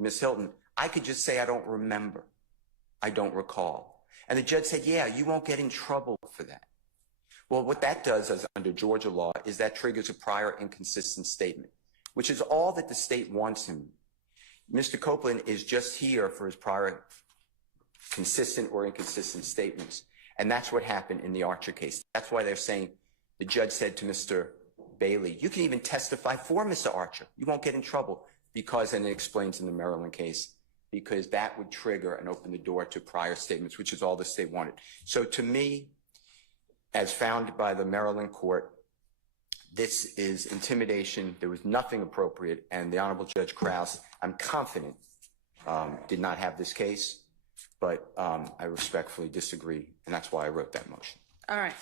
Ms. Hilton, I could just say I don't remember. I don't recall. And the judge said, yeah, you won't get in trouble for that. Well, what that does as under Georgia law is that triggers a prior inconsistent statement, which is all that the state wants him. Mr. Copeland is just here for his prior consistent or inconsistent statements. And that's what happened in the Archer case. That's why they're saying the judge said to Mr. Bailey, you can even testify for Mr. Archer. You won't get in trouble because, and it explains in the Maryland case, because that would trigger and open the door to prior statements, which is all the state wanted. So to me, as found by the Maryland court, this is intimidation. There was nothing appropriate, and the Honorable Judge Krause, I'm confident, did not have this case, but I respectfully disagree, and that's why I wrote that motion. All right.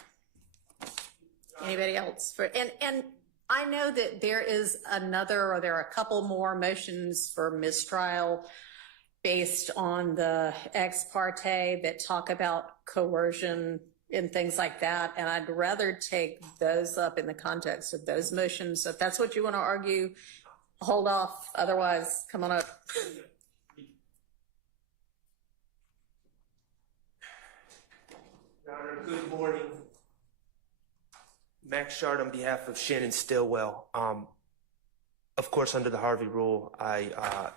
Anybody else? And I know that there is another, or there are a couple more motions for mistrial based on the ex parte that talk about coercion and things like that. And I'd rather take those up in the context of those motions. So if that's what you want to argue, hold off. Otherwise, come on up. Your Honor, good morning. Max Shard on behalf of Shannon Stillwell. Of course, under the Harvey rule, I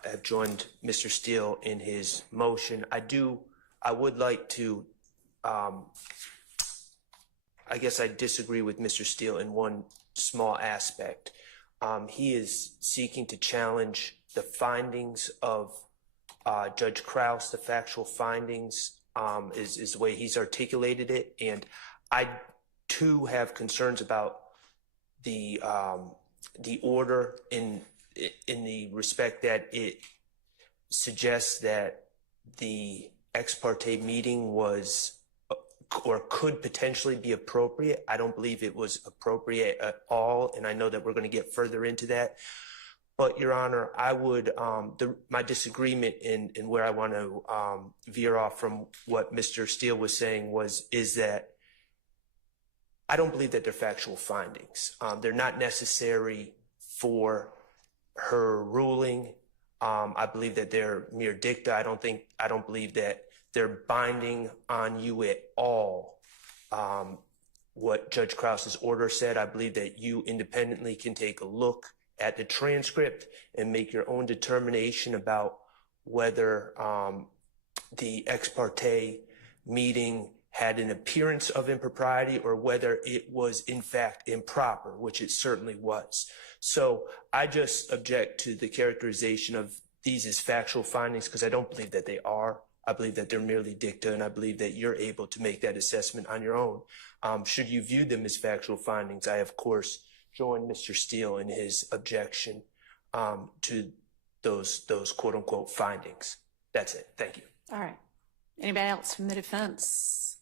have joined Mr. Steele in his motion. I would like to, I guess I disagree with Mr. Steele in one small aspect. He is seeking to challenge the findings of Judge Krause, the factual findings, is the way he's articulated it. And I, too, have concerns about the order in the respect that it suggests that the ex parte meeting was or could potentially be appropriate. I don't believe it was appropriate at all, and I know that we're going to get further into that. But, Your Honor, I would my disagreement in where I want to veer off from what Mr. Steele was saying is that I don't believe that they're factual findings. They're not necessary for her ruling. I believe that they're mere dicta. I don't believe that they're binding on you at all. What Judge Krause's order said, I believe that you independently can take a look at the transcript and make your own determination about whether the ex parte meeting had an appearance of impropriety or whether it was in fact improper, which it certainly was. So I just object to the characterization of these as factual findings because I don't believe that they are. I believe that they're merely dicta, and I believe that you're able to make that assessment on your own. Should you view them as factual findings, I, of course, join Mr. Steele in his objection to those quote-unquote findings. That's it. Thank you. All right. Anybody else from the defense?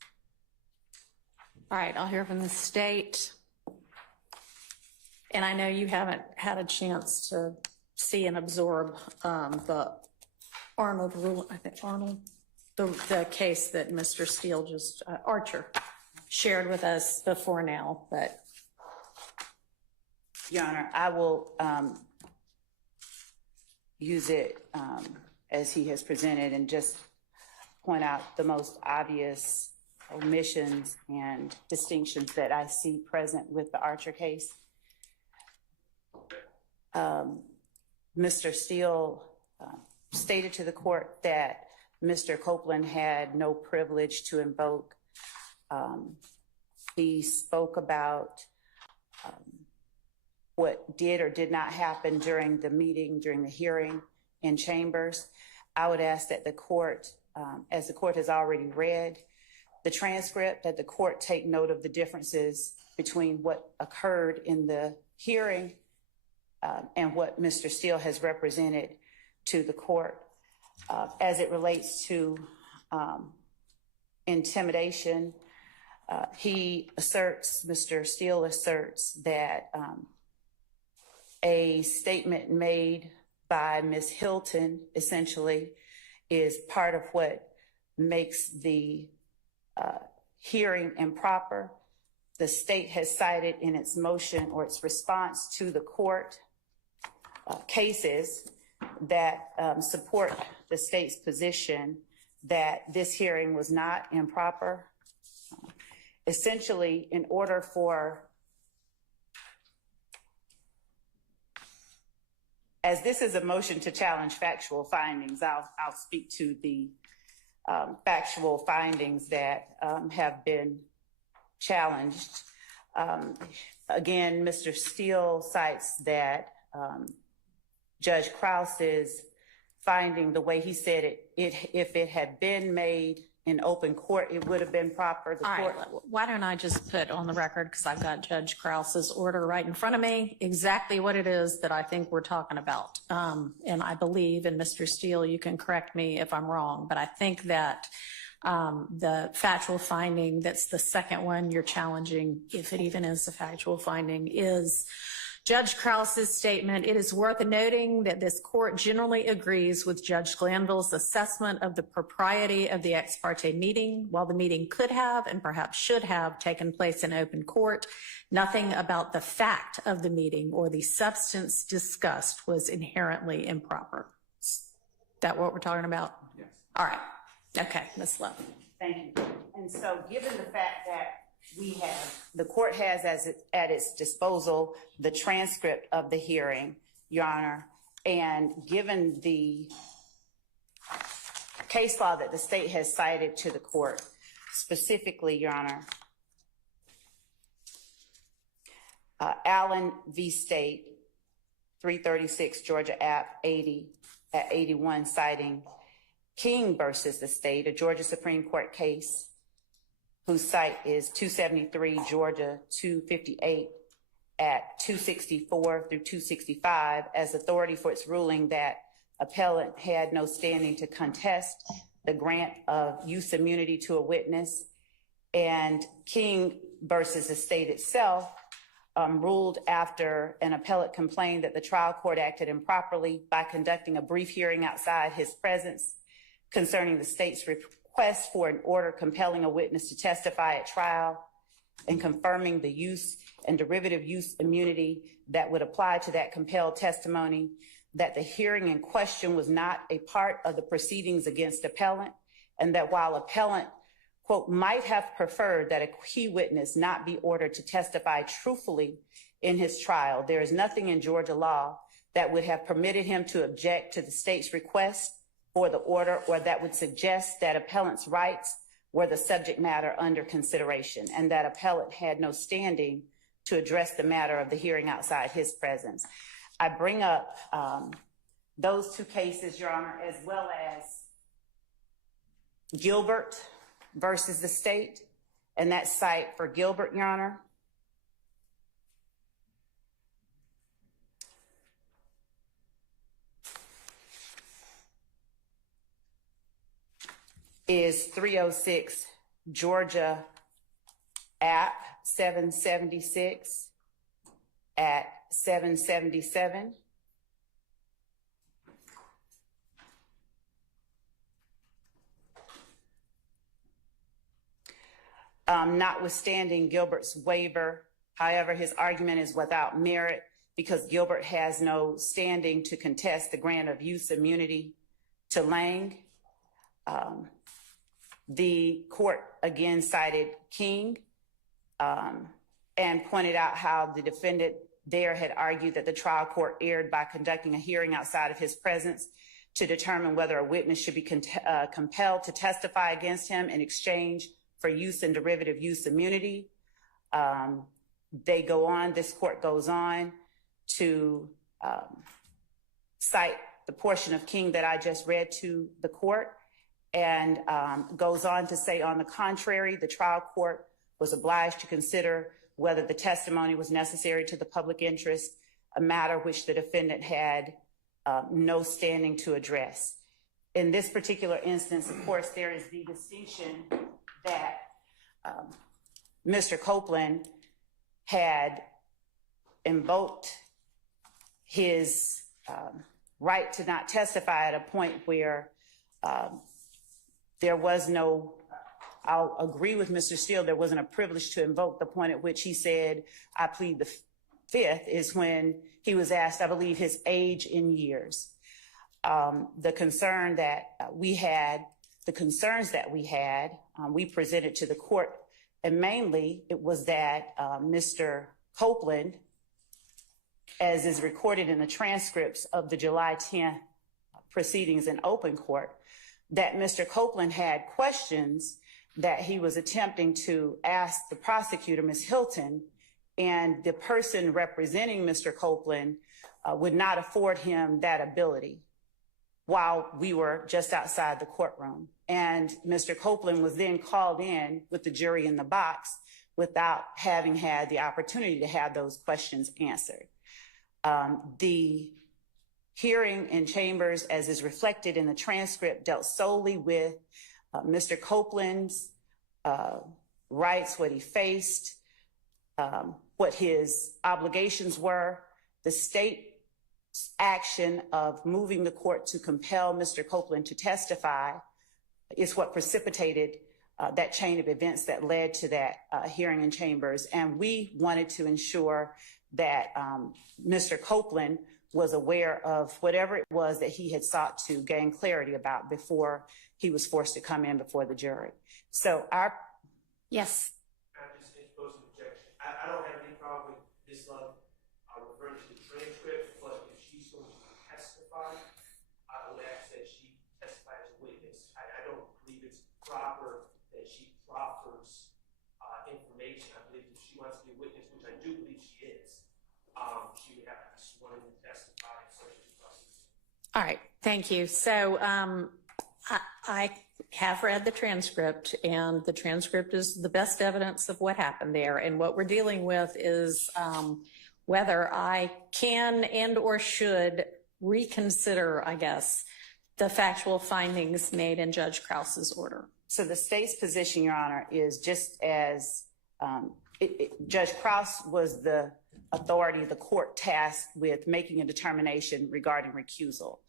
All right, I'll hear from the state. And I know you haven't had a chance to see and absorb the Arnold rule, I think Arnold, the case that Mr. Steele just, Archer, shared with us before now, but. Your Honor, I will use it as he has presented and just point out the most obvious omissions and distinctions that I see present with the Archer case. Mr. Steele stated to the court that Mr. Copeland had no privilege to invoke. He spoke about what did or did not happen during the meeting, during the hearing in chambers. I would ask that the court, as the court has already read the transcript, that the court take note of the differences between what occurred in the hearing and what Mr. Steele has represented to the court. As it relates to intimidation, Mr. Steele asserts that a statement made by Ms. Hilton essentially is part of what makes the hearing improper. The state has cited in its motion or its response to the court cases that support the state's position that this hearing was not improper. Essentially, in order for, as this is a motion to challenge factual findings, I'll speak to the factual findings that have been challenged. Again, Mr. Steele cites that Judge Krause's finding, the way he said it, if it had been made in open court, it would have been proper. The court. Right. Why don't I just put on the record, because I've got Judge Krause's order right in front of me, exactly what it is that I think we're talking about. And I believe, and Mr. Steele, you can correct me if I'm wrong, but I think that the factual finding, that's the second one you're challenging, if it even is a factual finding, is Judge Krause's statement. It is worth noting that this court generally agrees with Judge Glanville's assessment of the propriety of the ex parte meeting. While the meeting could have and perhaps should have taken place in open court, nothing about the fact of the meeting or the substance discussed was inherently improper. Is that what we're talking about? Yes. All right. Okay, Ms. Love. Thank you. And so given the fact that the court has at its disposal the transcript of the hearing, Your Honor, and given the case law that the state has cited to the court, specifically, Your Honor, Allen v. State, 336 Georgia App 80 at 81, citing King versus the state, a Georgia Supreme Court case whose site is 273 Georgia 258 at 264 through 265 as authority for its ruling that appellant had no standing to contest the grant of use immunity to a witness. And King versus the state itself ruled after an appellant complained that the trial court acted improperly by conducting a brief hearing outside his presence concerning the state's request for an order compelling a witness to testify at trial and confirming the use and derivative use immunity that would apply to that compelled testimony, that the hearing in question was not a part of the proceedings against appellant, and that while appellant, quote, might have preferred that a key witness not be ordered to testify truthfully in his trial, there is nothing in Georgia law that would have permitted him to object to the state's request for the order, or that would suggest that appellant's rights were the subject matter under consideration, and that appellant had no standing to address the matter of the hearing outside his presence. I bring up those two cases, Your Honor, as well as Gilbert versus the state, and that site for Gilbert, Your Honor, is 306 Georgia App 776 at 777. Notwithstanding Gilbert's waiver, however, his argument is without merit because Gilbert has no standing to contest the grant of use immunity to Lang. The court again cited King and pointed out how the defendant there had argued that the trial court erred by conducting a hearing outside of his presence to determine whether a witness should be compelled to testify against him in exchange for use and derivative use immunity. They go on, this court goes on to cite the portion of King that I just read to the court, and goes on to say, on the contrary, the trial court was obliged to consider whether the testimony was necessary to the public interest, a matter which the defendant had no standing to address. In this particular instance, of course, there is the distinction that Mr. Copeland had invoked his right to not testify at a point where there was no, I'll agree with Mr. Steele, there wasn't a privilege to invoke. The point at which he said, I plead the fifth, is when he was asked, I believe, his age in years. The concerns that we had, we presented to the court, and mainly it was that Mr. Copeland, as is recorded in the transcripts of the July 10th proceedings in open court, that Mr. Copeland had questions that he was attempting to ask the prosecutor, Ms. Hilton, and the person representing Mr. Copeland would not afford him that ability while we were just outside the courtroom. And Mr. Copeland was then called in with the jury in the box without having had the opportunity to have those questions answered. The hearing in chambers, as is reflected in the transcript, dealt solely with Mr. Copeland's rights, what he faced, what his obligations were. The state's action of moving the court to compel Mr. Copeland to testify is what precipitated that chain of events that led to that hearing in chambers. And we wanted to ensure that Mr. Copeland was aware of whatever it was that he had sought to gain clarity about before he was forced to come in before the jury. So Yes. I'm just interposing an objection. I don't have any problem with Ms. Love referring to the transcript, but if she's going to testify, I would ask that she testify as a witness. I don't believe it's proper that she proffers information. I believe if she wants to be a witness, which I do believe she is, she would have to be sworn in to testify in such a process. All right. Thank you. So I have read the transcript, and the transcript is the best evidence of what happened there. And what we're dealing with is whether I can and or should reconsider, I guess, the factual findings made in Judge Krause's order. So the state's position, Your Honor, is just as Judge Krause was the authority, the court tasked with making a determination regarding recusal.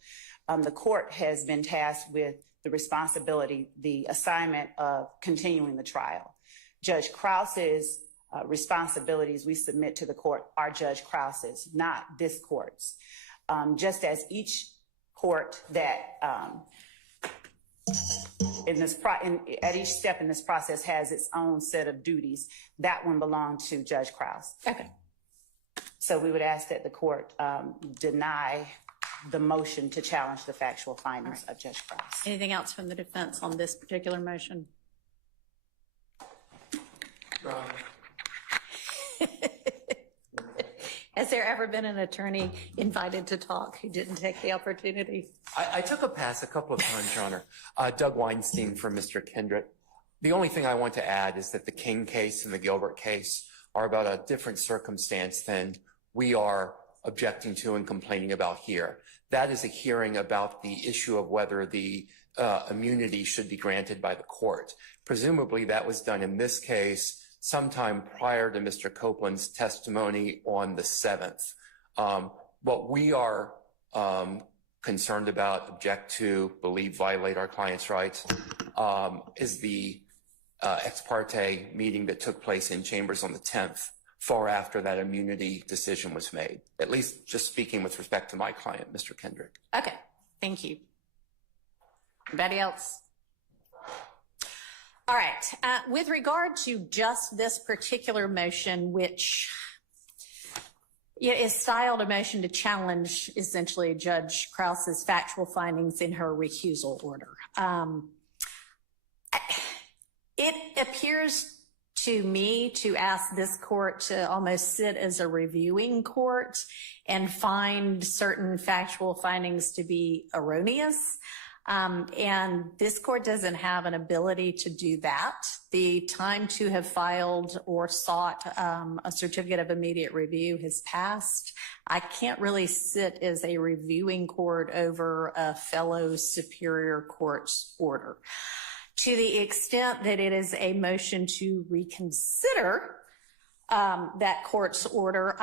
The court has been tasked with the responsibility, the assignment of continuing the trial. Judge Krause's responsibilities we submit to the court are Judge Krause's, not this court's. Just as each court that at each step in this process has its own set of duties, that one belonged to Judge Krause. Okay. So we would ask that the court deny the motion to challenge the factual findings of Judge Krause. Anything else from the defense on this particular motion? Has there ever been an attorney invited to talk who didn't take the opportunity? I took a pass a couple of times, Your Honor. Doug Weinstein for Mr. Kendrick. The only thing I want to add is that the King case and the Gilbert case are about a different circumstance than we are objecting to and complaining about here. That is a hearing about the issue of whether the immunity should be granted by the court. Presumably that was done in this case sometime prior to Mr. Copeland's testimony on the 7th. What we are concerned about, object to, believe violate our client's rights, is the ex parte meeting that took place in chambers on the 10th, far after that immunity decision was made. At least just speaking with respect to my client, Mr. Kendrick. Okay, thank you. Anybody else? All right, with regard to just this particular motion, which is styled a motion to challenge essentially Judge Krause's factual findings in her recusal order. It appears to me to ask this court to almost sit as a reviewing court and find certain factual findings to be erroneous. And this court doesn't have an ability to do that. The time to have filed or sought a certificate of immediate review has passed. I can't really sit as a reviewing court over a fellow superior court's order. To the extent that it is a motion to reconsider that court's order,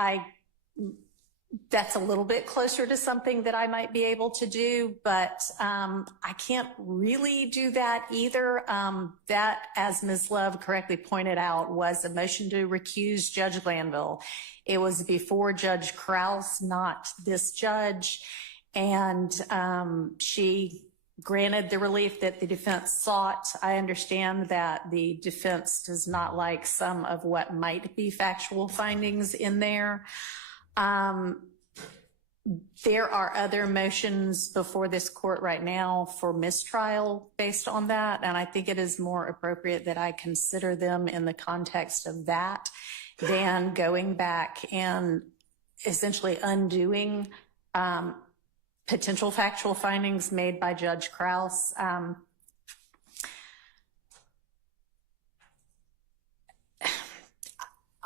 that's a little bit closer to something that I might be able to do, but I can't really do that either. That, as Ms. Love correctly pointed out, was a motion to recuse Judge Glanville. It was before Judge Krause, not this judge. and she granted the relief that the defense sought. I understand that the defense does not like some of what might be factual findings in there. There are other motions before this court right now for mistrial based on that, and I think it is more appropriate that I consider them in the context of that than going back and essentially undoing potential factual findings made by Judge Krause.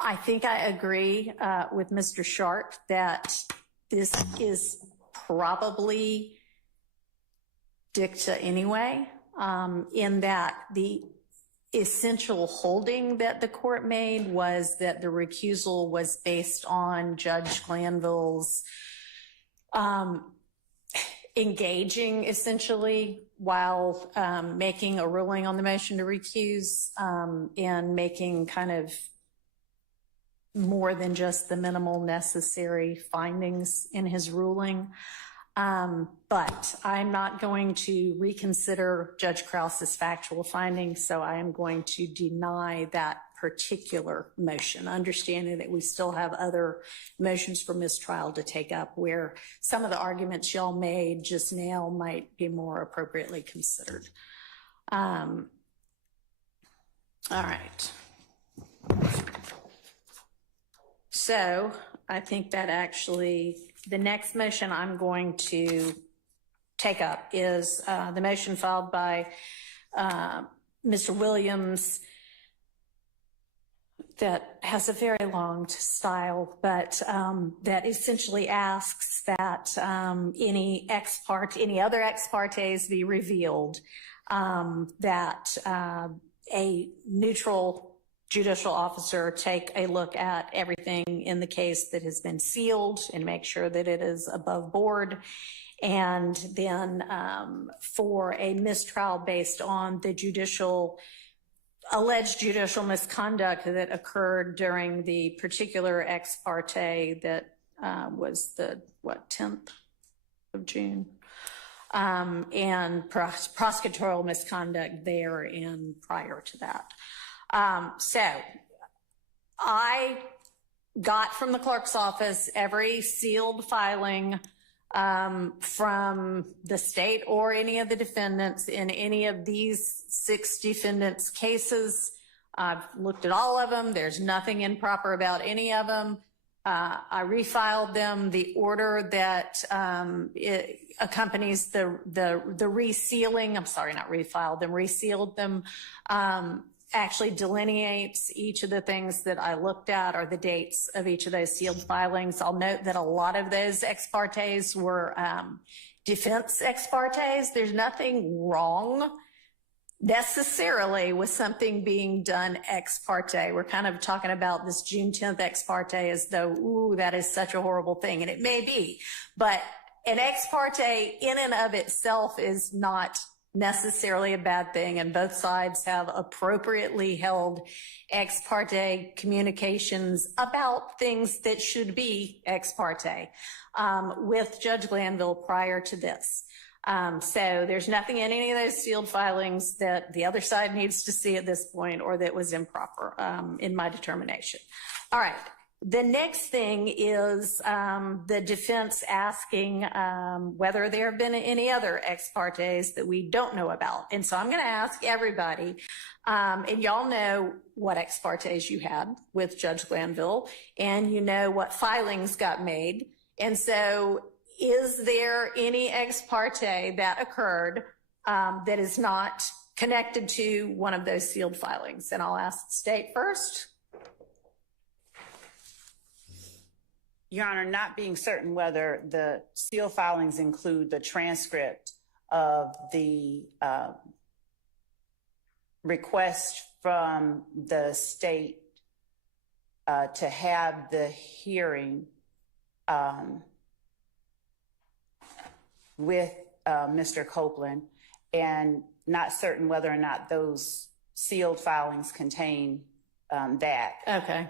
I think I agree with Mr. Sharp that this is probably dicta anyway, in that the essential holding that the court made was that the recusal was based on Judge Glanville's engaging essentially while making a ruling on the motion to recuse, and making kind of more than just the minimal necessary findings in his ruling. But I'm not going to reconsider Judge Krause's factual findings, so I am going to deny that particular motion, understanding that we still have other motions for mistrial to take up where some of the arguments y'all made just now might be more appropriately considered. All right. So I think that actually the next motion I'm going to take up is the motion filed by Mr. Williams that has a very long style, but that essentially asks that any other ex partes be revealed, that a neutral judicial officer take a look at everything in the case that has been sealed and make sure that it is above board. And then for a mistrial based on the alleged judicial misconduct that occurred during the particular ex parte that was the, 10th of June? And prosecutorial misconduct there and prior to that. So I got from the clerk's office every sealed filing from the state or any of the defendants in any of these 6 defendants' cases. I've looked at all of them. There's nothing improper about any of them. I refiled them. The order that it accompanies the resealing, I'm sorry, not refiled them, resealed them, actually delineates each of the things that I looked at or the dates of each of those sealed filings. I'll note that a lot of those ex partes were defense ex partes. There's nothing wrong necessarily with something being done ex parte. We're kind of talking about this June 10th ex parte as though, ooh, that is such a horrible thing. And it may be, but an ex parte in and of itself is not necessarily a bad thing, and both sides have appropriately held ex parte communications about things that should be ex parte with Judge Glanville prior to this. So there's nothing in any of those sealed filings that the other side needs to see at this point or that was improper in my determination. All right. The next thing is the defense asking whether there have been any other ex partes that we don't know about. And so I'm going to ask everybody, and y'all know what ex partes you had with Judge Glanville, and you know what filings got made. And so is there any ex parte that occurred that is not connected to one of those sealed filings? And I'll ask the state first. Your Honor, not being certain whether the sealed filings include the transcript of the request from the state to have the hearing with Mr. Copeland, and not certain whether or not those sealed filings contain that. Okay.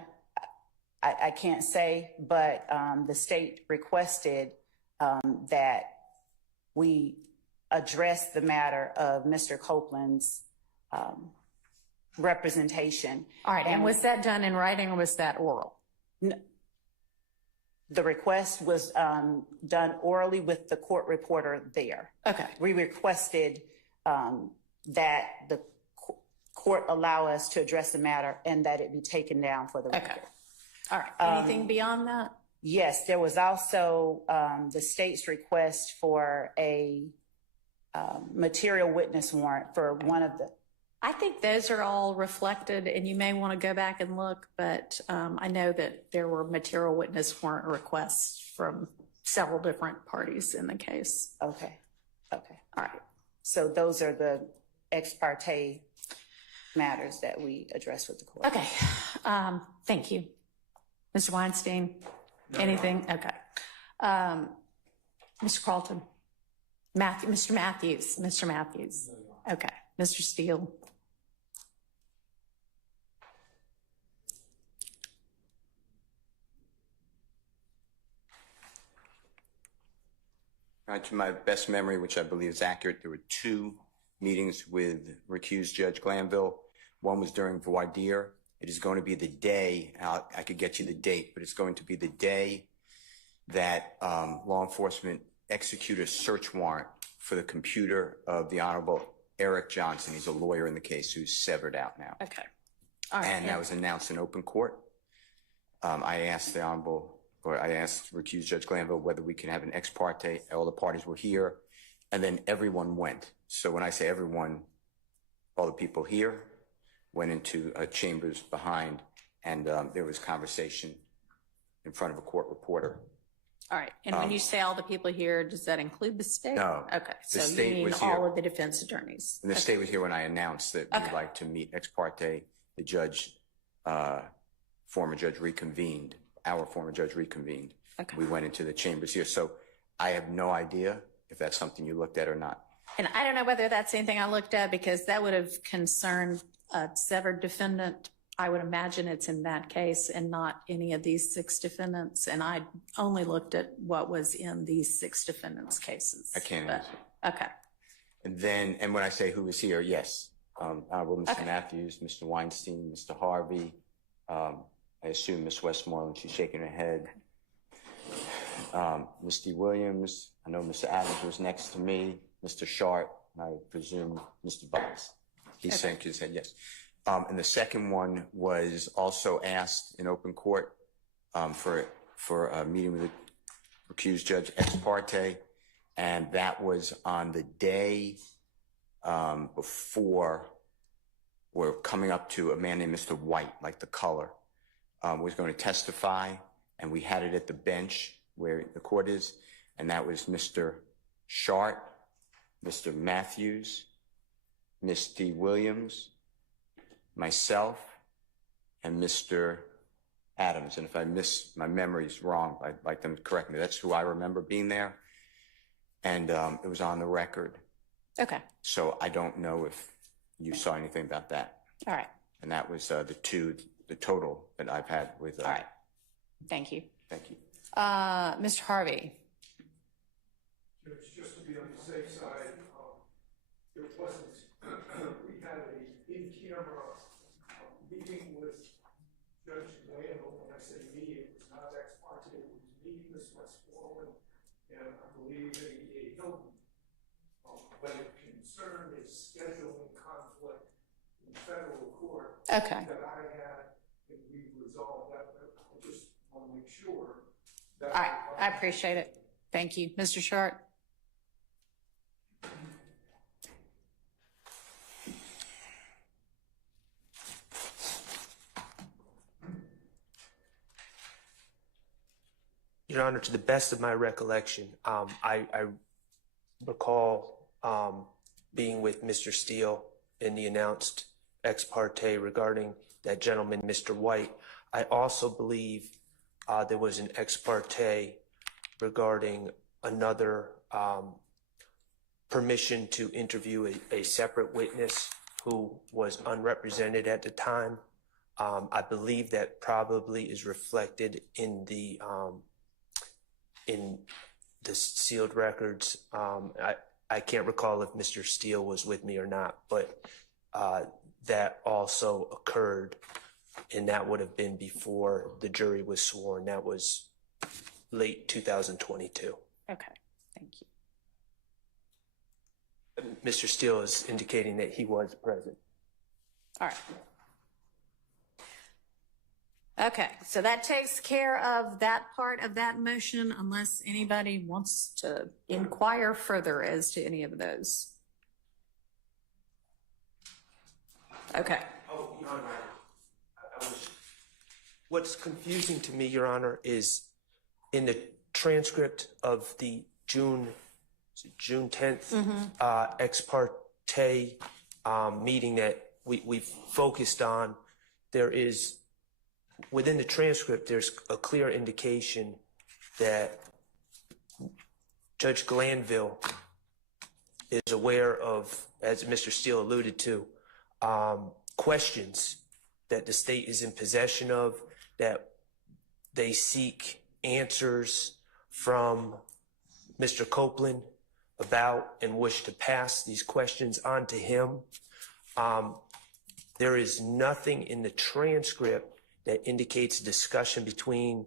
I can't say, but the state requested that we addressed the matter of Mr. Copeland's representation. All right, and was that done in writing or was that oral? The request was done orally with the court reporter there. Okay. We requested that the court allow us to address the matter and that it be taken down for the record. Okay. All right. Anything beyond that? Yes, there was also the state's request for a material witness warrant for one of the. I think those are all reflected, and you may want to go back and look, but I know that there were material witness warrant requests from several different parties in the case. Okay. All right. So those are the ex parte matters that we addressed with the court. Okay. Thank you. Mr. Weinstein, anything? Okay. Mr. Carlton? Mr. Matthews. Okay. Mr. Steele? To my best memory, which I believe is accurate, there were 2 meetings with recused Judge Glanville. One was during voir dire. It is going to be the day, I could get you the date, but it's going to be the day that law enforcement executed a search warrant for the computer of the Honorable Eric Johnson. He's a lawyer in the case who's severed out now. Okay. All right. And that was announced in open court. I asked recused Judge Glanville whether we can have an ex parte. All the parties were here, and then everyone went. So when I say everyone, all the people here went into chambers behind, and there was conversation in front of a court reporter. All right. And when you say all the people here, does that include the state? No. Okay. The So state you mean was all here. of the defense attorneys? And the state was here when I announced that we'd like to meet ex parte. The judge, former judge reconvened. Our former judge reconvened. Okay. We went into the chambers here. So I have no idea if that's something you looked at or not. And I don't know whether that's anything I looked at, because that would have concerned a severed defendant. I would imagine it's in that case and not any of these 6 defendants. And I only looked at what was in these 6 defendants' cases. I can't But- answer. Okay. And then, and when I say who was here, yes, Honorable Mr. Okay. Matthews, Mr. Weinstein, Mr. Harvey, I assume Ms. Westmoreland, she's shaking her head. Ms. D. Williams, I know Mr. Adams was next to me, Mr. Sharp, and I presume Mr. Butts. He's saying his head, yes. And the second one was also asked in open court for a meeting with the recused judge ex parte, and that was on the day before we're coming up to a man named Mr. White, like the color, was going to testify, and we had it at the bench where the court is, and that was Mr. Sharp, Mr. Matthews, Ms. D. Williams, myself, and Mr. Adams. And if I miss, my memory's wrong, I'd like them to correct me. That's who I remember being there. And it was on the record. Okay. So I don't know if you saw anything about that. All right. And that was the total that I've had with. All right. Thank you. Thank you. Mr. Harvey. Just to be on the safe side, there wasn't, we had a in-camera meeting with Judge Glanville. When I say meeting, it was not ex parte, it was meeting Ms. Westmoreland and I believe A.E.A. Hilton. But the concern is scheduling conflict in federal court Okay. that I had, and we resolved that. I just want to make sure that. All right. I appreciate it. Thank you. Mr. Sharp. Your Honor, to the best of my recollection, I recall being with Mr. Steele in the announced ex parte regarding that gentleman, Mr. White. I also believe there was an ex parte regarding another permission to interview a separate witness who was unrepresented at the time. I believe that probably is reflected in the in the sealed records. I can't recall if Mr. Steele was with me or not, but that also occurred, and that would have been before the jury was sworn. That was late 2022. Okay, thank you. Mr. Steele is indicating that he was present. All right. Okay, so that takes care of that part of that motion, unless anybody wants to inquire further as to any of those. Okay. Oh, Your Honor, what's confusing to me, Your Honor, is in the transcript of the June 10th ex parte meeting that we've focused on, there is, within the transcript, there's a clear indication that Judge Glanville is aware of, as Mr. Steele alluded to, questions that the state is in possession of, that they seek answers from Mr. Copeland about and wish to pass these questions on to him. There is nothing in the transcript that indicates discussion between,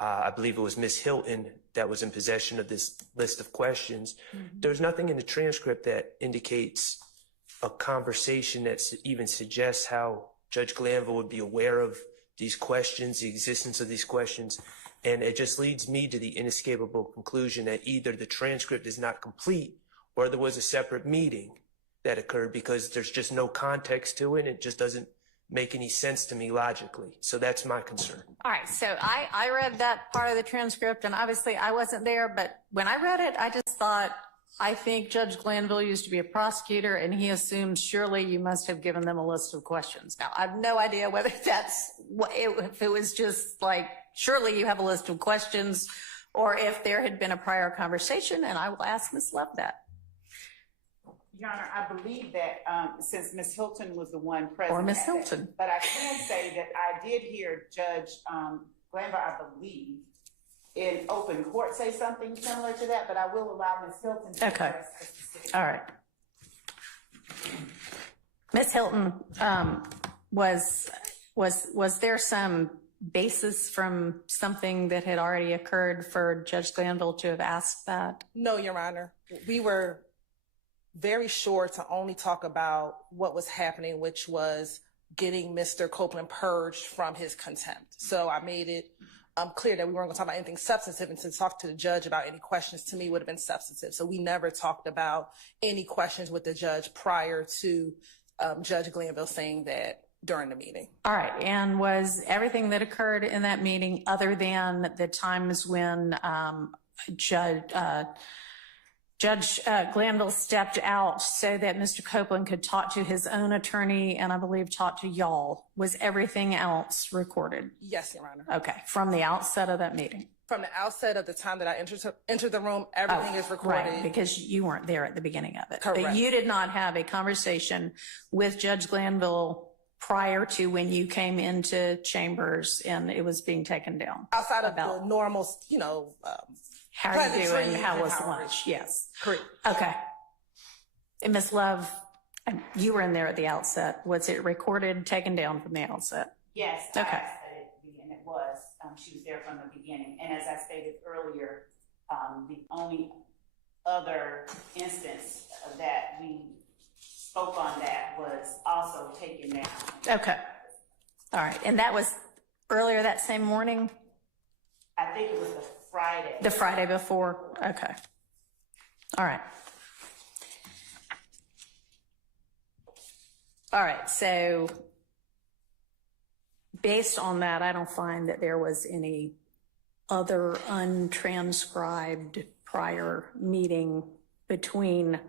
I believe it was Ms. Hilton that was in possession of this list of questions. There's nothing in the transcript that indicates a conversation that even suggests how Judge Glanville would be aware of these questions, the existence of these questions. And it just leads me to the inescapable conclusion that either the transcript is not complete or there was a separate meeting that occurred, because there's just no context to it. It just doesn't make any sense to me logically. So that's my concern. All right, so I read that part of the transcript, and obviously I wasn't there, but when I read it, I just thought, I think Judge Glanville used to be a prosecutor, and he assumed surely you must have given them a list of questions. Now, I have no idea whether that's what, if it was just like, surely you have a list of questions, or if there had been a prior conversation, and I will ask Ms. Love that. Your Honor, I believe that since Ms. Hilton was the one present. Or Ms. Hilton. But I can say that I did hear Judge Glanville, I believe, in open court say something similar to that, but I will allow Ms. Hilton to address the specific. All right. Ms. Hilton, was there some basis from something that had already occurred for Judge Glanville to have asked that? No, Your Honor. We were very sure to only talk about what was happening, which was getting Mr. Copeland purged from his contempt. So I made it clear that we weren't going to talk about anything substantive, and to talk to the judge about any questions to me would have been substantive. So we never talked about any questions with the judge prior to Judge Glanville saying that during the meeting. All right. And was everything that occurred in that meeting, other than the times when Judge Glanville stepped out so that Mr. Copeland could talk to his own attorney and I believe talk to y'all, was everything else recorded? Yes, Your Honor. Okay. From the outset of that meeting? From the outset of the time that I entered the room, everything is recorded. Right, because you weren't there at the beginning of it. Correct. But you did not have a conversation with Judge Glanville prior to when you came into chambers and it was being taken down? Outside of the normal, How are you doing? How was lunch? Yes. Correct. Okay. And Ms. Love, you were in there at the outset. Was it recorded, taken down from the outset? Yes. Okay. I asked that and it was. She was there from the beginning. And as I stated earlier, the only other instance that we spoke on that was also taken down. Okay. All right. And that was earlier that same morning? I think it was the Friday. The Friday before? Okay. All right. All right. So based on that, I don't find that there was any other untranscribed prior meeting between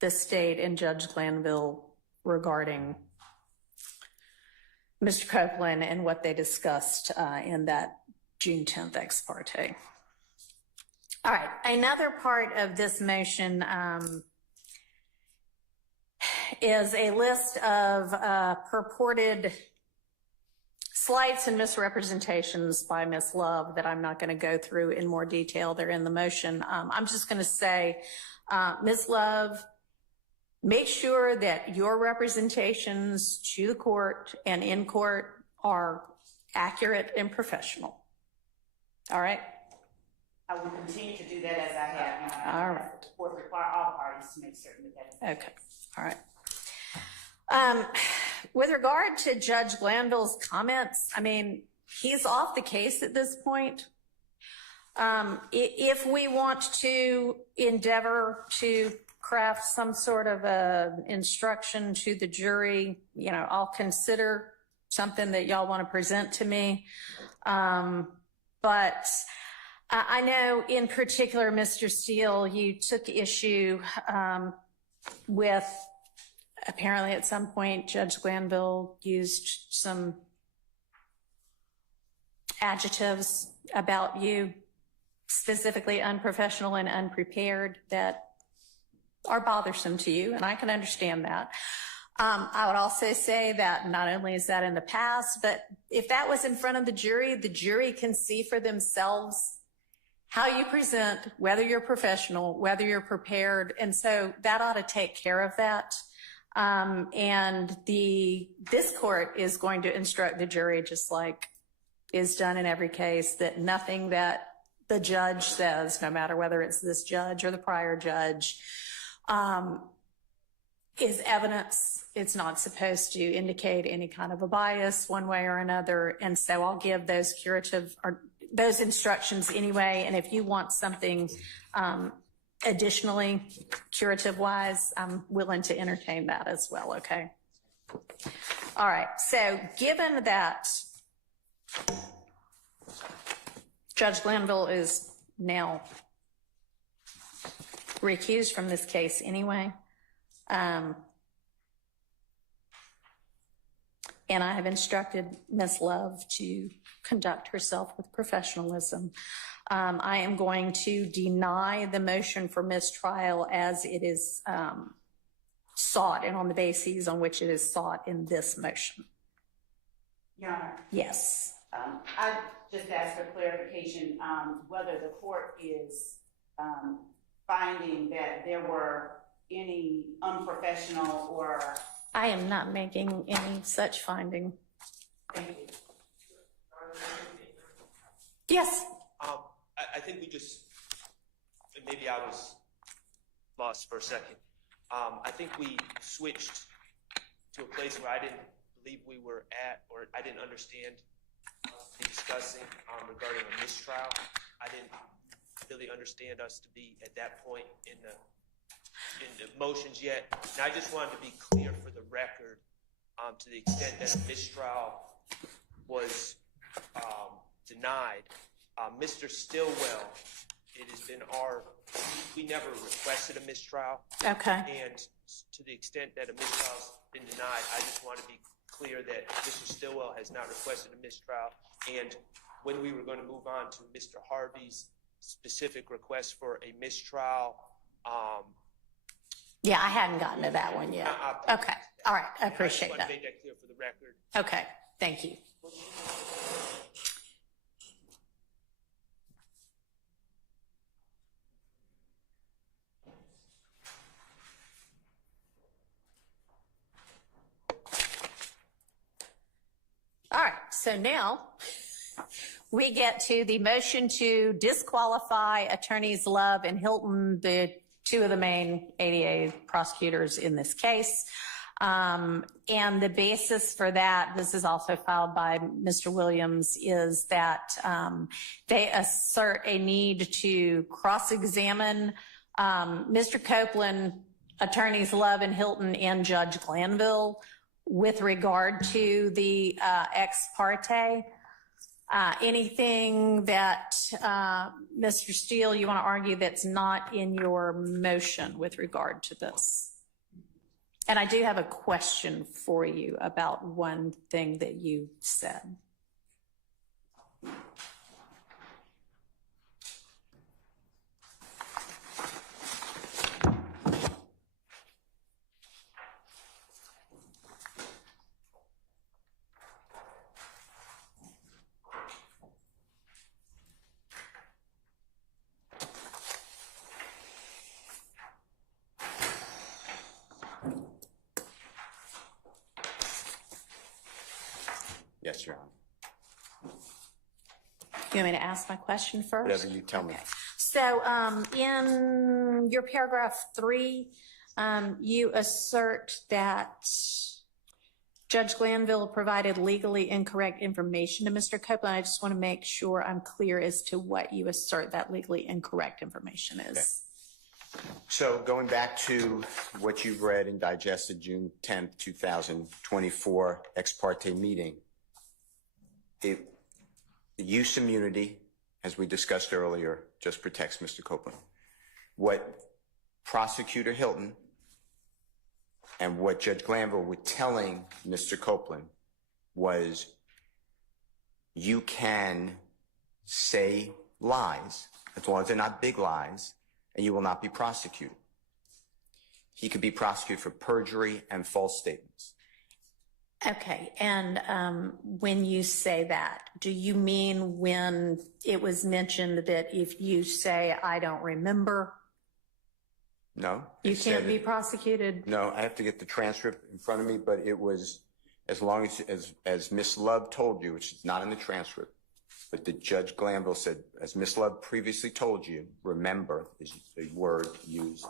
the state and Judge Glanville regarding Mr. Copeland and what they discussed in that June 10th ex parte. All right, another part of this motion is a list of purported slights and misrepresentations by Ms. Love that I'm not going to go through in more detail. They're in the motion. I'm just going to say, Ms. Love, make sure that your representations to the court and in court are accurate and professional. All right? I will continue to do that as I have. All right. The court require all parties to make certain that that is. Okay. All right. With regard to Judge Glanville's comments, I mean, he's off the case at this point. If we want to endeavor to craft some sort of a instruction to the jury, you know, I'll consider something that y'all want to present to me. But I know in particular, Mr. Steele, you took issue with apparently at some point Judge Glanville used some adjectives about you, specifically unprofessional and unprepared, that are bothersome to you, and I can understand that. I would also say that not only is that in the past, but if that was in front of the jury can see for themselves how you present, whether you're professional, whether you're prepared, and so that ought to take care of that. And this court is going to instruct the jury, just like is done in every case, that nothing that the judge says, no matter whether it's this judge or the prior judge, is evidence. It's not supposed to indicate any kind of a bias one way or another. And so I'll give those those instructions anyway. And if you want something additionally curative wise, I'm willing to entertain that as well. Okay. All right. So given that Judge Glanville is now recused from this case anyway, and I have instructed Ms. Love to conduct herself with professionalism, I am going to deny the motion for mistrial as it is sought and on the bases on which it is sought in this motion. Your Honor. Yes. I just asked for clarification whether the court is finding that there were any unprofessional or... I am not making any such finding. Thank you. Yes. I think we just, maybe I was lost for a second. I think we switched to a place where I didn't believe we were at, or I didn't understand the discussing regarding a mistrial. I didn't really understand us to be at that point in the motions yet. And I just wanted to be clear for the record, to the extent that a mistrial was denied. Mr. Stillwell, it has been we never requested a mistrial. Okay. And to the extent that a mistrial has been denied, I just want to be clear that Mr. Stillwell has not requested a mistrial. And when we were going to move on to Mr. Harvey's specific request for a mistrial, yeah, I hadn't gotten to that one yet. Okay. All right. I appreciate that. I just want to make that clear for the record. Okay. Thank you. All right. So now we get to the motion to disqualify attorneys Love and Hilton, the two of the main ADA prosecutors in this case. And the basis for that, this is also filed by Mr. Williams, is that they assert a need to cross-examine Mr. Copeland, attorneys Love and Hilton, and Judge Glanville with regard to the ex parte. Anything that, Mr. Steele, you want to argue that's not in your motion with regard to this? And I do have a question for you about one thing that you said. Yes, Your Honor. You want me to ask my question first? Whatever you tell me. Okay. So in your paragraph 3, you assert that Judge Glanville provided legally incorrect information to Mr. Copeland. I just want to make sure I'm clear as to what you assert that legally incorrect information is. Okay. So going back to what you've read and digested, June 10th, 2024 ex parte meeting, the use immunity, as we discussed earlier, just protects Mr. Copeland. What Prosecutor Hilton and what Judge Glanville were telling Mr. Copeland was, you can say lies, as long as they're not big lies, and you will not be prosecuted. He could be prosecuted for perjury and false statements. Okay, and when you say that, do you mean when it was mentioned that if you say, I don't remember, No. you can't be prosecuted? No, I have to get the transcript in front of me, but it was as long as Miss Love told you, which is not in the transcript, but the Judge Glanville said, as Miss Love previously told you, remember is the word used,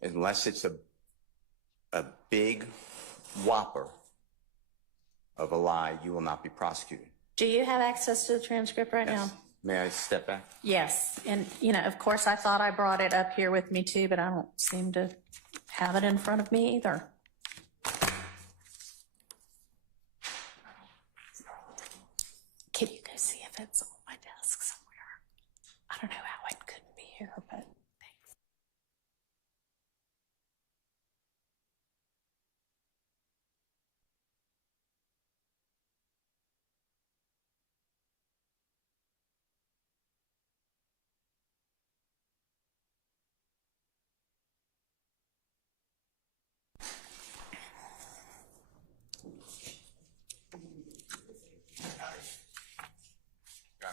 unless it's a big whopper of a lie, you will not be prosecuted. Do you have access to the transcript right now? May I step back? Yes, and of course, I thought I brought it up here with me too, but I don't seem to have it in front of me either. Can you go see if it's on my desk somewhere? I don't know how it couldn't be here, but thanks.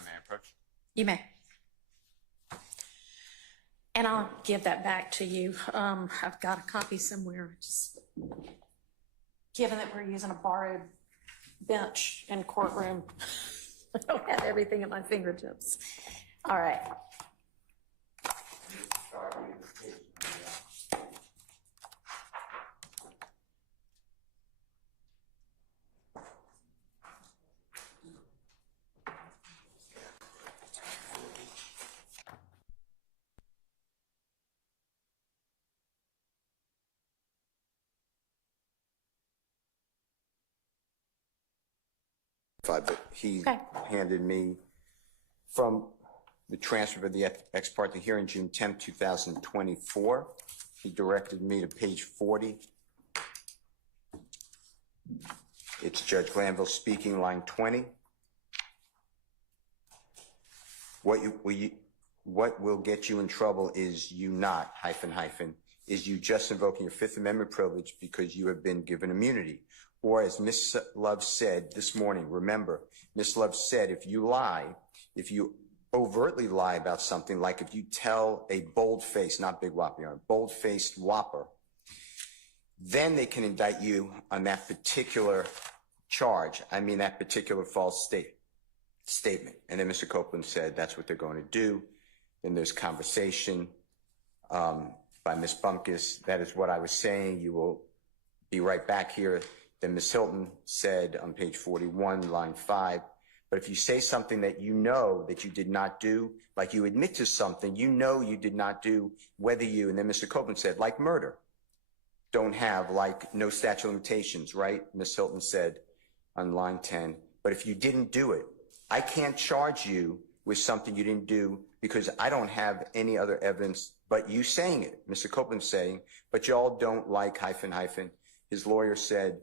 May I approach? You may. And I'll give that back to you. I've got a copy somewhere. Just given that we're using a borrowed bench and courtroom, I don't have everything at my fingertips. All right. But he Okay. handed me from the transcript of the ex parte hearing, June 10th, 2024. He directed me to page 40. It's Judge Glanville speaking, line 20. What will get you in trouble is you not, is you just invoking your Fifth Amendment privilege because you have been given immunity. Or as Ms. Love said this morning, remember, Ms. Love said, if you lie, if you overtly lie about something, like if you tell a bold-faced, not big whopper, bold-faced whopper, then they can indict you on that particular charge. I mean, that particular false statement. And then Mr. Copeland said, that's what they're going to do. Then there's conversation by Ms. Bumpkus. That is what I was saying. You will be right back here. Then Ms. Hilton said on page 41, line 5, but if you say something that you know that you did not do, like you admit to something you know you did not do, whether you, and then Mr. Copeland said, like murder, don't have, like no statute of limitations, right? Ms. Hilton said on line 10, but if you didn't do it, I can't charge you with something you didn't do because I don't have any other evidence but you saying it. Mr. Copeland saying, but y'all don't like ... His lawyer said,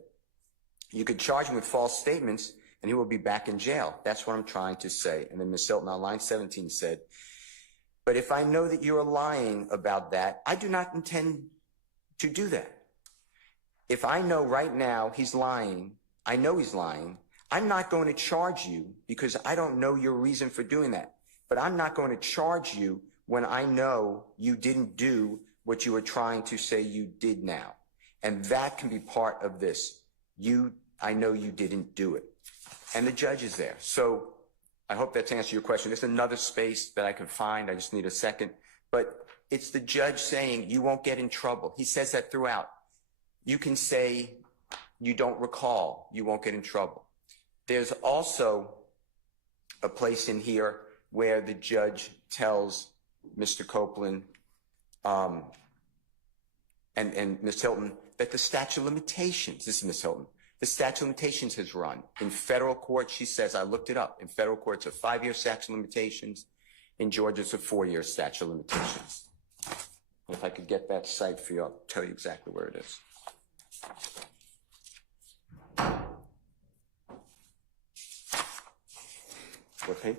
you could charge him with false statements and he will be back in jail. That's what I'm trying to say. And then Ms. Hilton on line 17 said, but if I know that you're lying about that, I do not intend to do that. If I know right now he's lying, I know he's lying, I'm not going to charge you because I don't know your reason for doing that. But I'm not going to charge you when I know you didn't do what you were trying to say you did now. And that can be part of this. I know you didn't do it. And the judge is there. So I hope that's answered your question. There's another space that I can find. I just need a second. But it's the judge saying you won't get in trouble. He says that throughout. You can say you don't recall. You won't get in trouble. There's also a place in here where the judge tells Mr. Copeland and Ms. Hilton that the statute of limitations, this is Ms. Hilton, the statute of limitations has run. In federal court, she says, I looked it up. In federal court, it's a 5-year statute of limitations. In Georgia, it's a 4-year statute of limitations. If I could get that site for you, I'll tell you exactly where it is. What page?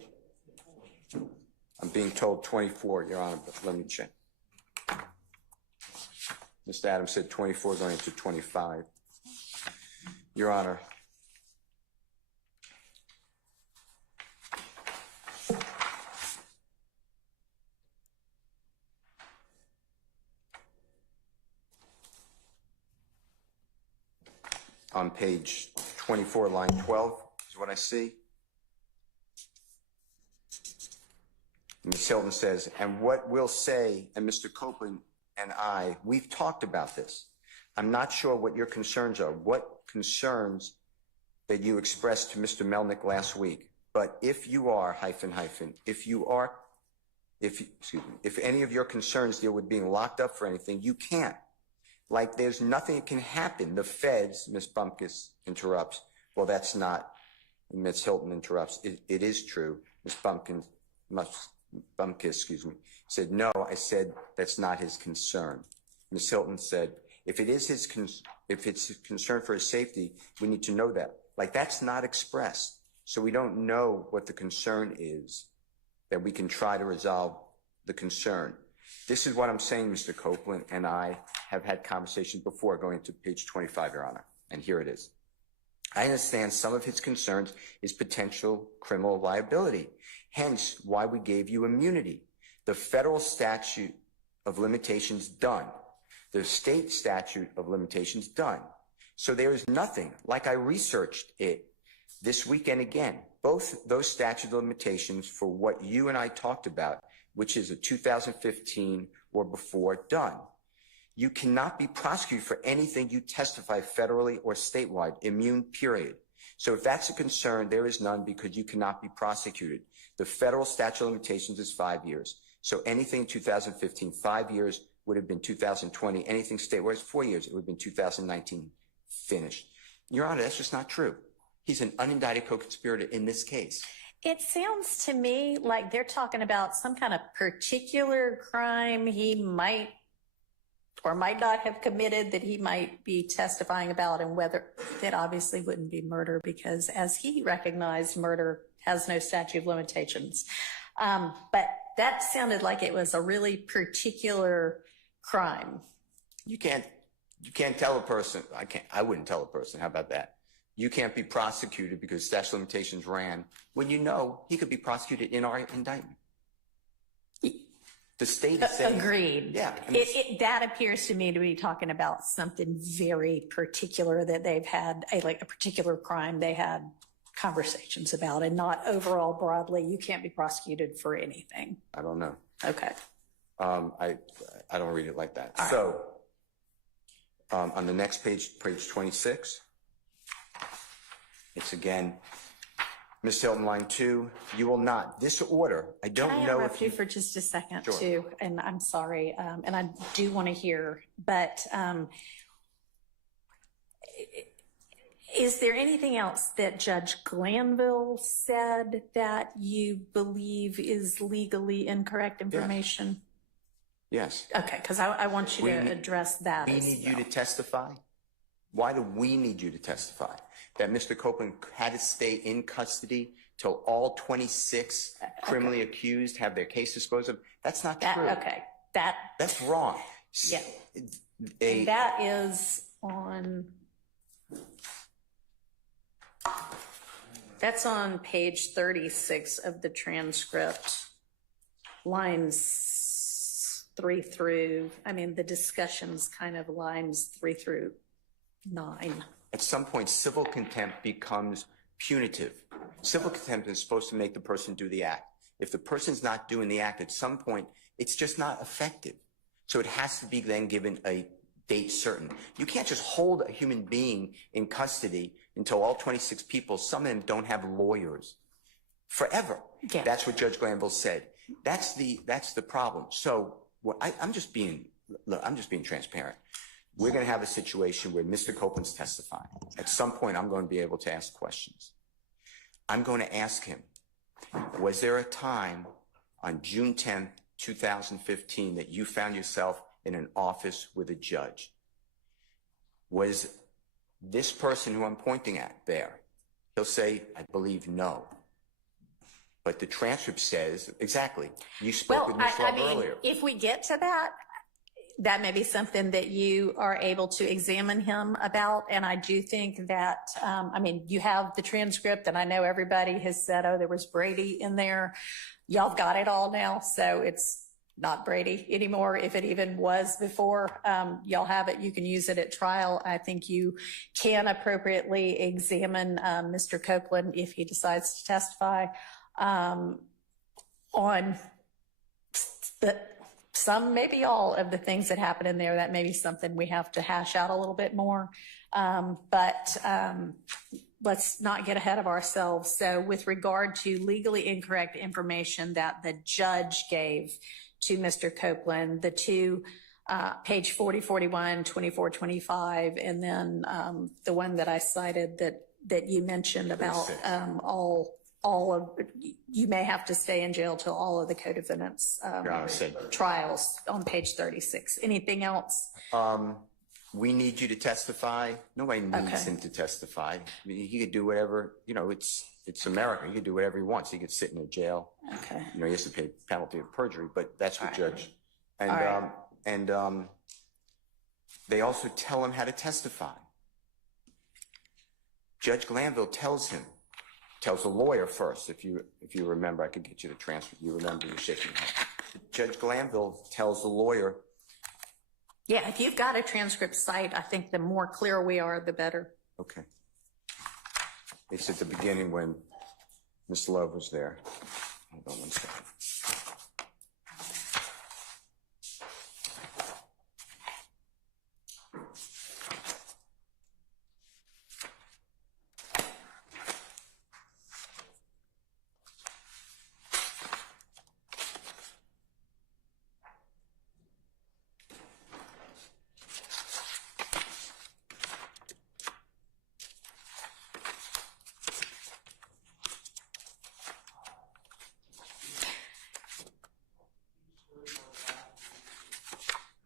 I'm being told 24, Your Honor, but let me check. Mr. Adams said 24 going into 25. Your Honor. On page 24, line 12 is what I see. Ms. Hilton says, and what we'll say, and Mr. Copeland and I, we've talked about this. I'm not sure what your concerns are, what concerns that you expressed to Mr. Melnick last week. But if you are, if any of your concerns deal with being locked up for anything, you can't. Like there's nothing that can happen. The feds, Ms. Bumpkus interrupts. Well, that's not, Ms. Hilton interrupts. It is true. Ms. Bumpkus, said, no, I said that's not his concern. Ms. Hilton said, if it's his concern for his safety, we need to know that. Like that's not expressed. So we don't know what the concern is that we can try to resolve the concern. This is what I'm saying, Mr. Copeland and I have had conversations before going to page 25, Your Honor, and here it is. I understand some of his concerns is potential criminal liability, hence why we gave you immunity. The federal statute of limitations done. The state statute of limitations done. So there is nothing, like I researched it this weekend again, both those statute of limitations for what you and I talked about, which is a 2015 or before done. You cannot be prosecuted for anything you testify federally or statewide, immune, period. So if that's a concern, there is none because you cannot be prosecuted. The federal statute of limitations is 5 years. So anything in 2015, 5 years would have been 2020. Anything statewide is 4 years. It would have been 2019 finished. Your Honor, that's just not true. He's an unindicted co-conspirator in this case. It sounds to me like they're talking about some kind of particular crime he might or might not have committed that he might be testifying about, and whether that obviously wouldn't be murder because, as he recognized, murder has no statute of limitations. But that sounded like it was a really particular crime. You can't tell a person, I wouldn't tell a person, how about that? You can't be prosecuted because statute of limitations ran when you know he could be prosecuted in our indictment. The state is saying. Agreed. Yeah. That appears to me to be talking about something very particular that they've had, like a particular crime they had conversations about, and not overall broadly, you can't be prosecuted for anything. I don't know. Okay. I don't read it like that. All so on the next page, page 26, it's again, Ms. Hilton, line 2, you will not. This order, I don't Can I know interrupt if you for just a second, Sure. too? And I'm sorry, and I do want to hear, but is there anything else that Judge Glanville said that you believe is legally incorrect information? Yes. Okay, because I want you to address that. We need you to testify. Why do we need you to testify? That Mr. Copeland had to stay in custody till all 26 criminally accused have their case disposed of? That's not true. Okay, That's wrong. Yeah. That is on. That's on page 36 of the transcript, lines 3 through, the discussion's kind of lines 3 through 9. At some point, civil contempt becomes punitive. Civil contempt is supposed to make the person do the act. If the person's not doing the act at some point, it's just not effective. So it has to be then given a date certain. You can't just hold a human being in custody until all 26 people, some of them don't have lawyers, forever. Yeah. That's what Judge Glanville said. That's the problem. So I'm just being transparent. We're going to have a situation where Mr. Copeland's testifying. At some point, I'm going to be able to ask questions. I'm going to ask him, was there a time on June 10th, 2015 that you found yourself in an office with a judge? Was this person who I'm pointing at there? He'll say, I believe no. But the transcript says, exactly, you spoke with Ms. Love earlier. If we get to that, that may be something that you are able to examine him about. And I do think that, you have the transcript, and I know everybody has said, oh, there was Brady in there. Y'all got it all now, so it's not Brady anymore. If it even was before, y'all have it. You can use it at trial. I think you can appropriately examine Mr. Copeland if he decides to testify on some, maybe all of the things that happen in there. That may be something we have to hash out a little bit more. But let's not get ahead of ourselves. So with regard to legally incorrect information that the judge gave to Mr. Copeland, the two, page 40, 41, 24, 25, and then the one that I cited that you mentioned about all of, you may have to stay in jail till all of the co-defendants trials on page 36. Anything else? We need you to testify. Nobody needs him to testify. I mean, he could do whatever, it's America. He could do whatever he wants. He could sit in a jail. Okay. He has to pay penalty of perjury, but that's what judge. And, they also tell him how to testify. Judge Glanville tells the lawyer first. If you remember, I could get you the transcript. You remember, you're shaking your head. Judge Glanville tells the lawyer. Yeah, if you've got a transcript cite, I think the more clear we are, the better. Okay. It's at the beginning when Ms. Love was there. Hold on one second.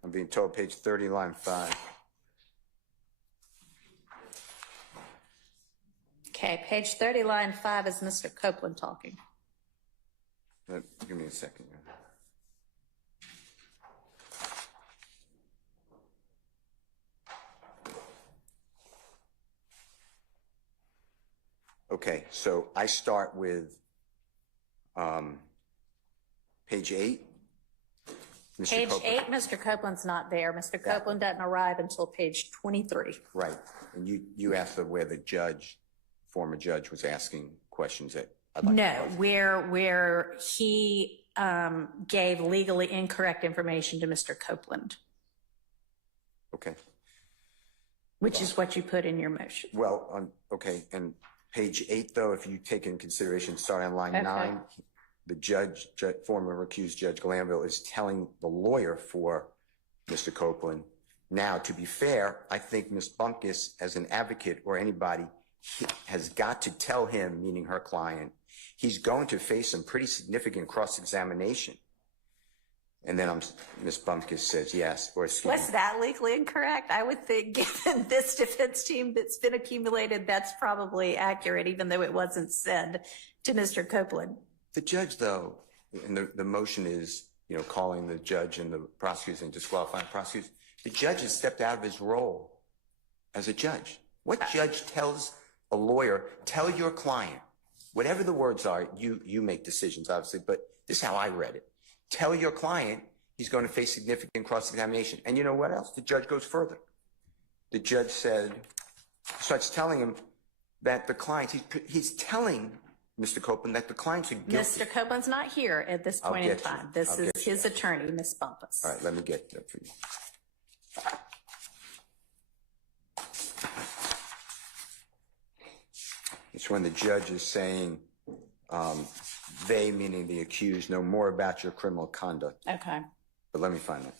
I'm being told page 30, line 5. Okay, page 30, line 5 is Mr. Copeland talking. Give me a second. Okay, so I start with page 8. Page 8, Mr. Copeland's not there. Mr. Copeland doesn't arrive until page 23. Right, and you asked where the former judge was asking questions that I'd like No, where he gave legally incorrect information to Mr. Copeland. Okay. Which is what you put in your motion. Well, okay, and page 8, though, if you take in consideration, starting on line 9, the former accused Judge Glanville is telling the lawyer for Mr. Copeland. Now, to be fair, I think Ms. Bumpkus, as an advocate or anybody, has got to tell him, meaning her client, he's going to face some pretty significant cross-examination. And then Ms. Bumpkus says yes, or excuse me. Was that legally incorrect? I would think, given this defense team that's been accumulated, that's probably accurate, even though it wasn't said to Mr. Copeland. The judge, though, and the motion is, calling the judge and the prosecutors and disqualifying prosecutors. The judge has stepped out of his role as a judge. What judge tells a lawyer, tell your client, whatever the words are, you make decisions, obviously, but this is how I read it. Tell your client he's going to face significant cross-examination. And you know what else? The judge goes further. The judge starts telling him, that the client, he's telling Mr. Copeland that the clients are guilty. Mr. Copeland's not here at this I'll point in get you. time. This I'll is get you. his attorney, Ms. Bumpus. All right, let me get that for you. It's when the judge is saying, they, meaning the accused, know more about your criminal conduct. Okay. But let me find it.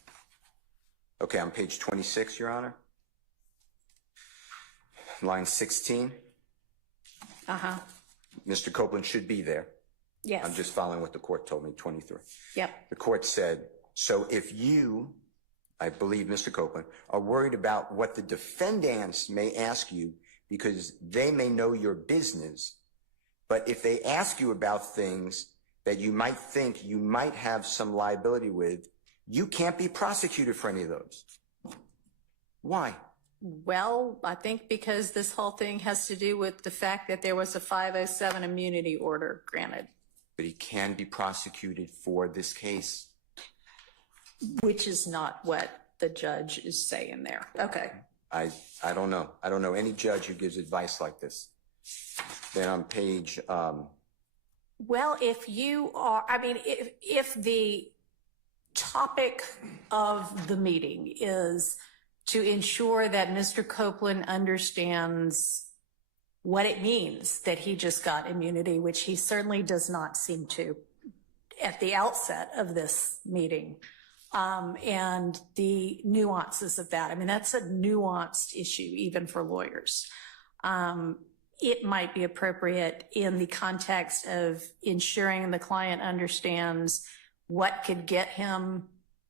Okay, on page 26, Your Honor. Line 16. Uh-huh. Mr. Copeland should be there. Yes. I'm just following what the court told me, 23. Yep. The court said, so if you, I believe Mr. Copeland, are worried about what the defendants may ask you because they may know your business, but if they ask you about things that you might think you might have some liability with, you can't be prosecuted for any of those. Why? Well, I think because this whole thing has to do with the fact that there was a 507 immunity order granted. But he can be prosecuted for this case. Which is not what the judge is saying there. Okay. I don't know. I don't know any judge who gives advice like this. Then on page, Well, if you are, I mean, if the topic of the meeting is to ensure that Mr. Copeland understands what it means that he just got immunity, which he certainly does not seem to at the outset of this meeting, and the nuances of that. I mean, that's a nuanced issue even for lawyers. It might be appropriate in the context of ensuring the client understands what could get him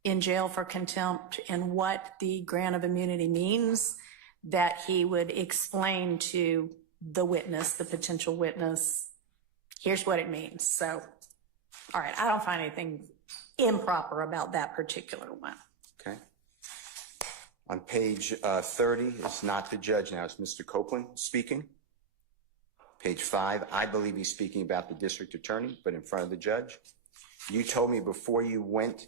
in jail for contempt and what the grant of immunity means, that he would explain to the witness, the potential witness, here's what it means. So, all right, I don't find anything improper about that particular one. okay. On page 30, it's not the judge now, it's Mr. Copeland speaking. Page 5, I believe he's speaking about the district attorney, but in front of the judge. You told me before you went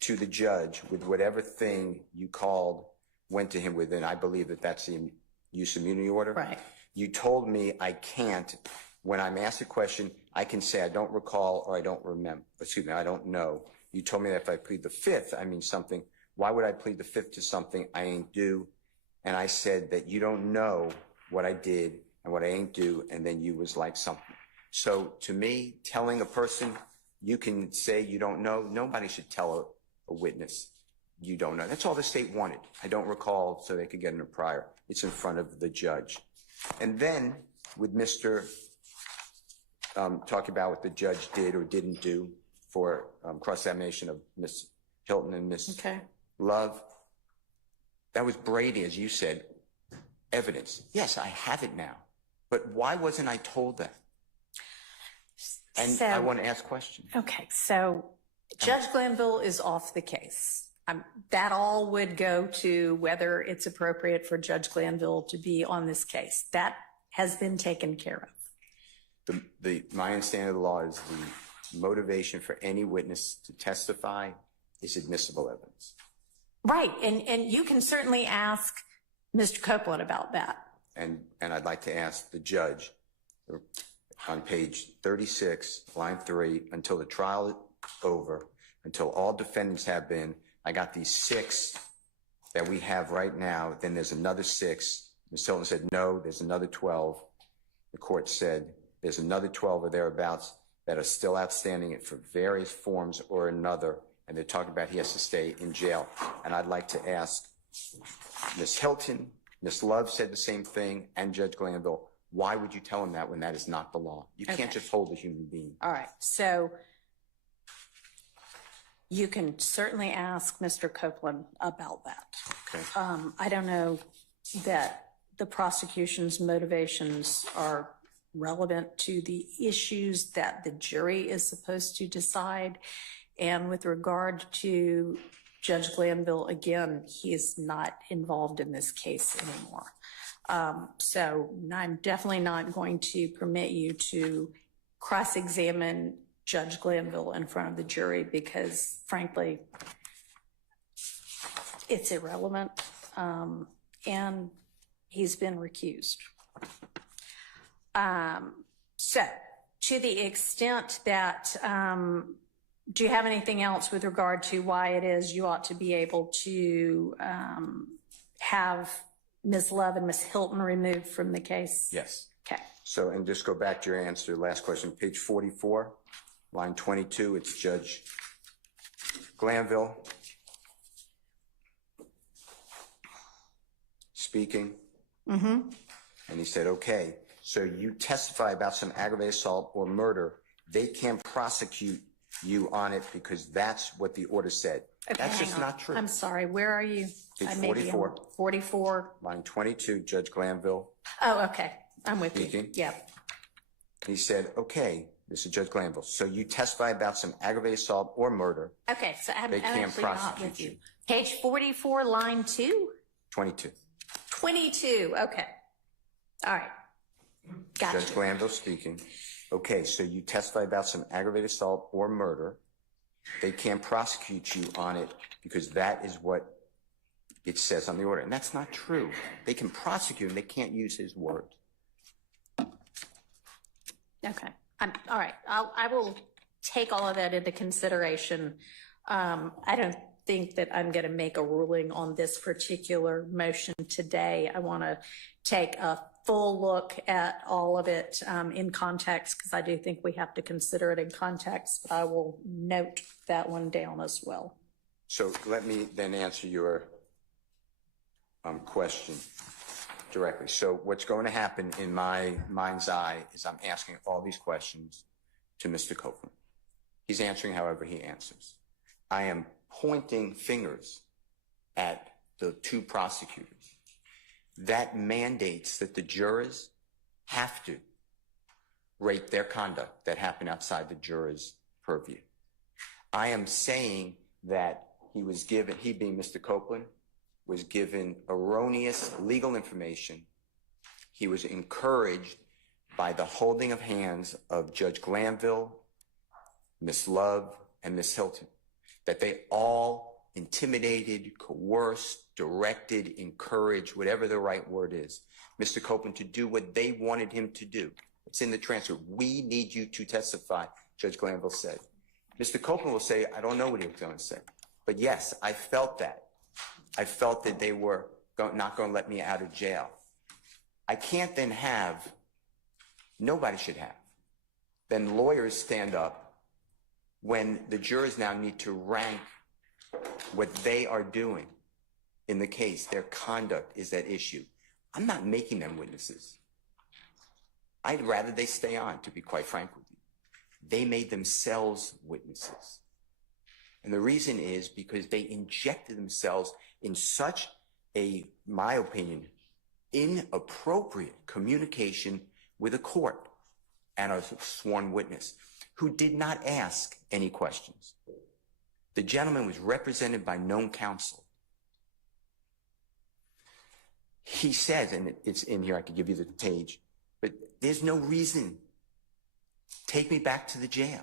to the judge with whatever thing you called, went to him with, and I believe that that's the use immunity order. Right. You told me I can't, when I'm asked a question, I can say I don't recall or I don't remember, excuse me, I don't know. You told me that if I plead the fifth, I mean something. Why would I plead the fifth to something I ain't do? And I said that you don't know what I did and what I ain't do, and then you was like something. So to me, telling a person you can say you don't know, nobody should tell a witness you don't know. That's all the state wanted. I don't recall, so they could get in a prior. It's in front of the judge. And then with Mr. Talking about what the judge did or didn't do for cross-examination of Ms. Hilton and Ms. Okay. Love, that was Brady, as you said, evidence. Yes, I have it now. But why wasn't I told that? And So- I want to ask questions. Okay, so Judge Glanville is off the case. That all would go to whether it's appropriate for Judge Glanville to be on this case. That has been taken care of. My understanding of the law is the motivation for any witness to testify is admissible evidence. Right, and you can certainly ask Mr. Copeland about that. And I'd like to ask the judge on page 36, line 3, until the trial is over, until all defendants have been, I got these 6 that we have right now, then there's another 6. Ms. Hilton said, no, there's another 12. The court said, there's another 12 or thereabouts that are still outstanding for various forms or another, and they're talking about he has to stay in jail. And I'd like to ask Ms. Hilton, Ms. Love said the same thing, and Judge Glanville, why would you tell him that when that is not the law? You can't just hold a human being. All right, so you can certainly ask Mr. Copeland about that. Okay. I don't know that the prosecution's motivations are relevant to the issues that the jury is supposed to decide. And with regard to Judge Glanville, again, he is not involved in this case anymore. So I'm definitely not going to permit you to cross-examine Judge Glanville in front of the jury because, frankly, it's irrelevant, and he's been recused. So to the extent that, do you have anything else with regard to why it is you ought to be able to have Ms. Love and Ms. Hilton removed from the case? Yes. Okay. So, and just go back to your answer, last question, page 44, line 22, it's Judge Glanville speaking. Mm-hmm. And he said, okay, so you testify about some aggravated assault or murder. They can't prosecute you on it because that's what the order said. Okay, That's hang just on. not true. I'm sorry. Where are you? Page I may be on 44. 44. Line 22, Judge Glanville Oh, okay. I'm with speaking. you. Yep. He said, okay, this is Judge Glanville. So you testify about some aggravated assault or murder. Okay, so I'm They can't actually not prosecute with you. you. Page 44, line 2? 22. 22. Okay. All right. Gotcha. Judge Glanville speaking. Okay, so you testify about some aggravated assault or murder. They can't prosecute you on it because that is what it says on the order. And that's not true. They can prosecute him. They can't use his word. Okay. All right. I will take all of that into consideration. I don't think that I'm going to make a ruling on this particular motion today. I want to take a full look at all of it in context, because I do think we have to consider it in context. I will note that one down as well. So let me then answer your question directly. So what's going to happen in my mind's eye is I'm asking all these questions to Mr. Copeland. He's answering however he answers. I am pointing fingers at the two prosecutors. That mandates that the jurors have to rate their conduct that happened outside the jurors' purview. I am saying that he being Mr. Copeland, was given erroneous legal information. He was encouraged by the holding of hands of Judge Glanville, Ms. Love, and Ms. Hilton, that they all intimidated, coerced, directed, encouraged, whatever the right word is, Mr. Copeland to do what they wanted him to do. It's in the transcript. We need you to testify, Judge Glanville said. Mr. Copeland will say, I don't know what he was going to say. But yes, I felt that. I felt that they were not going to let me out of jail. I can't then have, nobody should have, then lawyers stand up when the jurors now need to rank what they are doing in the case. Their conduct is at issue. I'm not making them witnesses. I'd rather they stay on, to be quite frank with you. They made themselves witnesses. And the reason is because they injected themselves in such a, my opinion, inappropriate communication with a court and a sworn witness who did not ask any questions. The gentleman was represented by known counsel. He says, and it's in here, I could give you the page, but there's no reason. Take me back to the jail.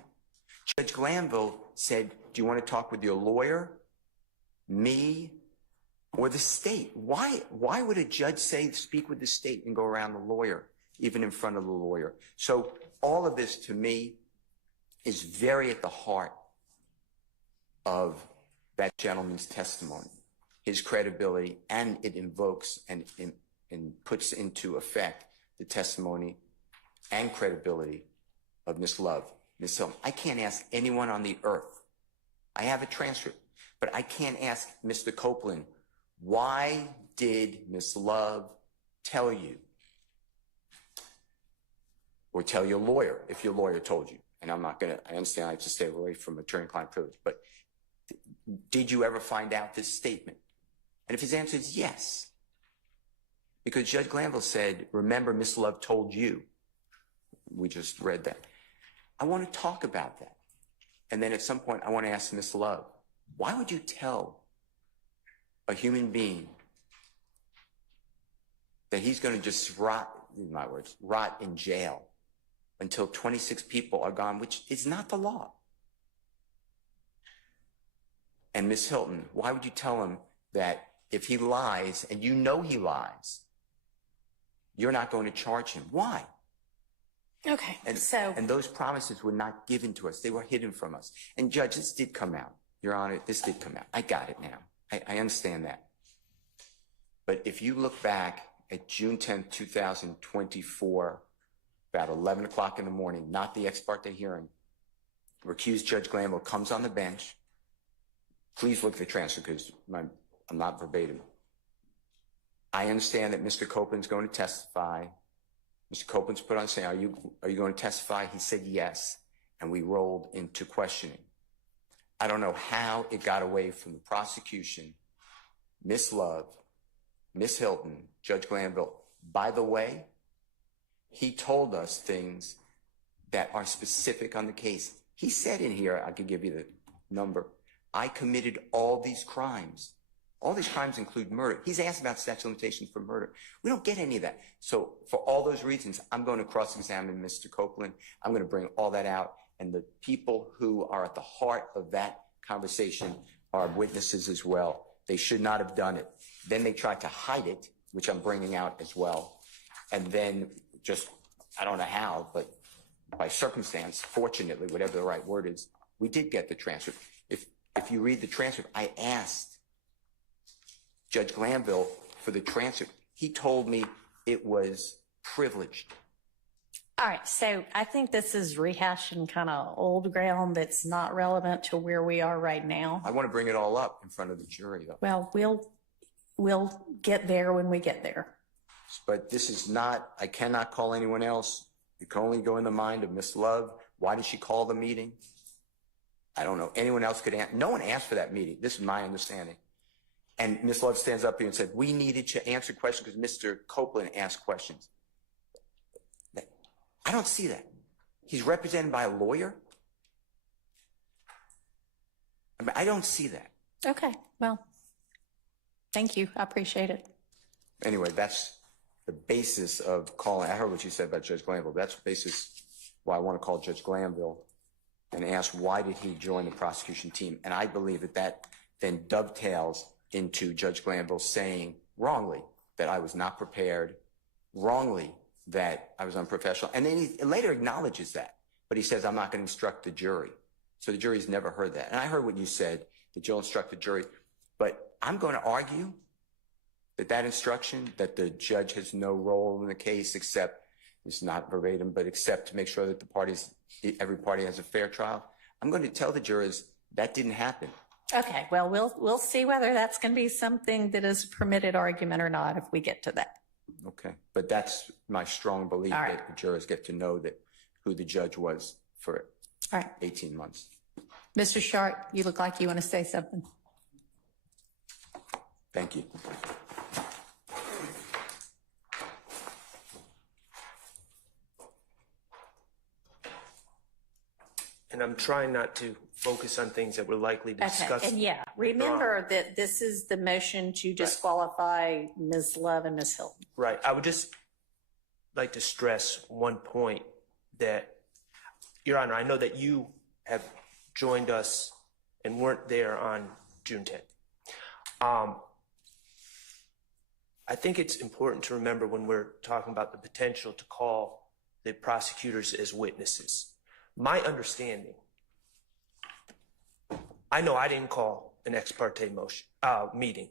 Judge Glanville said, do you want to talk with your lawyer, me, or the state? Why would a judge say speak with the state and go around the lawyer, even in front of the lawyer? So all of this to me is very at the heart of that gentleman's testimony, his credibility, and it invokes and puts into effect the testimony and credibility of Ms. Love, Ms. Hilton. I can't ask anyone on the earth. I have a transcript, but I can't ask Mr. Copeland, why did Ms. Love tell you? Or tell your lawyer, if your lawyer told you. And I'm not going to, I understand I have to stay away from attorney-client privilege, but did you ever find out this statement? And if his answer is yes, because Judge Glanville said, remember, Ms. Love told you. We just read that. I want to talk about that. And then at some point, I want to ask Ms. Love, why would you tell a human being that he's going to just rot, in my words, rot in jail until 26 people are gone, which is not the law? And Ms. Hilton, why would you tell him that if he lies, and you know he lies, you're not going to charge him? Why? Okay, And, so and those promises were not given to us. They were hidden from us. And Judge, this did come out. Your Honor, this did come out. I got it now. I understand that. But if you look back at June 10th, 2024, about 11 o'clock in the morning, not the ex parte hearing, recused Judge Glanville comes on the bench. Please look at the transcript because I'm not verbatim. I understand that Mr. Copeland's going to testify. Mr. Copeland's put on saying, are you going to testify? He said yes, and we rolled into questioning. I don't know how it got away from the prosecution, Miss Love, Miss Hilton, Judge Glanville. By the way, he told us things that are specific on the case. He said in here, I could give you the number, I committed all these crimes. All these crimes include murder. He's asked about statute of limitations for murder. We don't get any of that. So for all those reasons, I'm going to cross-examine Mr. Copeland. I'm going to bring all that out. And the people who are at the heart of that conversation are witnesses as well. They should not have done it. Then they tried to hide it, which I'm bringing out as well. And then just, I don't know how, but by circumstance, fortunately, whatever the right word is, we did get the transcript. If you read the transcript, I asked Judge Glanville for the transcript. He told me it was privileged. all right, so I think this is rehashing kind of old ground that's not relevant to where we are right now. I want to bring it all up in front of the jury, though. Well, we'll get there when we get there. But this is not, I cannot call anyone else. You can only go in the mind of Miss Love. Why did she call the meeting? I don't know. Anyone else could answer. No one asked for that meeting. This is my understanding. And Miss Love stands up here and said, we needed to answer questions because Mr. Copeland asked questions. I don't see that. He's represented by a lawyer. I mean, I don't see that. Okay, well, thank you. I appreciate it. Anyway, that's the basis of calling. I heard what you said about Judge Glanville. That's the basis why I want to call Judge Glanville and ask why did he join the prosecution team. And I believe that that then dovetails into Judge Glanville saying wrongly that I was not prepared, wrongly that I was unprofessional. And then he later acknowledges that, but he says, I'm not going to instruct the jury. So the jury's never heard that. And I heard what you said, that you'll instruct the jury, but I'm going to argue that that instruction, that the judge has no role in the case except, it's not verbatim, but except to make sure that the parties, every party has a fair trial. I'm going to tell the jurors that didn't happen. Okay, well, we'll see whether that's going to be something that is a permitted argument or not if we get to that. Okay, but that's my strong belief All right. that the jurors get to know that who the judge was for All right. 18 months. Mr. Sharp, you look like you want to say something. Thank you. And I'm trying not to focus on things that we're likely to discuss. Okay, and yeah, remember that this is the motion to disqualify Ms. Love and Ms. Hilton. Right. I would just like to stress one point that, Your Honor, I know that you have joined us and weren't there on June 10th. I think it's important to remember when we're talking about the potential to call the prosecutors as witnesses. My understanding, I know I didn't call an ex parte meeting.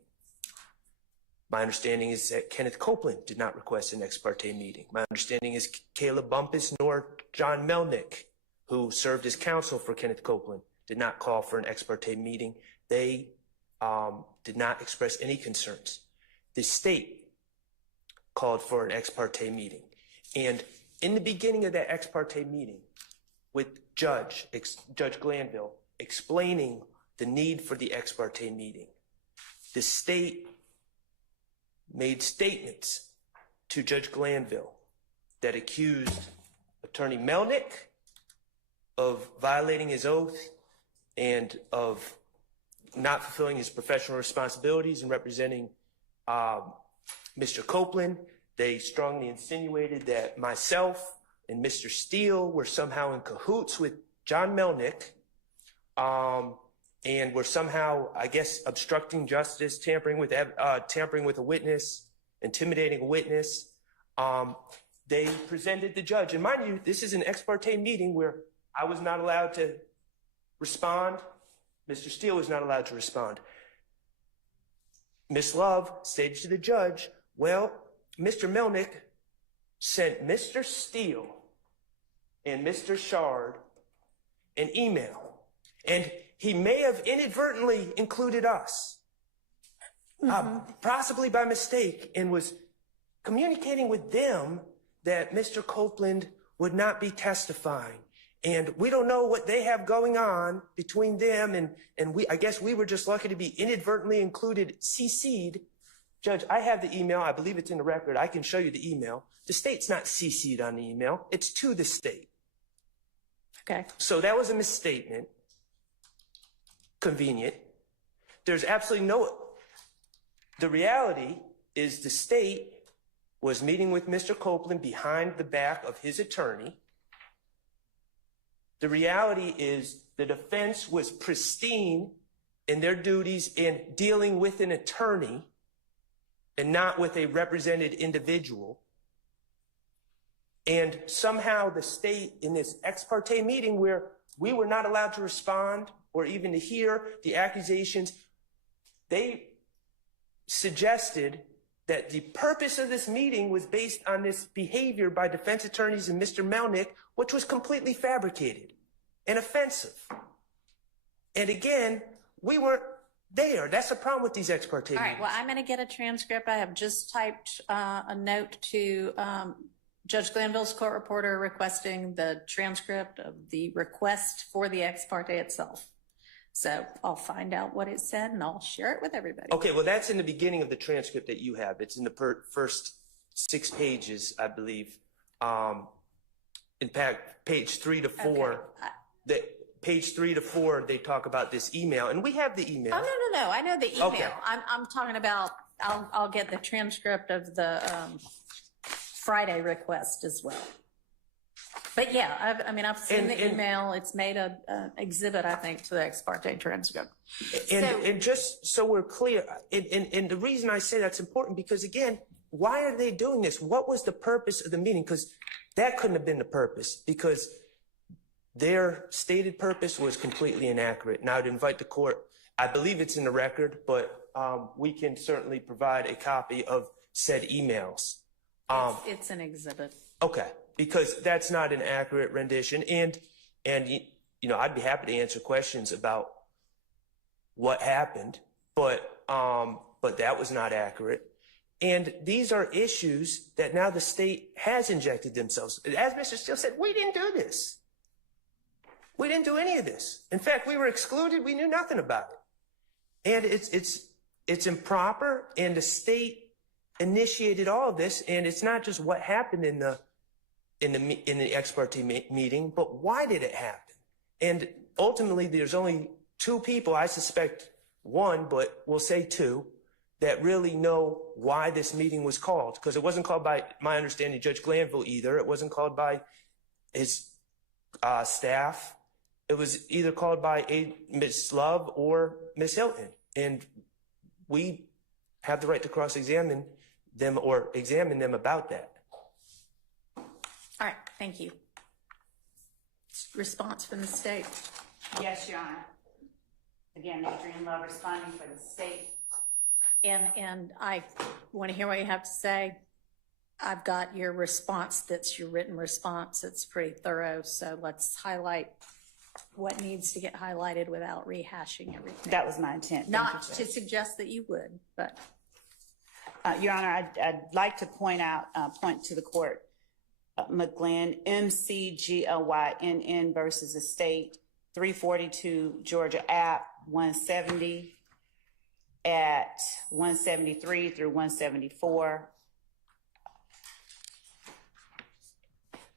My understanding is that Kenneth Copeland did not request an ex parte meeting. My understanding is Caleb Bumpus nor John Melnick, who served as counsel for Kenneth Copeland, did not call for an ex parte meeting. They did not express any concerns. The state called for an ex parte meeting. And in the beginning of that ex parte meeting, with Judge Glanville explaining the need for the ex parte meeting, the state made statements to Judge Glanville that accused Attorney Melnick of violating his oath and of not fulfilling his professional responsibilities in representing Mr. Copeland. They strongly insinuated that myself and Mr. Steele were somehow in cahoots with John Melnick and were somehow, I guess, obstructing justice, tampering with a witness, intimidating a witness. they presented the judge. And mind you, this is an ex parte meeting where I was not allowed to respond. Mr. Steele was not allowed to respond. Ms. Love stated to the judge, well, Mr. Melnick sent Mr. Steele and Mr. Shard an email, and he may have inadvertently included us, possibly by mistake, and was communicating with them that Mr. Copeland would not be testifying. And we don't know what they have going on between them, and I guess we were just lucky to be inadvertently included, CC'd. Judge, I have the email. I believe it's in the record. I can show you the email. The state's not CC'd on the email. It's to the state. Okay. So that was a misstatement. Convenient. There's absolutely no... The reality is the state was meeting with Mr. Copeland behind the back of his attorney. The reality is the defense was pristine in their duties in dealing with an attorney and not with a represented individual. And somehow the state, in this ex parte meeting where we were not allowed to respond or even to hear the accusations, they suggested that the purpose of this meeting was based on this behavior by defense attorneys and Mr. Melnick, which was completely fabricated and offensive. And again, we weren't there. That's the problem with these ex parte meetings. All right, well, I'm going to get a transcript. I have just typed a note to Judge Glanville's court reporter requesting the transcript of the request for the ex parte itself. So I'll find out what it said and I'll share it with everybody. Okay, well, that's in the beginning of the transcript that you have. It's in the first 6 pages, I believe. In fact, page 3 to 4. Okay. Page 3 to 4, they talk about this email, and we have the email. Oh, no. I know the email. Okay. I'm talking about, I'll get the transcript of the Friday request as well. But yeah, I've seen the email. It's made an exhibit, I think, to the ex parte transcript. And just so we're clear, and the reason I say that's important, because again, why are they doing this? What was the purpose of the meeting? Because that couldn't have been the purpose, because their stated purpose was completely inaccurate. Now, I'd invite the court, I believe it's in the record, but we can certainly provide a copy of said emails. It's an exhibit. Okay, because that's not an accurate rendition. And you know, I'd be happy to answer questions about what happened, but that was not accurate. And these are issues that now the state has injected themselves. As Mr. Steele said, we didn't do this. We didn't do any of this. In fact, we were excluded. We knew nothing about it. And it's improper, and the state initiated all of this. And it's not just what happened in the ex parte meeting, but why did it happen? And ultimately, there's only 2 people, I suspect 1, but we'll say 2, that really know why this meeting was called. Because it wasn't called by, my understanding, Judge Glanville either. It wasn't called by his staff. It was either called by Ms. Love or Ms. Hilton. And we have the right to cross-examine them or examine them about that. All right, thank you. Response from the state. Yes, Your Honor. Again, Adrienne Love responding for the state. And I want to hear what you have to say. I've got your response. That's your written response. It's pretty thorough. So let's highlight what needs to get highlighted without rehashing everything. That was my intent. Not to suggest that you would, but. Your Honor, I'd like to point to the court, McGlynn, MCGLYNN versus the state, 342 Georgia App, 170 at 173 through 174.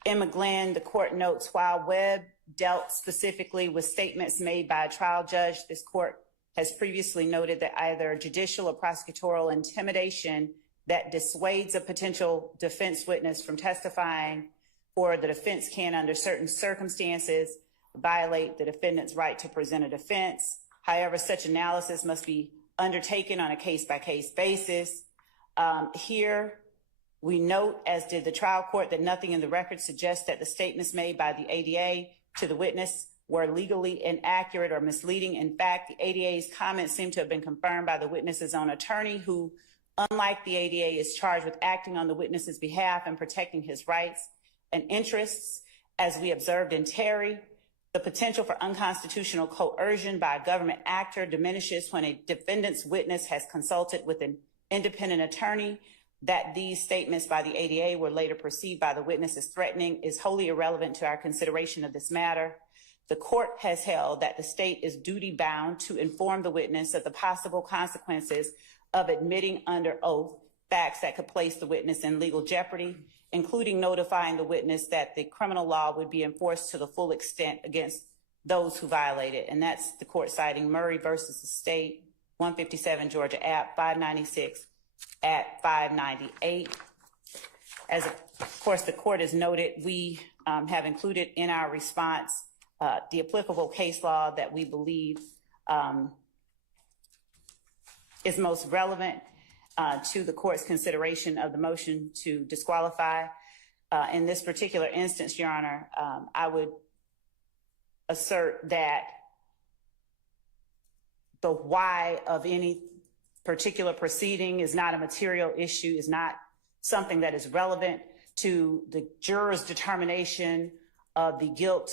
In McGlynn, the court notes, while Webb dealt specifically with statements made by a trial judge, this court has previously noted that either judicial or prosecutorial intimidation that dissuades a potential defense witness from testifying, or the defense can, under certain circumstances, violate the defendant's right to present a defense. However, such analysis must be undertaken on a case-by-case basis. Here, We note, as did the trial court, that nothing in the record suggests that the statements made by the ADA to the witness were legally inaccurate or misleading. In fact, the ADA's comments seem to have been confirmed by the witness's own attorney, who, unlike the ADA, is charged with acting on the witness's behalf and protecting his rights and interests. As we observed in Terry, the potential for unconstitutional coercion by a government actor diminishes when a defendant's witness has consulted with an independent attorney. That these statements by the ADA were later perceived by the witness as threatening is wholly irrelevant to our consideration of this matter. The court has held that the state is duty bound to inform the witness of the possible consequences of admitting under oath facts that could place the witness in legal jeopardy, including notifying the witness that the criminal law would be enforced to the full extent against those who violate it. And that's the court citing Murray versus the state, 157 Georgia App, 596 at 598. As of course the court has noted, we have included in our response the applicable case law that we believe is most relevant to the court's consideration of the motion to disqualify. In this particular instance, Your Honor, I would assert that the why of any particular proceeding is not a material issue, is not something that is relevant to the juror's determination of the guilt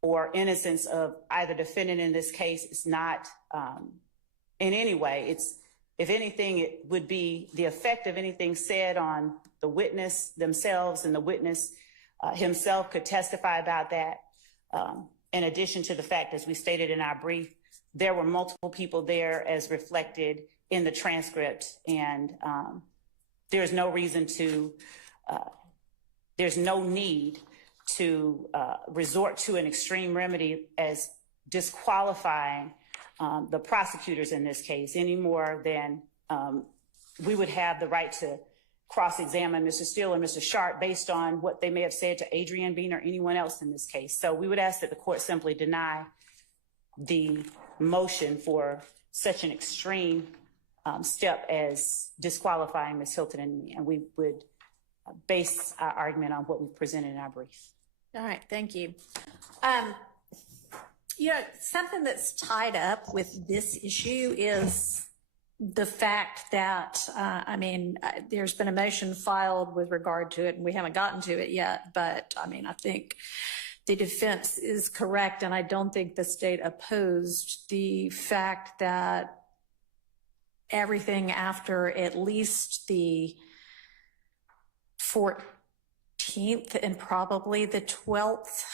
or innocence of either defendant in this case. It's not in any way. It's, if anything, it would be the effect of anything said on the witness themselves, and the witness himself could testify about that. In addition to the fact, as we stated in our brief, there were multiple people there as reflected in the transcript, and there's no reason to, there's no need to resort to an extreme remedy as disqualifying the prosecutors in this case, any more than we would have the right to cross-examine Mr. Steele and Mr. Sharp based on what they may have said to Adrienne Bean or anyone else in this case. So we would ask that the court simply deny the motion for such an extreme step as disqualifying Ms. Hilton and me, and we would base our argument on what we presented in our brief. All right, thank you. You know, something that's tied up with this issue is the fact that, I mean, there's been a motion filed with regard to it, and we haven't gotten to it yet, but I mean, I think the defense is correct, and I don't think the state opposed the fact that everything after at least the 14th and probably the 12th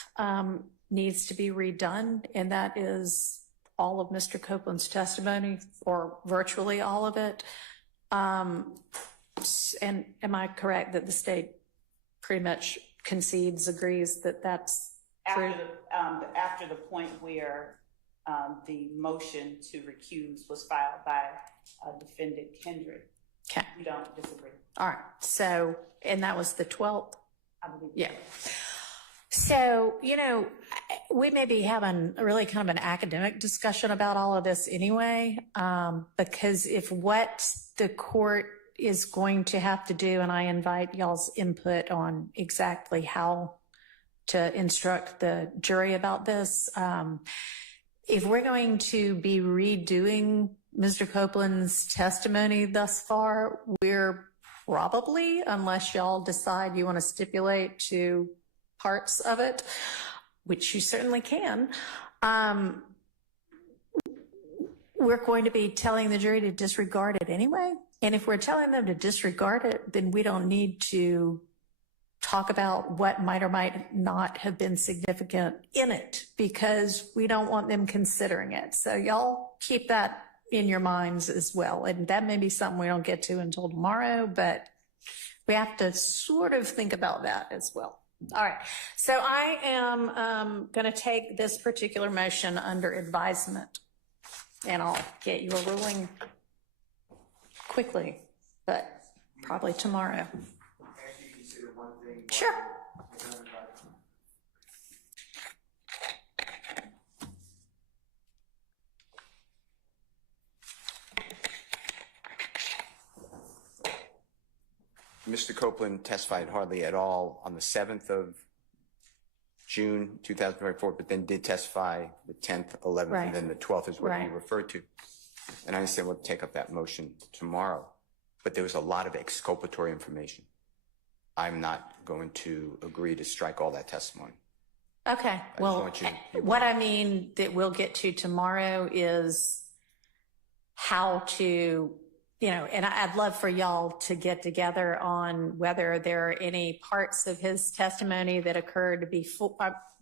needs to be redone, and that is all of Mr. Copeland's testimony, or virtually all of it. And am I correct that the state pretty much concedes, agrees that that's true? After the point where the motion to recuse was filed by defendant Kendrick. Okay. We don't disagree. All right. So, and that was the 12th? I believe. Yeah. So, you know, we may be having really kind of an academic discussion about all of this anyway, because if what the court is going to have to do, and I invite y'all's input on exactly how to instruct the jury about this, if we're going to be redoing Mr. Copeland's testimony thus far, we're probably, unless y'all decide you want to stipulate to parts of it, which you certainly can, we're going to be telling the jury to disregard it anyway. And if we're telling them to disregard it, then we don't need to talk about what might or might not have been significant in it, because we don't want them considering it. So y'all keep that in your minds as well. And that may be something we don't get to until tomorrow, but we have to sort of think about that as well. All right. So I am going to take this particular motion under advisement, and I'll get you a ruling quickly, but probably tomorrow. Sure. Mr. Copeland testified hardly at all on the 7th of June 2024, but then did testify the 10th, 11th, Right. and then the 12th is what Right. you referred to. And I understand we'll take up that motion tomorrow, but there was a lot of exculpatory information. I'm not going to agree to strike all that testimony. Okay, well, want you to be what I mean that we'll get to tomorrow is how to, and I'd love for y'all to get together on whether there are any parts of his testimony that occurred before,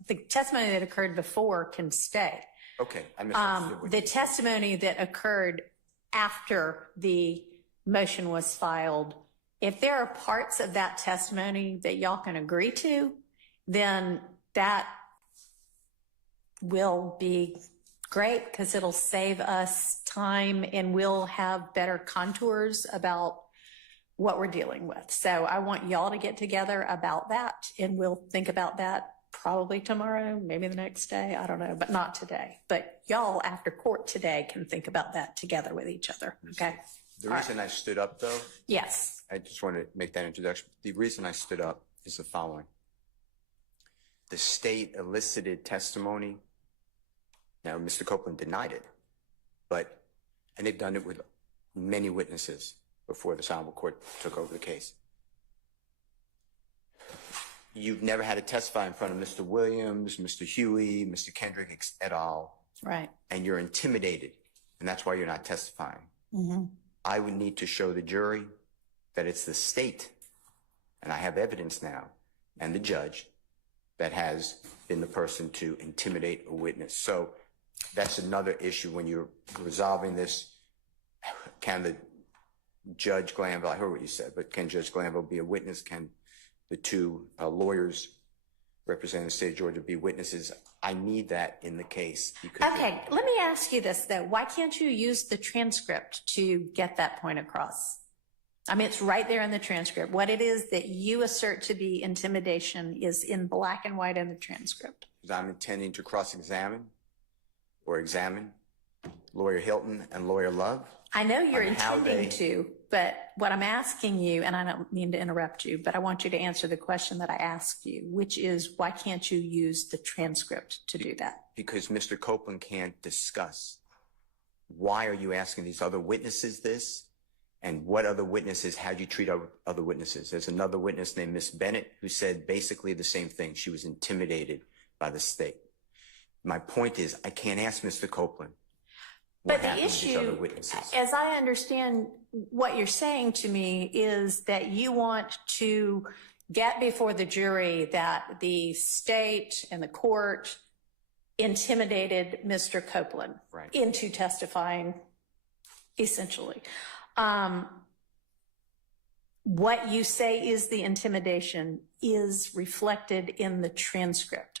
the testimony that occurred before can stay. Okay, I misunderstood what The you said. testimony that occurred after the motion was filed, if there are parts of that testimony that y'all can agree to, then that will be great because it'll save us time and we'll have better contours about what we're dealing with. So I want y'all to get together about that and we'll think about that probably tomorrow, maybe the next day. I don't know, but not today. But y'all after court today can think about that together with each other. Okay. The reason I stood up, though, Yes. I just want to make that introduction. The reason I stood up is the following. The state elicited testimony. Now, Mr. Copeland denied it, and they've done it with many witnesses before the Honorable Court took over the case. You've never had to testify in front of Mr. Williams, Mr. Huey, Mr. Kendrick, et al., Right. and you're intimidated, and that's why you're not testifying. Mm-hmm. I would need to show the jury that it's the state, and I have evidence now, and the judge that has been the person to intimidate a witness. So that's another issue when you're resolving this. Can the Judge Glanville, I heard what you said, but can Judge Glanville be a witness? Can the two lawyers representing the state of Georgia be witnesses? I need that in the case. Because Okay, let me ask you this though. Why can't you use the transcript to get that point across? I mean, it's right there in the transcript. What it is that you assert to be intimidation is in black and white in the transcript. I'm intending to cross-examine or examine Lawyer Hilton and Lawyer Love. I know you're On how intending they- to, but what I'm asking you, and I don't mean to interrupt you, but I want you to answer the question that I asked you, which is why can't you use the transcript to do that? Because Mr. Copeland can't discuss. Why are you asking these other witnesses this? And what other witnesses, how do you treat other witnesses? There's another witness named Miss Bennett who said basically the same thing. She was intimidated by the state. My point is, I can't ask Mr. Copeland what But the happened to these other issue, witnesses. as I understand what you're saying to me, is that you want to get before the jury that the state and the court intimidated Mr. Copeland Right. into testifying, essentially. What you say is the intimidation is reflected in the transcript.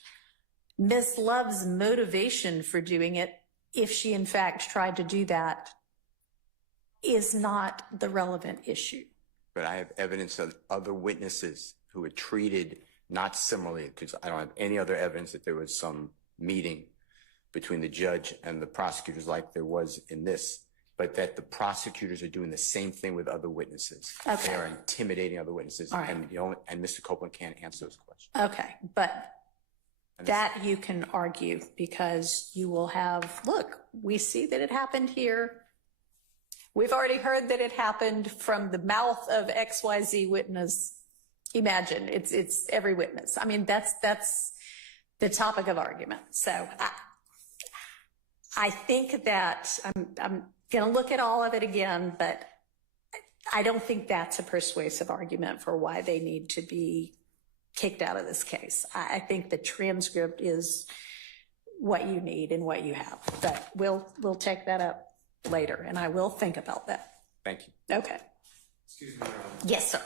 Ms. Love's motivation for doing it, if she in fact tried to do that, is not the relevant issue. But I have evidence of other witnesses who were treated not similarly, because I don't have any other evidence that there was some meeting between the judge and the prosecutors like there was in this, but that the prosecutors are doing the same thing with other witnesses. Okay. They are intimidating other witnesses, All right. and Mr. Copeland can't answer those questions. Okay, but And it's- that you can argue because you will have, look, we see that it happened here. We've already heard that it happened from the mouth of XYZ witness. Imagine it's every witness. I mean, that's the topic of argument. So I think that I'm going to look at all of it again, but I don't think that's a persuasive argument for why they need to be kicked out of this case. I think the transcript is what you need and what you have, but we'll take that up later and I will think about that. Thank you. Okay. Excuse me, Your Honor. Yes, sir.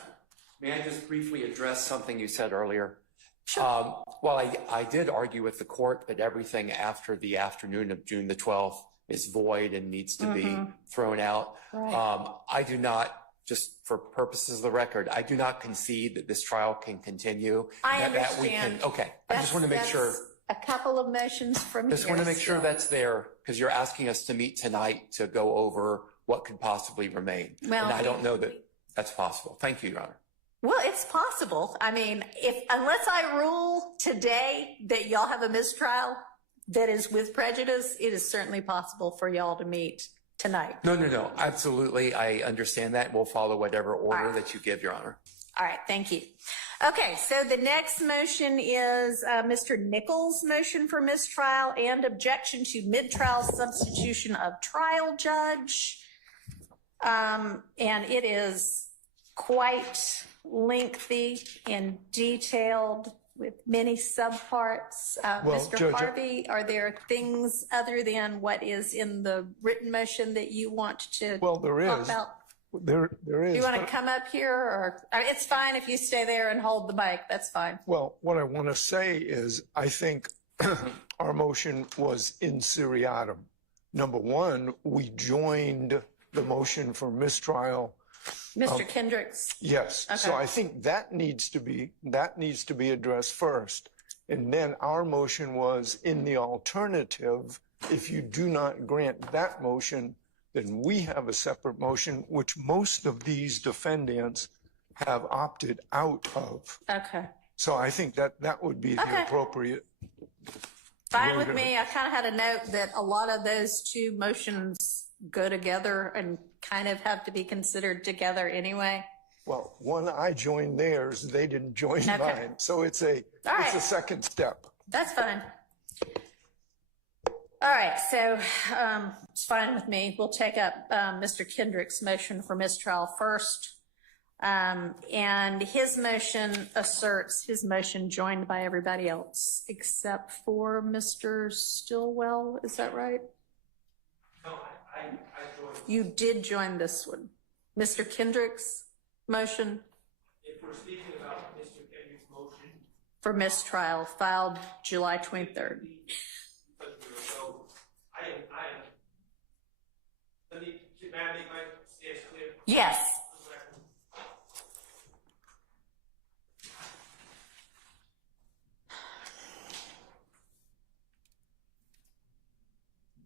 May I just briefly address something you said earlier? Sure. Well, I did argue with the court that everything after the afternoon of June the 12th is void and needs to be thrown out. Right. I do not, just for purposes of the record, I do not concede that this trial can continue. I that we understand. can, okay, I just want to make sure. That's a couple of motions from Just here, want to make sure so- that's there because you're asking us to meet tonight to go over what could possibly remain. Well, And I don't know that that's possible. Thank you, Your Honor. Well, it's possible. I mean, unless I rule today that y'all have a mistrial that is with prejudice, it is certainly possible for y'all to meet tonight. No. Absolutely. I understand that. We'll follow whatever order right. that you give, Your Honor. All right, thank you. Okay, so the next motion is Mr. Nichols' motion for mistrial and objection to mid-trial substitution of trial judge. And it is quite lengthy and detailed with many subparts. Mr. Judge, Harvey, are there things other than what is in the written motion that you want to talk about? There is. You want to come up here, or it's fine if you stay there and hold the mic. That's fine. Well, what I want to say is I think our motion was in seriatim. Number one, we joined the motion for mistrial. Mr. Kendricks. Yes. Okay. So I think that needs to be addressed first. And then our motion was in the alternative. If you do not grant that motion, then we have a separate motion, which most of these defendants have opted out of. Okay. So I think that would be the appropriate. Fine with me. I kind of had a note that a lot of those two motions go together and kind of have to be considered together anyway. Well, one, I joined theirs, they didn't join mine. So it's a second step. That's fine. All right, so it's fine with me. We'll take up Mr. Kendrick's motion for mistrial first. And his motion asserts his motion joined by everybody else except for Mr. Stillwell. Is that right? No, I joined. You did join this one. Mr. Kendrick's motion If we're speaking about Mr. Kendrick's motion, for mistrial filed July 23rd. so I am, may I make my stance clear? Yes.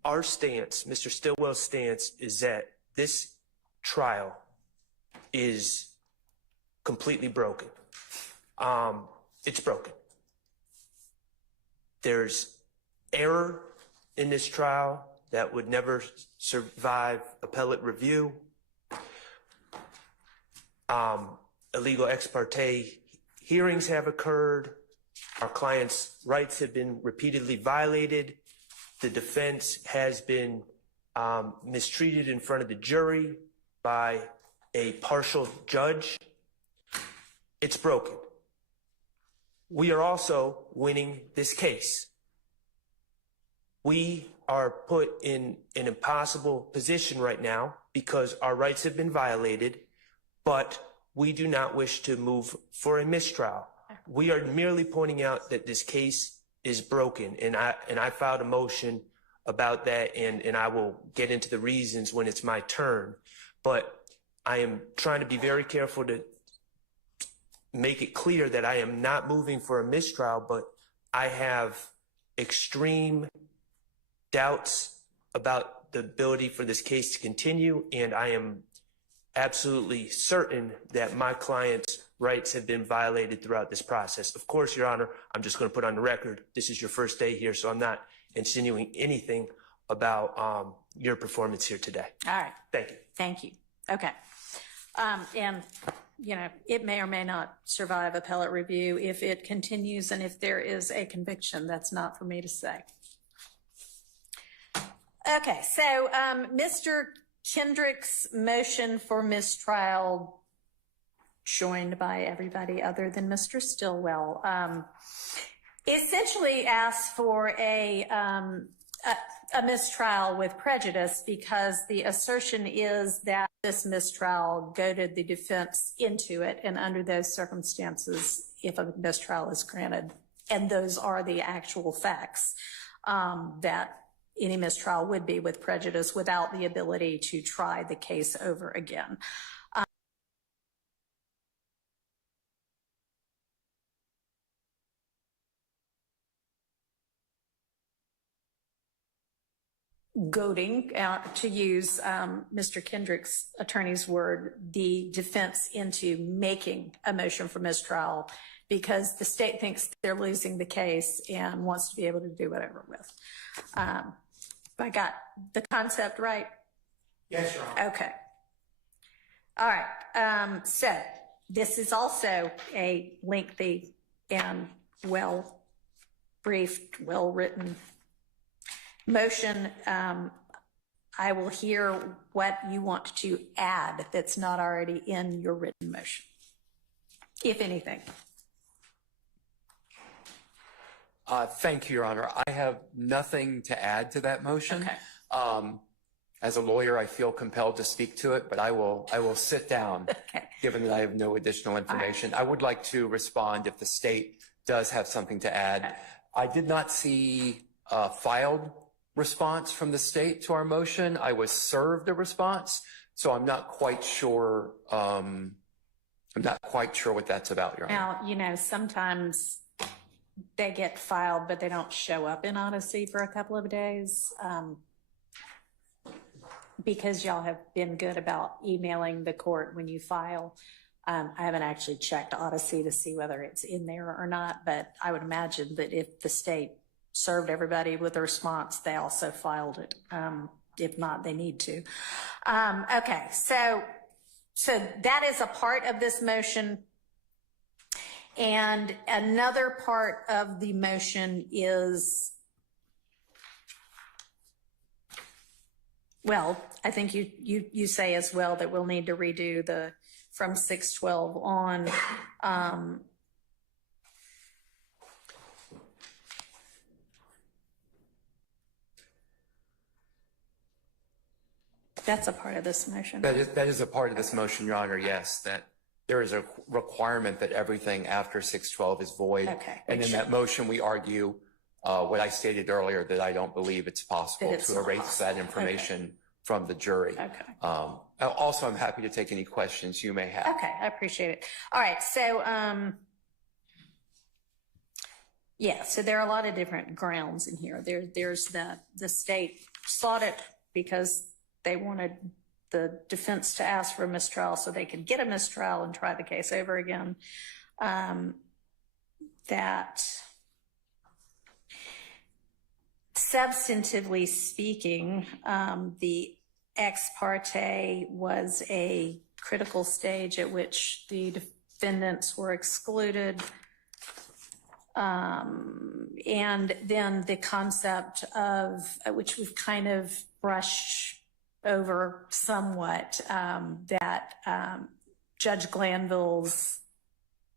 Our stance, Mr. Stillwell's stance, is that this trial is completely broken. It's broken. There's error in this trial that would never survive appellate review. Illegal ex parte hearings have occurred. Our client's rights have been repeatedly violated. The defense has been mistreated in front of the jury by a partial judge. It's broken. We are also winning this case. We are put in an impossible position right now because our rights have been violated, but we do not wish to move for a mistrial. We are merely pointing out that this case is broken, and I filed a motion about that, and I will get into the reasons when it's my turn. But I am trying to be very careful to make it clear that I am not moving for a mistrial, but I have extreme doubts about the ability for this case to continue, and I am absolutely certain that my client's rights have been violated throughout this process. Of course, Your Honor, I'm just going to put on the record, this is your first day here, so I'm not insinuating anything about your performance here today. All right. Thank you. Thank you. Okay. And, you know, it may or may not survive appellate review if it continues and if there is a conviction. That's not for me to say. Okay. So Mr. Kendrick's motion for mistrial, joined by everybody other than Mr. Stillwell, essentially asks for a mistrial with prejudice because the assertion is that this mistrial goaded the defense into it, and under those circumstances, if a mistrial is granted, and those are the actual facts, that any mistrial would be with prejudice without the ability to try the case over again. goading, to use Mr. Kendrick's attorney's word, the defense into making a motion for mistrial because the state thinks they're losing the case and wants to be able to do whatever with. I got the concept right? Yes, Your Honor. Okay. All right. So this is also a lengthy and well-briefed, well-written motion. I will hear what you want to add that's not already in your written motion, if anything. Thank you, Your Honor. I have nothing to add to that motion. Okay. As a lawyer, I feel compelled to speak to it, but I will sit down, Okay. given that I have no additional information. I would like to respond if the state does have something to add. Okay. I did not see a filed response from the state to our motion. I was served a response, so I'm not quite sure. I'm not quite sure what that's about, Your Honor. Now, sometimes they get filed, but they don't show up in Odyssey for a couple of days. Because y'all have been good about emailing the court when you file. I haven't actually checked Odyssey to see whether it's in there or not, but I would imagine that if the state served everybody with a response, they also filed it. If not, they need to. Okay, so that is a part of this motion. And another part of the motion is, well, I think you say as well that we'll need to redo the from 612 on. That's a part of this motion. That is a part of this motion, Your Honor, yes, that there is a requirement that everything after 612 is void. Okay. And in that motion, we argue what I stated earlier, that I don't believe it's possible to erase that information from the jury. Okay. Also, I'm happy to take any questions you may have. Okay, I appreciate it. All right, so yeah, so there are a lot of different grounds in here. There's the state sought it because they wanted the defense to ask for a mistrial so they could get a mistrial and try the case over again. That substantively speaking, the ex parte was a critical stage at which the defendants were excluded. And then the concept of, which we've kind of brushed over somewhat, that Judge Glanville's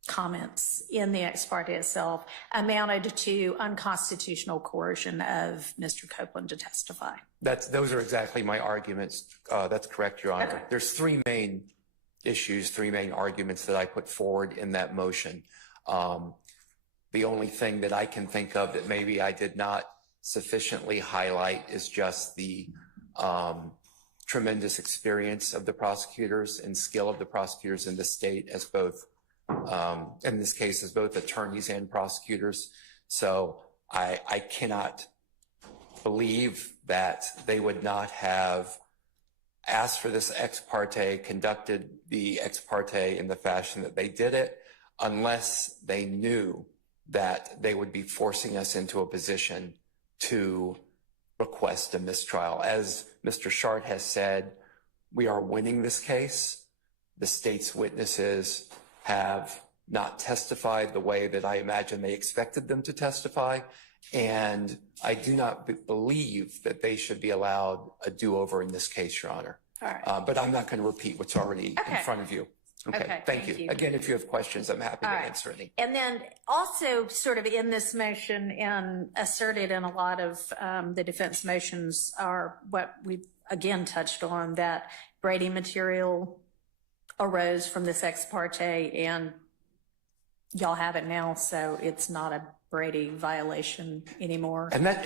comments in the ex parte itself amounted to unconstitutional coercion of Mr. Copeland to testify. Those are exactly my arguments. That's correct, Your Honor. Okay. There's three main issues, three main arguments that I put forward in that motion. The only thing that I can think of that maybe I did not sufficiently highlight is just the tremendous experience of the prosecutors and skill of the prosecutors in the state as both, in this case, as both attorneys and prosecutors. So I cannot believe that they would not have asked for this ex parte, conducted the ex parte in the fashion that they did it, unless they knew that they would be forcing us into a position to request a mistrial. As Mr. Shart has said, we are winning this case. The state's witnesses have not testified the way that I imagine they expected them to testify. And I do not believe that they should be allowed a do-over in this case, Your Honor. All right. But I'm not going to repeat what's already in front of you. Okay, thank you. Again, if you have questions, I'm happy to answer any. And then also sort of in this motion and asserted in a lot of the defense motions are what we again touched on, that Brady material arose from this ex parte and y'all have it now, so it's not a Brady violation anymore. And that,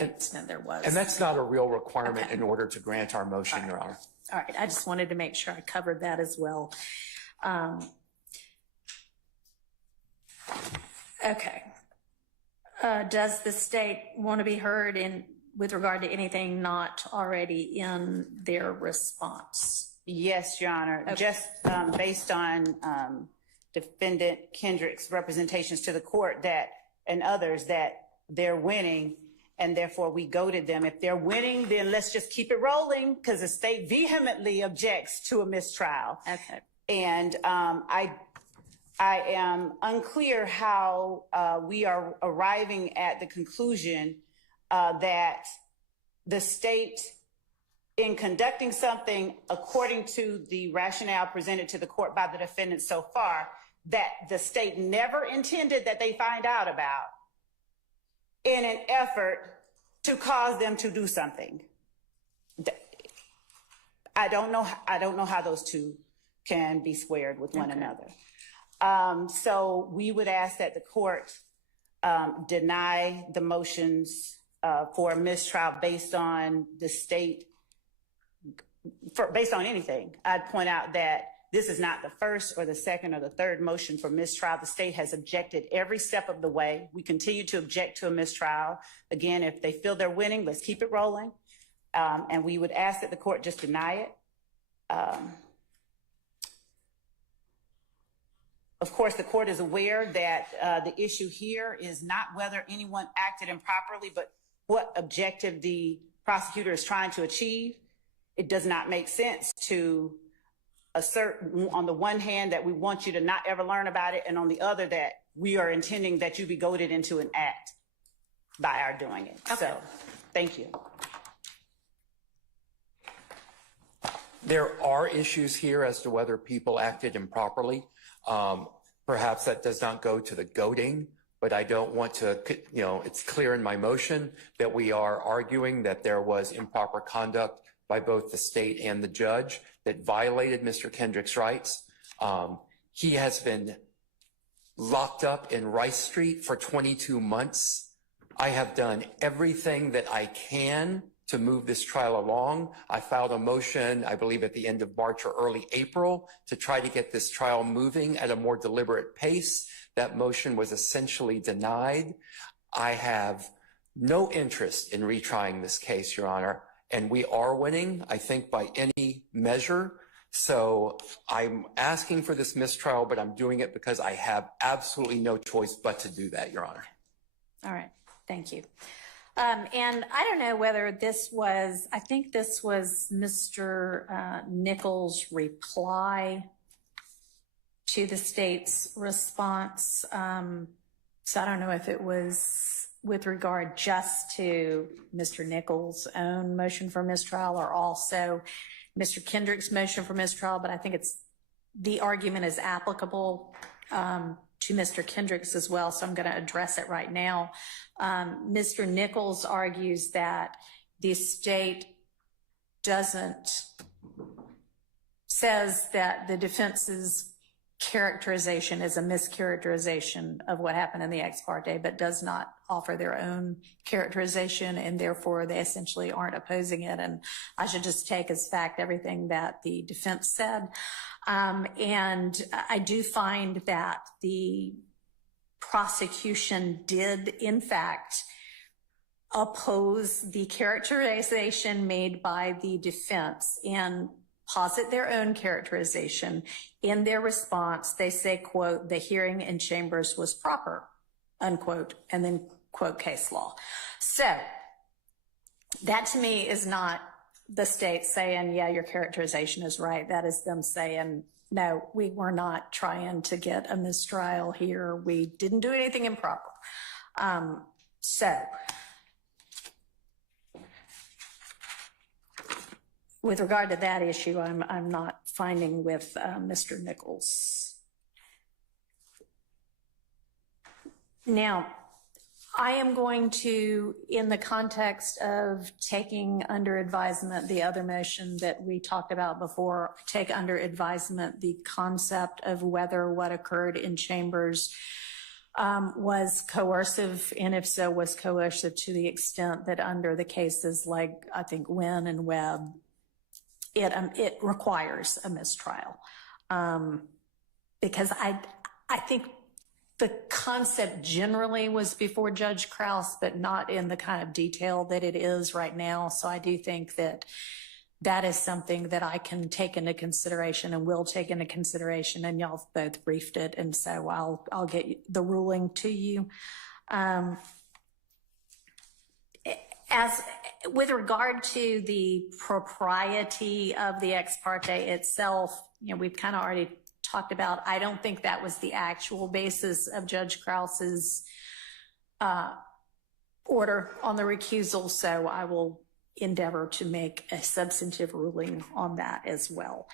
there was. and that's not a real requirement in order to grant our motion, Your Honor. All right, I just wanted to make sure I covered that as well. Okay. Does the state want to be heard in with regard to anything not already in their response? Yes, Your Honor. Okay. Just based on Defendant Kendrick's representations to the court that and others that they're winning, and therefore we goaded them. If they're winning, then let's just keep it rolling, because the state vehemently objects to a mistrial. Okay. And I am unclear how we are arriving at the conclusion that the state, in conducting something according to the rationale presented to the court by the defendant so far, that the state never intended that they find out about, in an effort to cause them to do something. I don't know how those two can be squared with one another. So we would ask that the court deny the motions for a mistrial based on the state, based on anything. I'd point out that this is not the first or the second or the third motion for mistrial. The state has objected every step of the way. We continue to object to a mistrial. Again, if they feel they're winning, let's keep it rolling. And we would ask that the court just deny it. Of course, the court is aware that the issue here is not whether anyone acted improperly, but what objective the prosecutor is trying to achieve. It does not make sense to assert on the one hand that we want you to not ever learn about it, and on the other that we are intending that you be goaded into an act by our doing it. Okay. So, thank you. There are issues here as to whether people acted improperly. Perhaps that does not go to the goading, but I don't want to, it's clear in my motion that we are arguing that there was improper conduct by both the state and the judge that violated Mr. Kendrick's rights. He has been locked up in Rice Street for 22 months. I have done everything that I can to move this trial along. I filed a motion, I believe at the end of March or early April, to try to get this trial moving at a more deliberate pace. That motion was essentially denied. I have no interest in retrying this case, Your Honor, and we are winning, I think, by any measure. So I'm asking for this mistrial, but I'm doing it because I have absolutely no choice but to do that, Your Honor. All right. Thank you. And I don't know whether this was, I think this was Mr. Nichols' reply to the state's response. So I don't know if it was with regard just to Mr. Nichols' own motion for mistrial or also Mr. Kendrick's motion for mistrial, but I think it's, the argument is applicable to Mr. Kendrick's as well, so I'm going to address it right now. Mr. Nichols argues that the state says that the defense's characterization is a mischaracterization of what happened in the ex parte, but does not offer their own characterization, and therefore they essentially aren't opposing it. And I should just take as fact everything that the defense said. And I do find that the prosecution did, in fact, oppose the characterization made by the defense and posit their own characterization. In their response, they say, quote, the hearing in chambers was proper, unquote, and then quote case law. So that to me is not the state saying, yeah, your characterization is right. That is them saying, no, we were not trying to get a mistrial here. We didn't do anything improper. So with regard to that issue, I'm not finding with Mr. Nichols. Now, I am going to, in the context of taking under advisement the other motion that we talked about before, take under advisement the concept of whether what occurred in chambers was coercive, and if so, was coercive to the extent that under the cases like, I think, Wynn and Webb, it requires a mistrial. Because I think the concept generally was before Judge Krause, but not in the kind of detail that it is right now. So I do think that that is something that I can take into consideration and will take into consideration. And y'all both briefed it, and so I'll get the ruling to you. As with regard to the propriety of the ex parte itself, we've kind of already talked about. I don't think that was the actual basis of Judge Krause's order on the recusal, so I will endeavor to make a substantive ruling on that as well.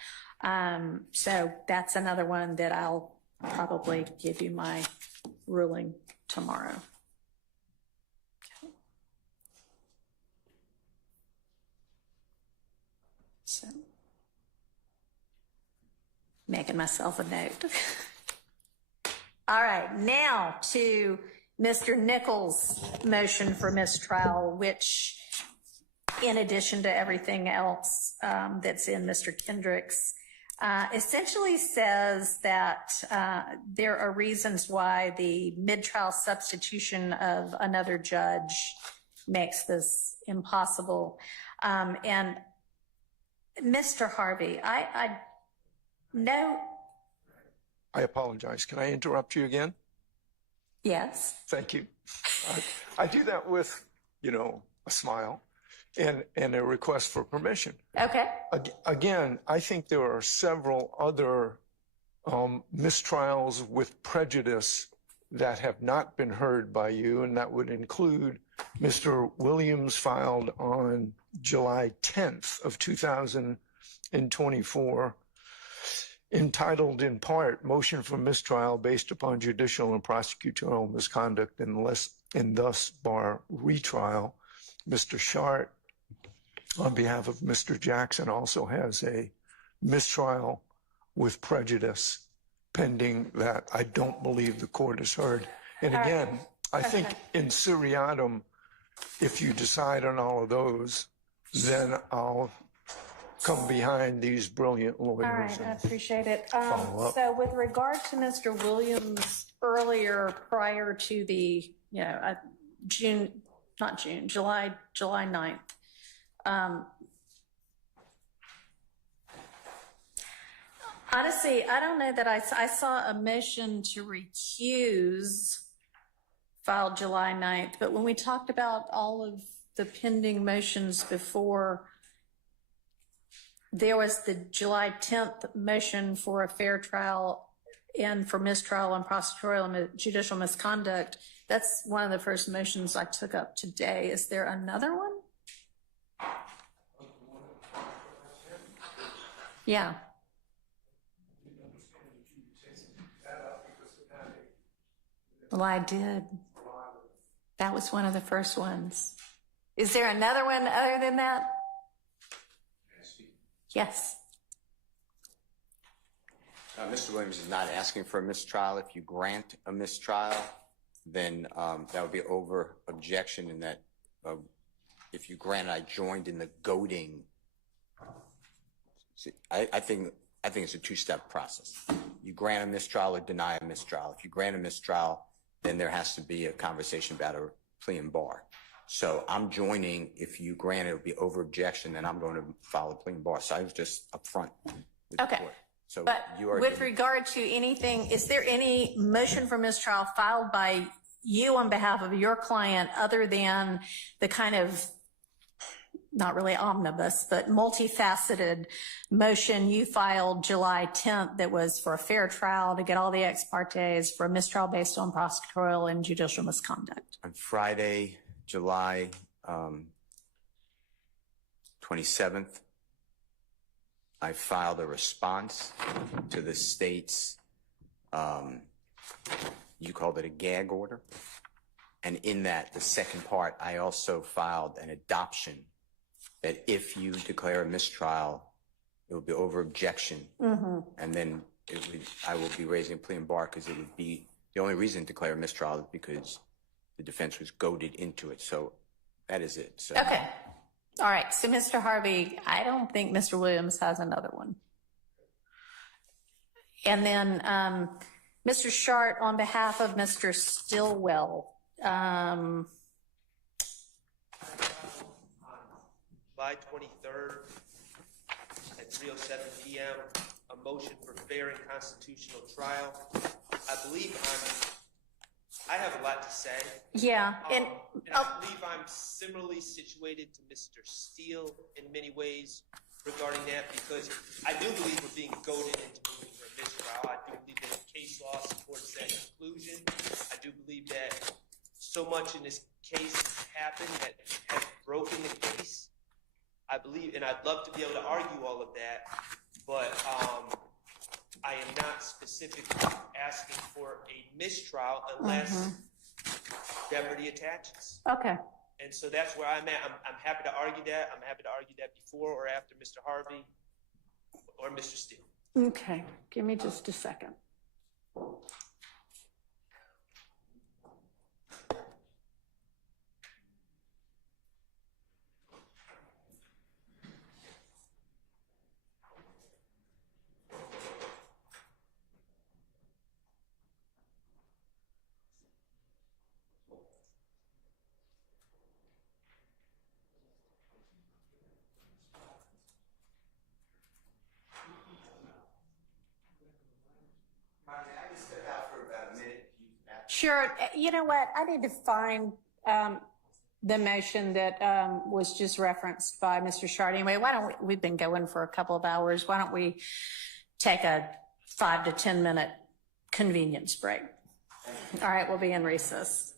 So that's another one that I'll probably give you my ruling tomorrow. Okay. So, making myself a note. All right, now to Mr. Nichols' motion for mistrial, which, in addition to everything else that's in Mr. Kendrick's, essentially says that there are reasons why the mid-trial substitution of another judge makes this impossible. And Mr. Harvey, I know. I apologize. Can I interrupt you again? Yes. Thank you. I do that with, a smile and a request for permission. Okay. Again, I think there are several other mistrials with prejudice that have not been heard by you, and that would include Mr. Williams filed on July 10th of 2024, entitled in part, Motion for Mistrial Based Upon Judicial and Prosecutorial Misconduct and thus bar retrial. Mr. Shart, on behalf of Mr. Jackson, also has a mistrial with prejudice pending that I don't believe the court has heard. And again, I think in seriatim, if you decide on all of those, then I'll come behind these brilliant lawyers. All right, I appreciate it. Follow up. So with regard to Mr. Williams earlier, prior to the, July 9th, honestly, I don't know that I saw a motion to recuse filed July 9th, but when we talked about all of the pending motions before, there was the July 10th motion for a fair trial and for mistrial and prosecutorial and judicial misconduct. That's one of the first motions I took up today. Is there another one? Yeah. Well, I did. That was one of the first ones. Is there another one other than that? Yes. Mr. Williams is not asking for a mistrial. If you grant a mistrial, then that would be over objection, in that if you grant, I joined in the goading. See, I think it's a two-step process. You grant a mistrial or deny a mistrial. If you grant a mistrial, then there has to be a conversation about a plea and bar. So I'm joining. If you grant it, will be over objection, then I'm going to file a plea and bar. So I was just upfront with the court. So but with regard to anything, is there any motion for mistrial filed by you on behalf of your client other than the kind of, not really omnibus, but multifaceted motion you filed July 10th that was for a fair trial to get all the ex partes for a mistrial based on prosecutorial and judicial misconduct? On Friday, July 27th, I filed a response to the state's, you called it a gag order. And in that, the second part, I also filed an adoption that if you declare a mistrial, it will be over objection. Mm-hmm. And then I will be raising a plea and bar, because it would be, the only reason to declare a mistrial is because the defense was goaded into it. So that is it. So. Okay. All right. So, Mr. Harvey, I don't think Mr. Williams has another one. And then Mr. Shart, on behalf of Mr. Stillwell, July 23rd at 3:07 p.m., a motion for fair and constitutional trial. I believe I have a lot to say. yeah, and I believe I'm similarly situated to Mr. Steele in many ways regarding that, because I do believe we're being goaded into moving for a mistrial. I do believe that the case law supports that conclusion. I do believe that so much in this case has happened that has broken the case. I believe, and I'd love to be able to argue all of that, but I am not specifically asking for a mistrial unless jeopardy attaches. okay. And so that's where I'm at. I'm happy to argue that. I'm happy to argue that before or after Mr. Harvey or Mr. Steele. Okay, give me just a second. Sure. You know what? I need to find the motion that was just referenced by Mr. Shard. Anyway, why don't we've been going for a couple of hours. Why don't we take a 5 to 10 minute convenience break? All right, we'll be in recess.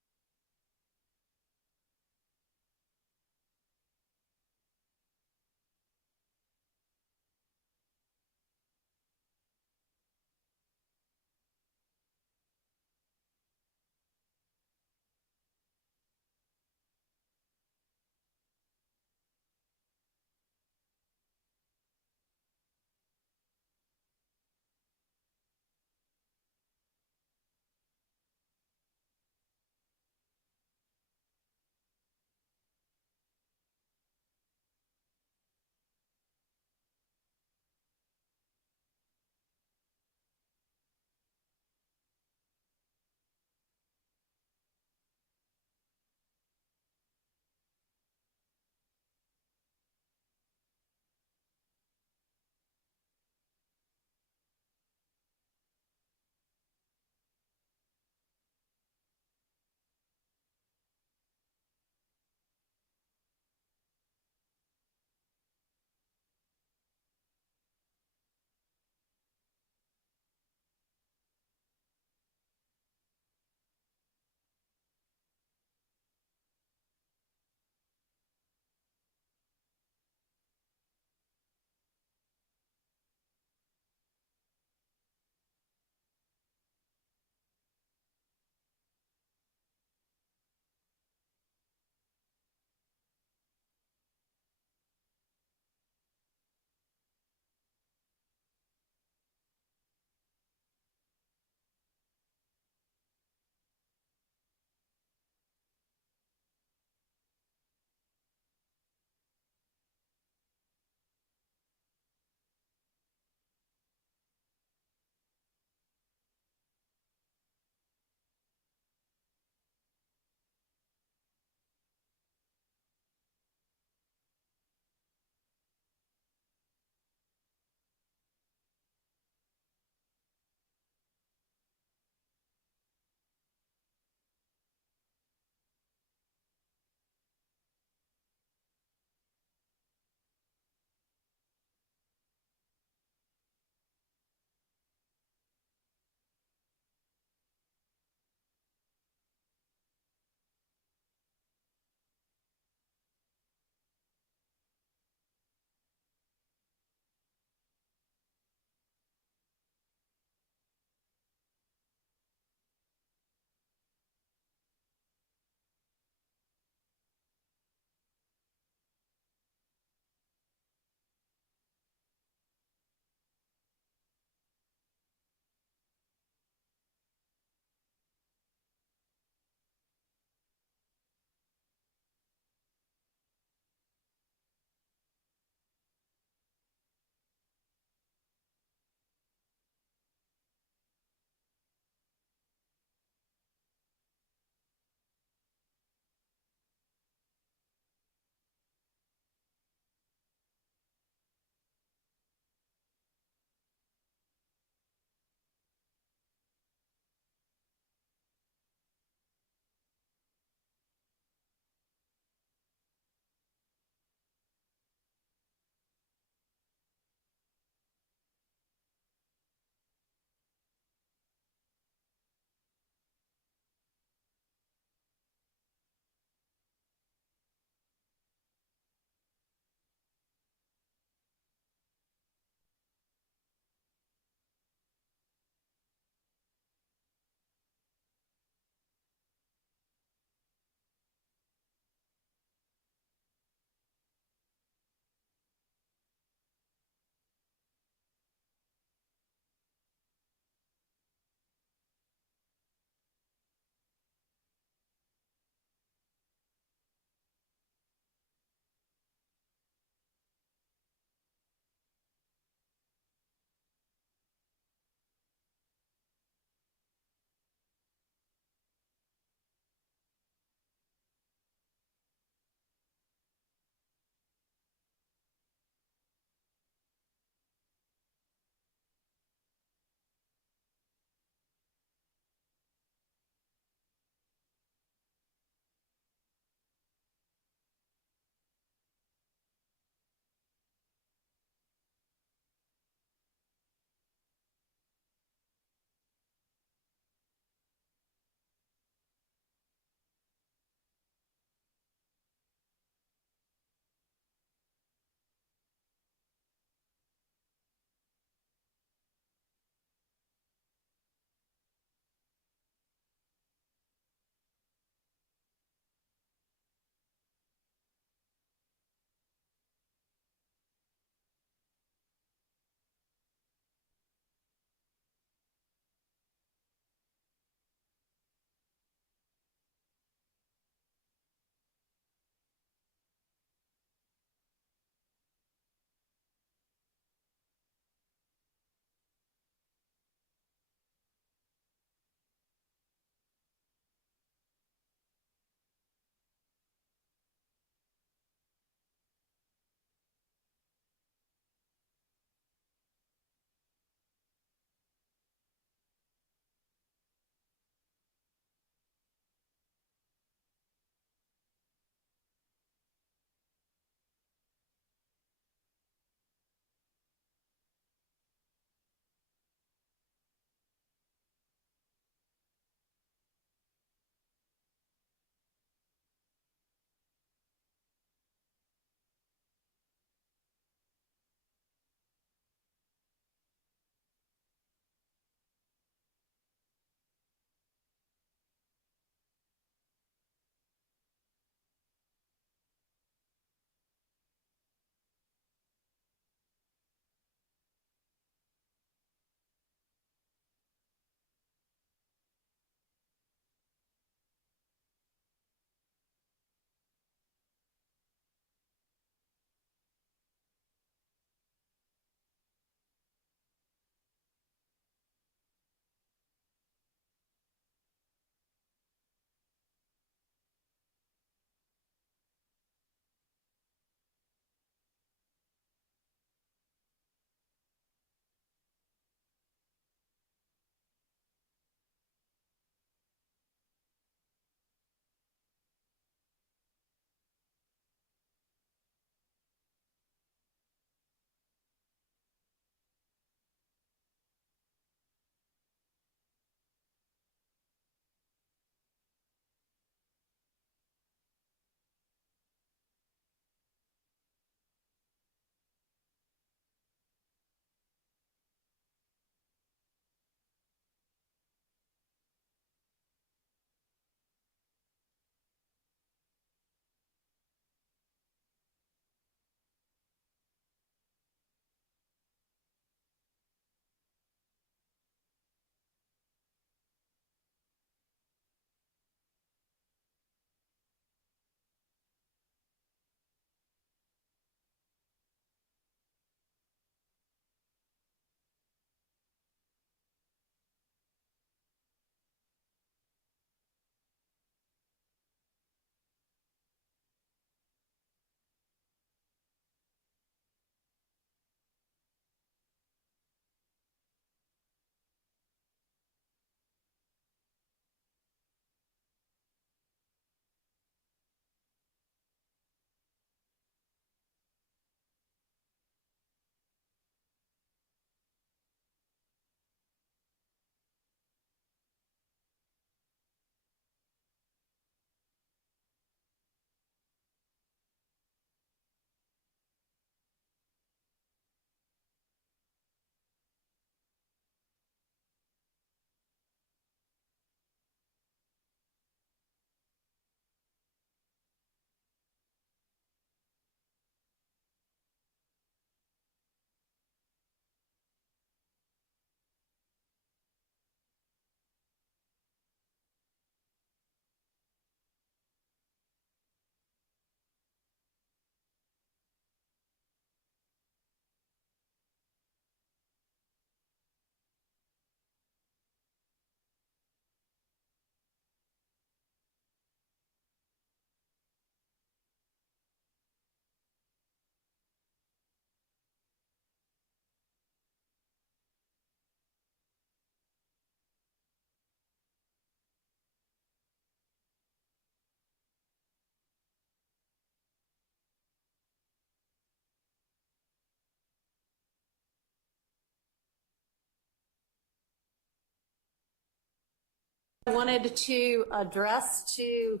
I wanted to address to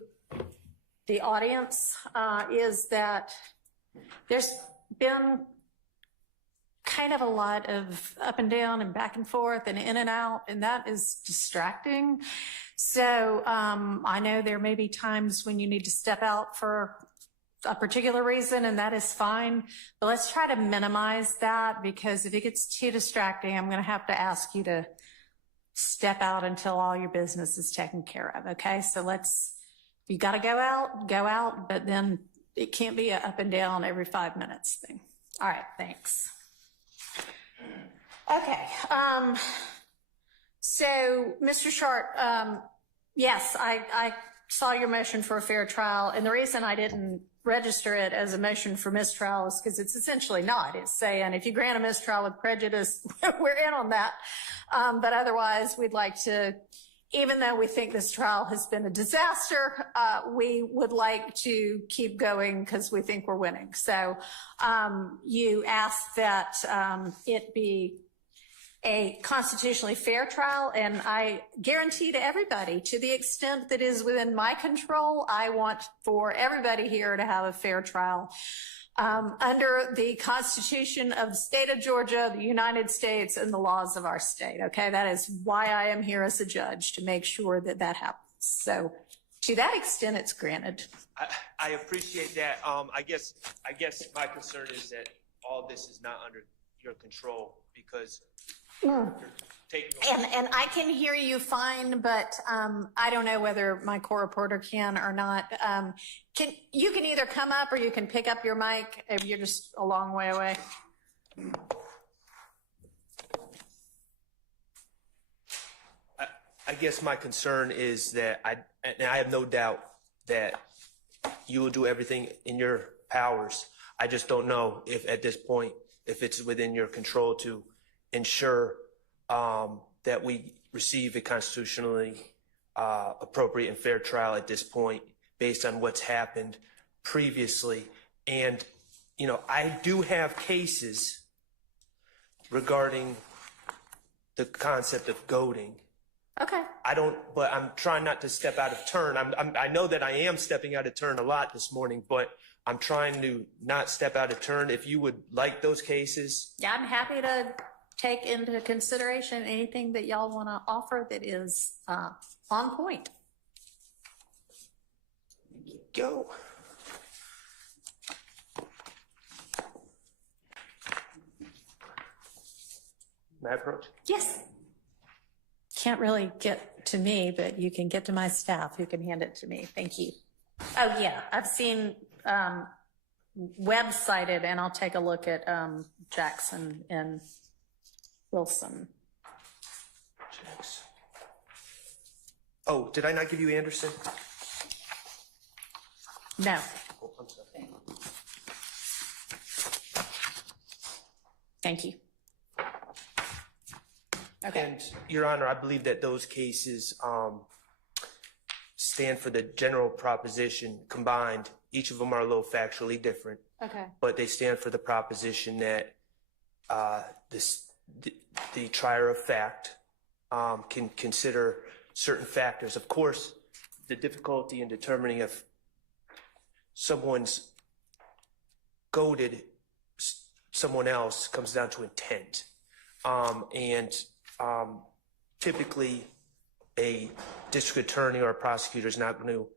the audience is that there's been kind of a lot of up and down and back and forth and in and out, and that is distracting. So I know there may be times when you need to step out for a particular reason, and that is fine. But let's try to minimize that, because if it gets too distracting, I'm going to have to ask you to step out until all your business is taken care of. Okay, so let's, if you got to go out, but then it can't be a up and down every 5 minutes thing. All right, thanks. Okay, so Mr. Short, yes, I saw your motion for a fair trial, and the reason I didn't register it as a motion for mistrial is because it's essentially not. It's saying if you grant a mistrial with prejudice, we're in on that. But otherwise, we'd like to, even though we think this trial has been a disaster, we would like to keep going because we think we're winning. So you asked that it be a constitutionally fair trial, and I guarantee to everybody, to the extent that is within my control, I want for everybody here to have a fair trial under the Constitution of the state of Georgia, the United States, and the laws of our state. Okay, that is why I am here as a judge, to make sure that that happens. So to that extent, it's granted. I appreciate that. I guess my concern is that all this is not under your control, because and I can hear you fine, but I don't know whether my co-reporter can or not. You can either come up or you can pick up your mic if you're just a long way away. I guess my concern is that and I have no doubt that you will do everything in your powers. I just don't know if at this point, if it's within your control to ensure that we receive a constitutionally appropriate and fair trial at this point based on what's happened previously. And, you know, I do have cases regarding the concept of goading. Okay. But I'm trying not to step out of turn. I know that I am stepping out of turn a lot this morning, but I'm trying to not step out of turn. If you would like those cases. Yeah, I'm happy to take into consideration anything that y'all want to offer that is on point. Go. May I approach? Yes. Can't really get to me, but you can get to my staff who can hand it to me. Thank you. Oh, yeah. I've seen web-cited, and I'll take a look at Jackson and Wilson. Oh, did I not give you Anderson? No. Oh, I'm sorry. Thank you. Okay. And, Your Honor, I believe that those cases stand for the general proposition combined. Each of them are a little factually different. Okay. But they stand for the proposition that the trier of fact can consider certain factors. Of course, the difficulty in determining if someone's goaded someone else comes down to intent. Typically, a district attorney or a prosecutor is not going to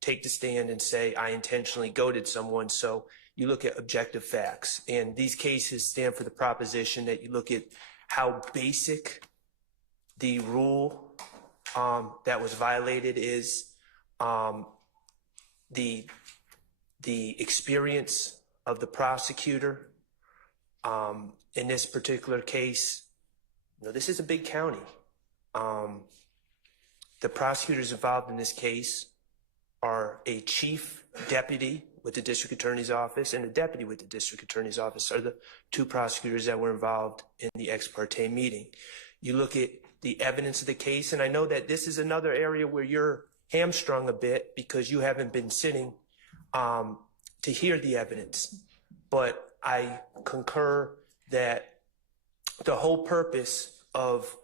take the stand and say, I intentionally goaded someone. So you look at objective facts. And these cases stand for the proposition that you look at how basic the rule that was violated is, the experience of the prosecutor. In this particular case, you know, this is a big county. The prosecutors involved in this case are a chief deputy with the district attorney's office, and a deputy with the district attorney's office are the two prosecutors that were involved in the ex parte meeting. You look at the evidence of the case, and I know that this is another area where you're hamstrung a bit because you haven't been sitting to hear the evidence. But I concur that the whole purpose of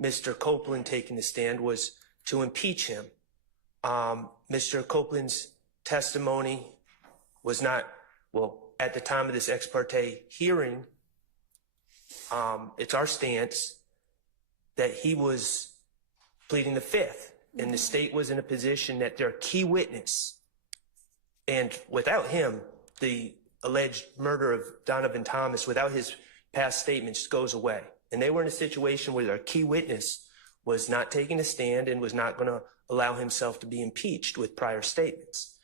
Mr. Copeland taking the stand was to impeach him. Mr. Copeland's testimony was not, well, at the time of this ex parte hearing, it's our stance that he was pleading the fifth, and the state was in a position that they're a key witness. And without him, the alleged murder of Donovan Thomas, without his past statements, goes away. And they were in a situation where their key witness was not taking a stand and was not going to allow himself to be impeached with prior statements.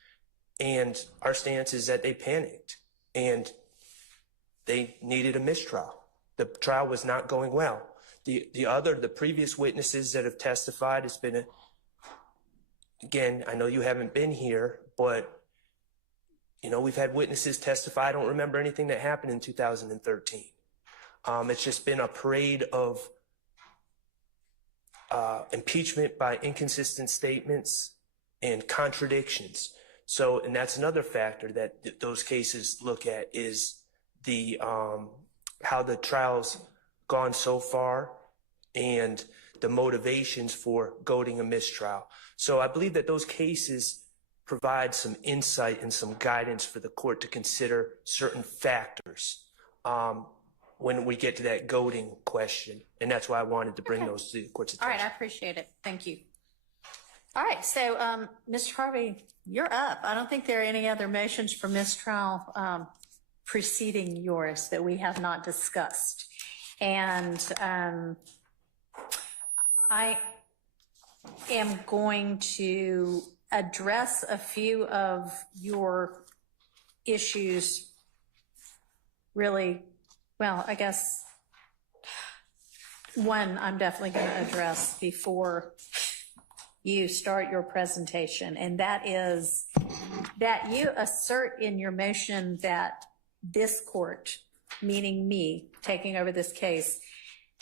And our stance is that they panicked and they needed a mistrial. The trial was not going well. The previous witnesses that have testified, it's been again, I know you haven't been here, but you know, we've had witnesses testify. I don't remember anything that happened in 2013. It's just been a parade of impeachment by inconsistent statements and contradictions. So, and that's another factor that those cases look at is the how the trial's gone so far and the motivations for goading a mistrial. So I believe that those cases provide some insight and some guidance for the court to consider certain factors when we get to that goading question. And that's why I wanted to bring those to the court's attention. All right, I appreciate it. Thank you. All right, so Mr. Harvey, you're up. I don't think there are any other motions for mistrial preceding yours that we have not discussed. And I am going to address a few of your issues really, well, I guess one I'm definitely going to address before you start your presentation, and that is that you assert in your motion that this court, meaning me taking over this case,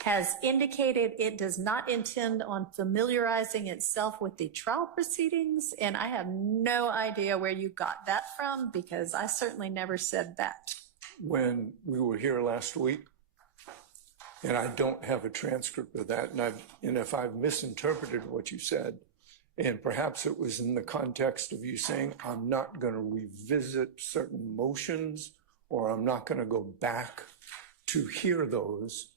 has indicated it does not intend on familiarizing itself with the trial proceedings, and I have no idea where you got that from, because I certainly never said that. When we were here last week, and I don't have a transcript of that, and if I've misinterpreted what you said, and perhaps it was in the context of you saying, I'm not going to revisit certain motions, or I'm not going to go back to hear those,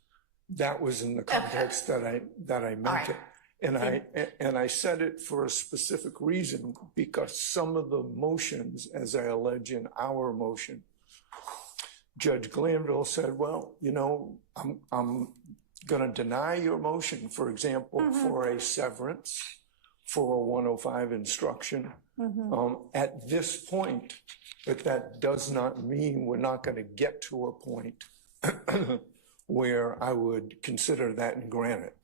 that was in the context that I meant it. And I said it for a specific reason, because some of the motions, as I allege in our motion, Judge Glanville said, well, you know, I'm going to deny your motion, for example, for a severance, for a 105 instruction at this point, but that does not mean we're not going to get to a point where I would consider that and grant it.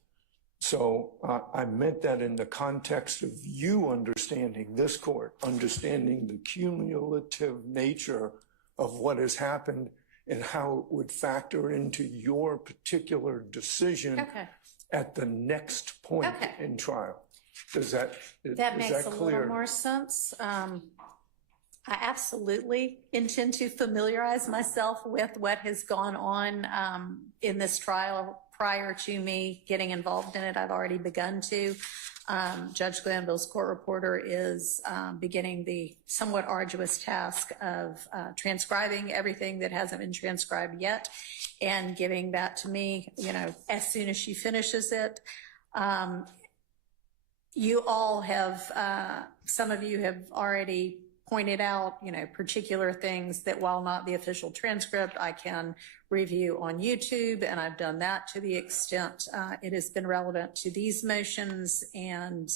So I meant that in the context of you understanding, this court, understanding the cumulative nature of what has happened and how it would factor into your particular decision at the next point in trial. That makes a little more sense. I absolutely intend to familiarize myself with what has gone on in this trial prior to me getting involved in it. I've already begun to. Judge Glanville's court reporter is beginning the somewhat arduous task of transcribing everything that hasn't been transcribed yet and giving that to me, you know, as soon as she finishes it. You all have, some of you have already pointed out, you know, particular things that, while not the official transcript, I can review on YouTube, and I've done that to the extent it has been relevant to these motions. And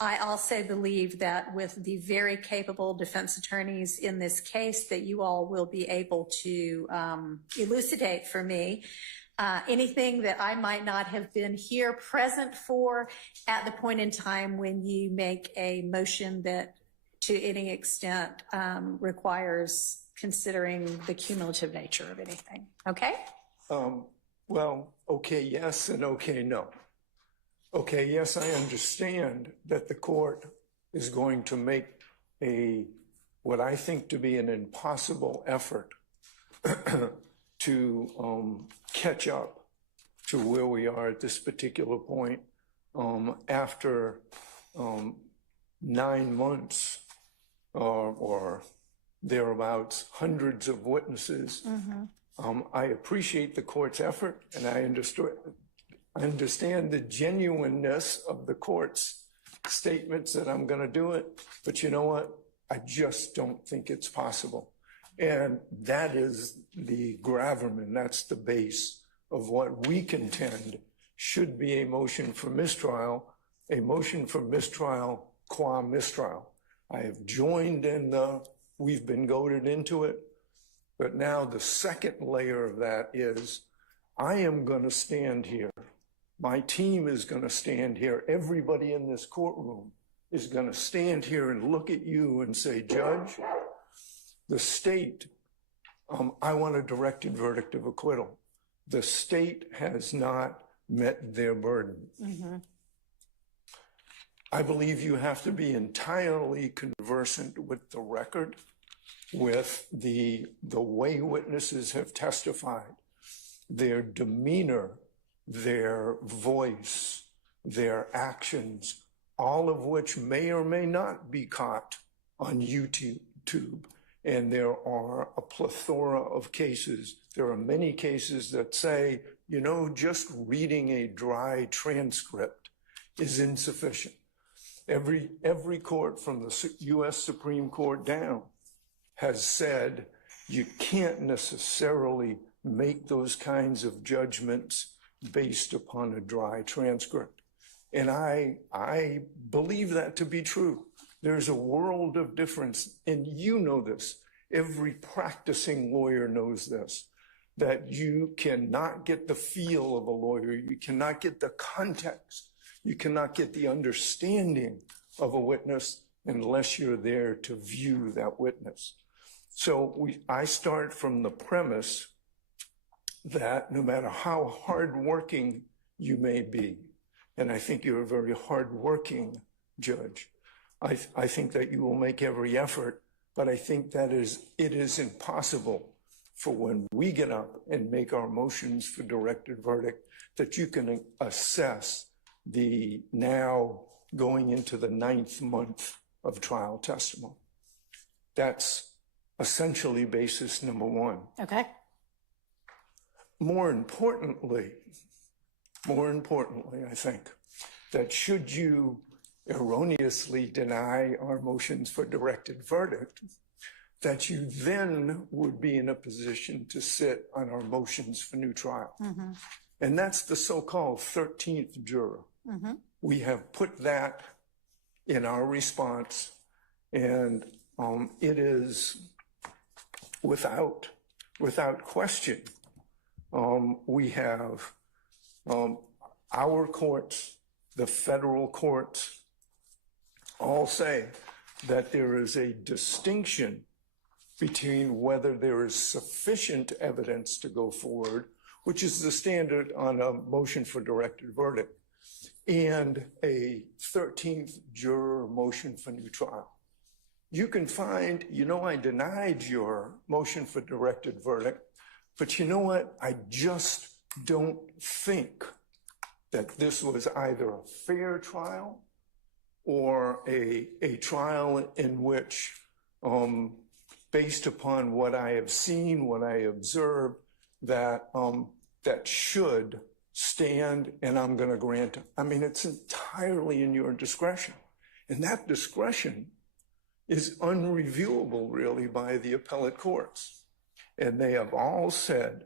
I also believe that with the very capable defense attorneys in this case, that you all will be able to elucidate for me anything that I might not have been here present for at the point in time when you make a motion that to any extent requires considering the cumulative nature of anything. Okay? Well, okay, yes, and okay, no. Okay, yes, I understand that the court is going to make what I think to be an impossible effort to catch up to where we are at this particular point after 9 months or thereabouts, hundreds of witnesses. I appreciate the court's effort, and I understand the genuineness of the court's statements that I'm going to do it. But you know what? I just don't think it's possible. And that is the gravamen, that's the base of what we contend should be a motion for mistrial qua mistrial. I have joined in we've been goaded into it. But now the second layer of that is I am going to stand here. My team is going to stand here. Everybody in this courtroom is going to stand here and look at you and say, Judge, the state, I want a directed verdict of acquittal. The state has not met their burden. I believe you have to be entirely conversant with the record, with the way witnesses have testified, their demeanor, their voice, their actions, all of which may or may not be caught on YouTube. And there are a plethora of cases. There are many cases that say, you know, just reading a dry transcript is insufficient. Every court from the U.S. Supreme Court down has said you can't necessarily make those kinds of judgments based upon a dry transcript. And I believe that to be true. There's a world of difference, and you know this. Every practicing lawyer knows this, that you cannot get the feel of a lawyer. You cannot get the context. You cannot get the understanding of a witness unless you're there to view that witness. So I start from the premise that no matter how hardworking you may be, and I think you're a very hardworking judge, I think that you will make every effort, but I think that it is impossible for when we get up and make our motions for directed verdict that you can assess the now going into the 9th month of trial testimony. That's essentially basis number one. Okay. More importantly, I think that should you erroneously deny our motions for directed verdict, that you then would be in a position to sit on our motions for new trial. And that's the so-called 13th juror. We have put that in our response, and it is without question. We have our courts, the federal courts, all say that there is a distinction between whether there is sufficient evidence to go forward, which is the standard on a motion for directed verdict, and a 13th juror motion for new trial. You can find, you know, I denied your motion for directed verdict, but you know what? I just don't think that this was either a fair trial or a trial in which, based upon what I have seen, what I observed, that should stand, and I'm going to grant it. I mean, it's entirely in your discretion. And that discretion is unreviewable, really, by the appellate courts. And they have all said,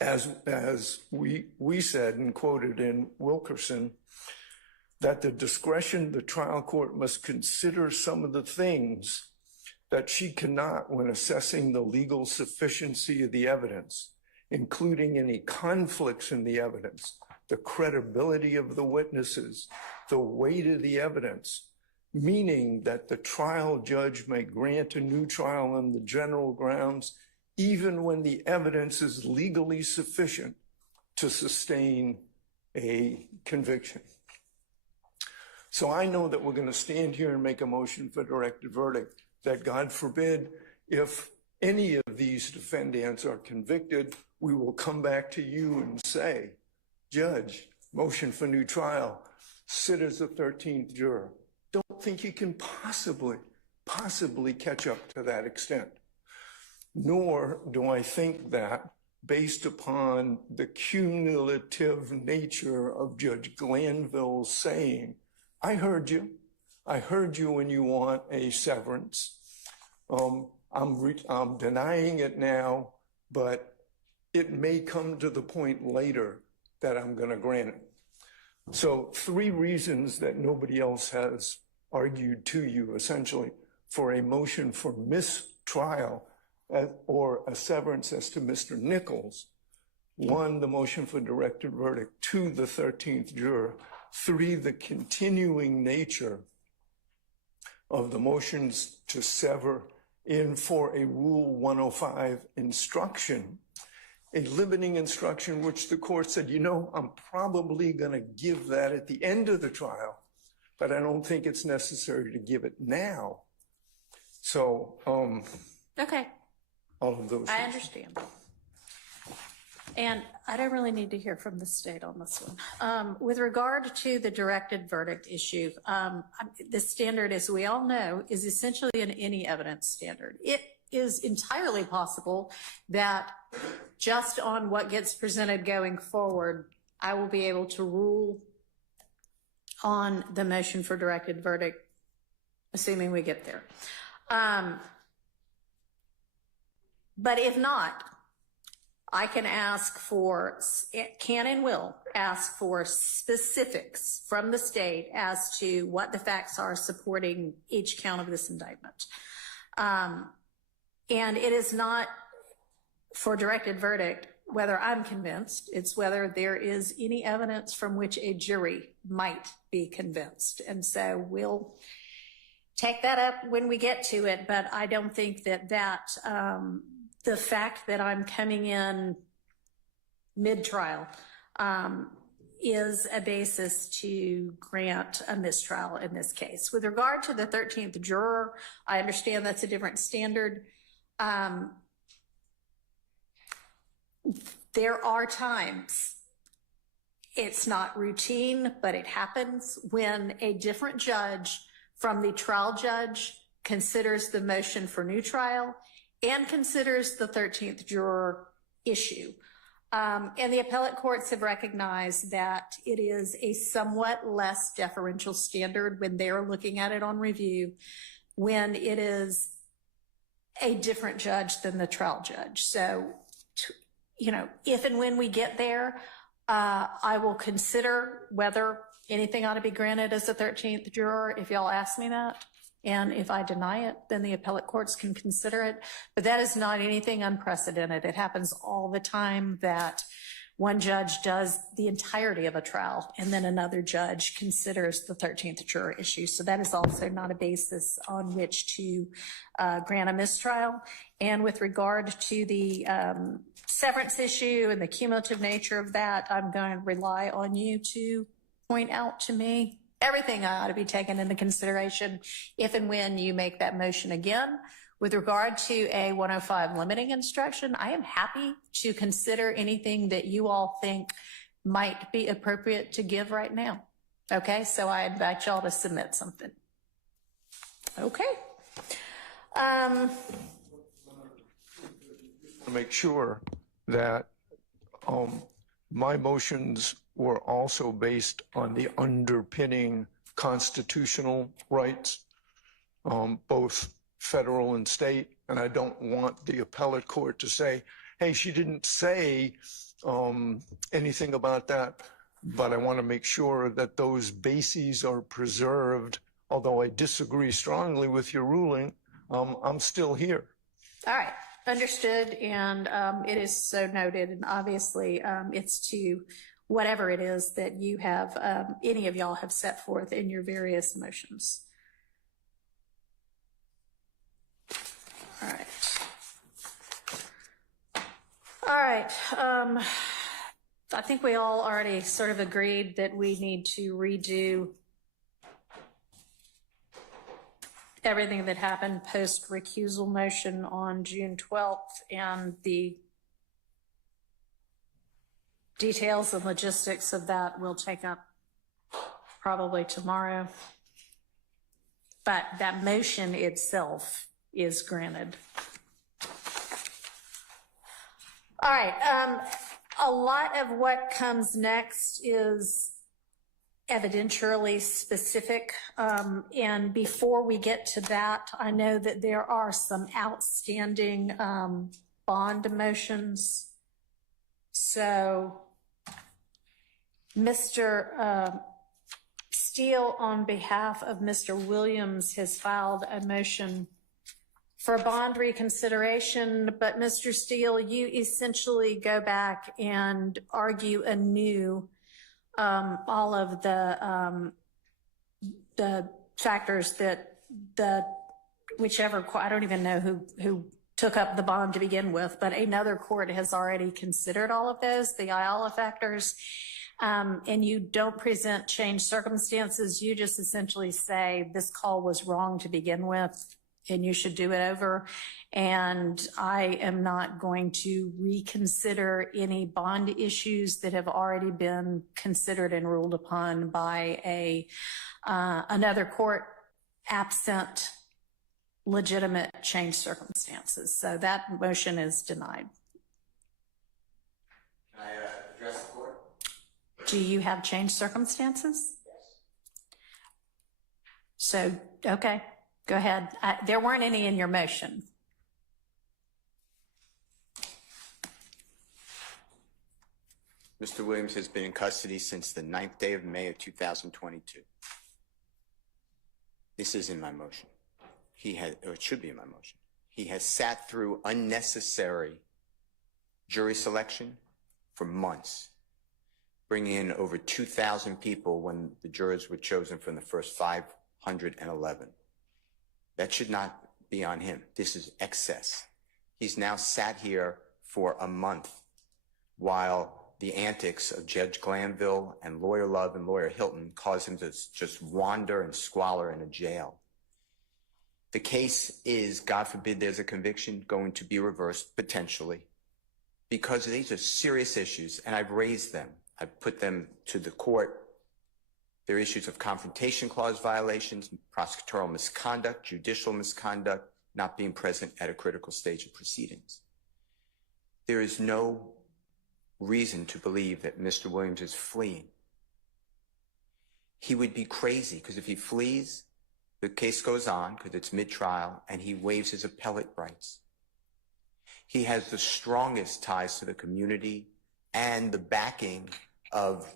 as we said and quoted in Wilkerson, that the trial court must consider some of the things that she cannot when assessing the legal sufficiency of the evidence, including any conflicts in the evidence, the credibility of the witnesses, the weight of the evidence, meaning that the trial judge may grant a new trial on the general grounds, even when the evidence is legally sufficient to sustain a conviction. So I know that we're going to stand here and make a motion for directed verdict, that God forbid, if any of these defendants are convicted, we will come back to you and say, Judge, motion for new trial, sit as the 13th juror. Don't think you can possibly catch up to that extent. Nor do I think that, based upon the cumulative nature of Judge Glanville's saying, I heard you when you want a severance. I'm denying it now, but it may come to the point later that I'm going to grant it. So 3 reasons that nobody else has argued to you, essentially, for a motion for mistrial or a severance as to Mr. Nichols. 1, the motion for directed verdict. 2, the 13th juror. 3, the continuing nature of the motions to sever in for a Rule 105 instruction, a limiting instruction which the court said, you know, I'm probably going to give that at the end of the trial, but I don't think it's necessary to give it now. So, Okay, all of those. I understand. And I don't really need to hear from the state on this one. With regard to the directed verdict issue, the standard, as we all know, is essentially an any evidence standard. It is entirely possible that just on what gets presented going forward, I will be able to rule on the motion for directed verdict, assuming we get there. But if not, I can and will ask for specifics from the state as to what the facts are supporting each count of this indictment. And it is not for directed verdict whether I'm convinced, it's whether there is any evidence from which a jury might be convinced. And so we'll take that up when we get to it, but I don't think that the fact that I'm coming in mid-trial is a basis to grant a mistrial in this case. With regard to the 13th juror, I understand that's a different standard. There are times, it's not routine, but it happens when a different judge from the trial judge considers the motion for new trial and considers the 13th juror issue. And the appellate courts have recognized that it is a somewhat less deferential standard when they're looking at it on review, when it is a different judge than the trial judge. So, if and when we get there, I will consider whether anything ought to be granted as a 13th juror, if y'all ask me that. And if I deny it, then the appellate courts can consider it. But that is not anything unprecedented. It happens all the time that one judge does the entirety of a trial and then another judge considers the 13th juror issue. So that is also not a basis on which to grant a mistrial. And with regard to the severance issue and the cumulative nature of that, I'm going to rely on you to point out to me everything ought to be taken into consideration if and when you make that motion again. With regard to a 105 limiting instruction, I am happy to consider anything that you all think might be appropriate to give right now. Okay, so I invite y'all to submit something. Okay. To make sure that my motions were also based on the underpinning constitutional rights, both federal and state. And I don't want the appellate court to say, hey, she didn't say anything about that. But I want to make sure that those bases are preserved. Although I disagree strongly with your ruling, I'm still here. All right. Understood. And it is so noted. And obviously, it's to whatever it is that you have, any of y'all have set forth in your various motions. All right. All right. I think we all already sort of agreed that we need to redo everything that happened post recusal motion on June 12th and the Details and logistics of that we'll take up probably tomorrow. But that motion itself is granted. All right, a lot of what comes next is evidentially specific. And before we get to that, I know that there are some outstanding bond motions. So Mr. Steele, on behalf of Mr. Williams, has filed a motion for bond reconsideration, but Mr. Steele, you essentially go back and argue anew all of the factors that whichever, I don't even know who took up the bond to begin with, but another court has already considered all of those, the Ayala factors, and you don't present changed circumstances. You just essentially say this call was wrong to begin with, and you should do it over. And I am not going to reconsider any bond issues that have already been considered and ruled upon by another court absent legitimate changed circumstances. So that motion is denied. Can I address the court? Do you have changed circumstances? Yes. So, okay. Go ahead. There weren't any in your motion. Mr. Williams has been in custody since the 9th day of May of 2022. This is in my motion. Or it should be in my motion. He has sat through unnecessary jury selection for months, bringing in over 2,000 people when the jurors were chosen from the first 511. That should not be on him. This is excess. He's now sat here for a month while the antics of Judge Glanville and Lawyer Love and Lawyer Hilton cause him to just wander and squalor in a jail. The case is, God forbid there's a conviction, going to be reversed potentially because these are serious issues, and I've raised them. I've put them to the court. There are issues of confrontation clause violations, prosecutorial misconduct, judicial misconduct, not being present at a critical stage of proceedings. There is no reason to believe that Mr. Williams is fleeing. He would be crazy because if he flees, the case goes on because it's mid-trial and he waives his appellate rights. He has the strongest ties to the community and the backing of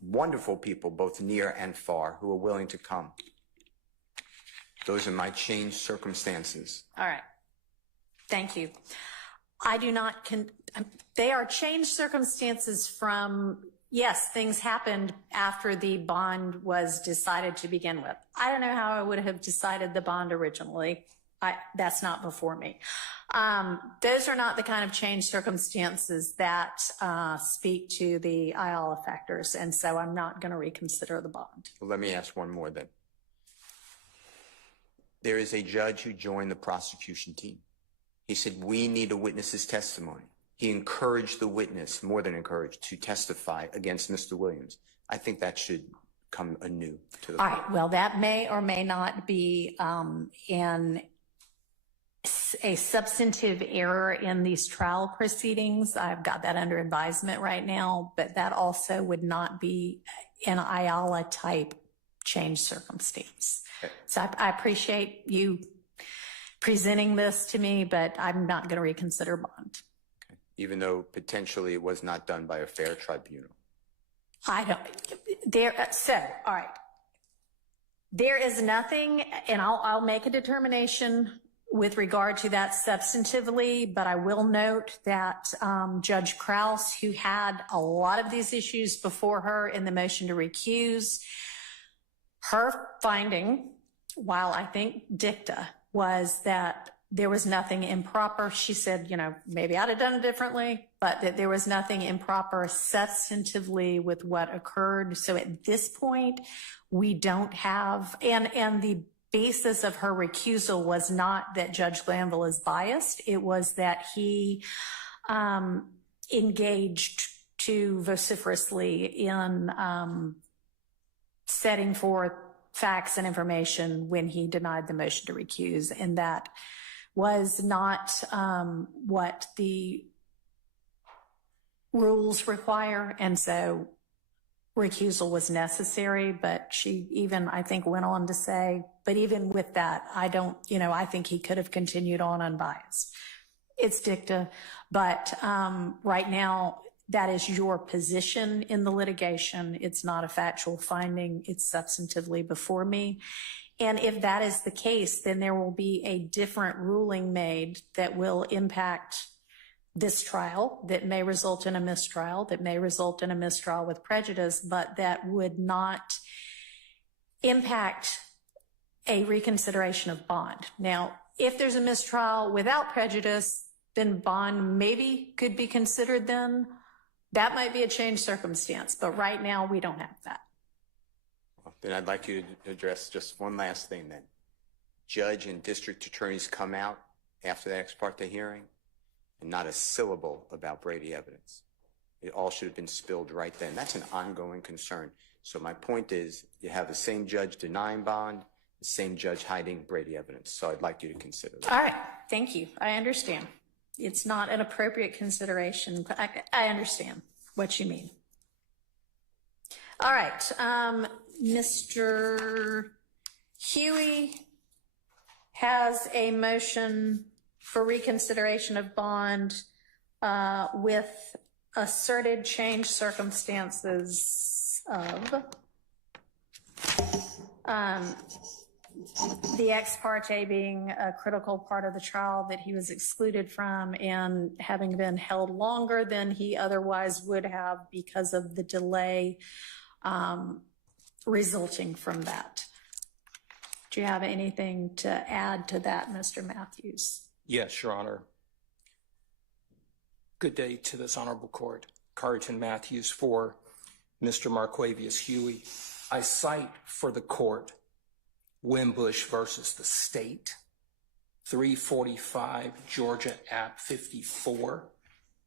wonderful people, both near and far, who are willing to come. Those are my changed circumstances. All right. Thank you. I do not, they are changed circumstances from, yes, things happened after the bond was decided to begin with. I don't know how I would have decided the bond originally. That's not before me. Those are not the kind of changed circumstances that speak to the Ayala factors, and so I'm not going to reconsider the bond. Well, let me ask one more then. There is a judge who joined the prosecution team. He said, we need a witness's testimony. He encouraged the witness, more than encouraged, to testify against Mr. Williams. I think that should come anew to the All court. right. Well, that may or may not be a substantive error in these trial proceedings. I've got that under advisement right now, but that also would not be an Ayala type change circumstance. Okay. So I appreciate you presenting this to me, but I'm not going to reconsider bond. Okay. Even though potentially it was not done by a fair tribunal. I don't, so, all right. There is nothing, and I'll make a determination with regard to that substantively, but I will note that Judge Krause, who had a lot of these issues before her in the motion to recuse, her finding, while I think dicta, was that there was nothing improper. She said, you know, maybe I'd have done it differently, but that there was nothing improper substantively with what occurred. So at this point, we don't have, and the basis of her recusal was not that Judge Glanville is biased. It was that he engaged too vociferously in setting forth facts and information when he denied the motion to recuse, and that was not what the rules require, and so recusal was necessary. But she even, I think, went on to say, but even with that, I think he could have continued on unbiased. It's dicta, but right now, that is your position in the litigation. It's not a factual finding. It's substantively before me. And if that is the case, then there will be a different ruling made that will impact this trial, that may result in a mistrial, that may result in a mistrial with prejudice, but that would not impact a reconsideration of bond. Now, if there's a mistrial without prejudice, then bond maybe could be considered then. That might be a changed circumstance, but right now we don't have that. Then I'd like you to address just one last thing then. Judge and district attorneys come out after the ex parte hearing and not a syllable about Brady evidence. It all should have been spilled right then. That's an ongoing concern. So my point is, you have the same judge denying bond, the same judge hiding Brady evidence. So I'd like you to consider that. All right, thank you. I understand. It's not an appropriate consideration, but I understand what you mean. All right, Mr. Huey has a motion for reconsideration of bond with asserted changed circumstances of the ex parte being a critical part of the trial that he was excluded from, and having been held longer than he otherwise would have because of the delay resulting from that. Do you have anything to add to that, Mr. Matthews? Yes, Your Honor. Good day to this honorable court. Carrington Matthews for Mr. Marquavius Huey. I cite for the court Wimbush versus the state, 345 Georgia App 54,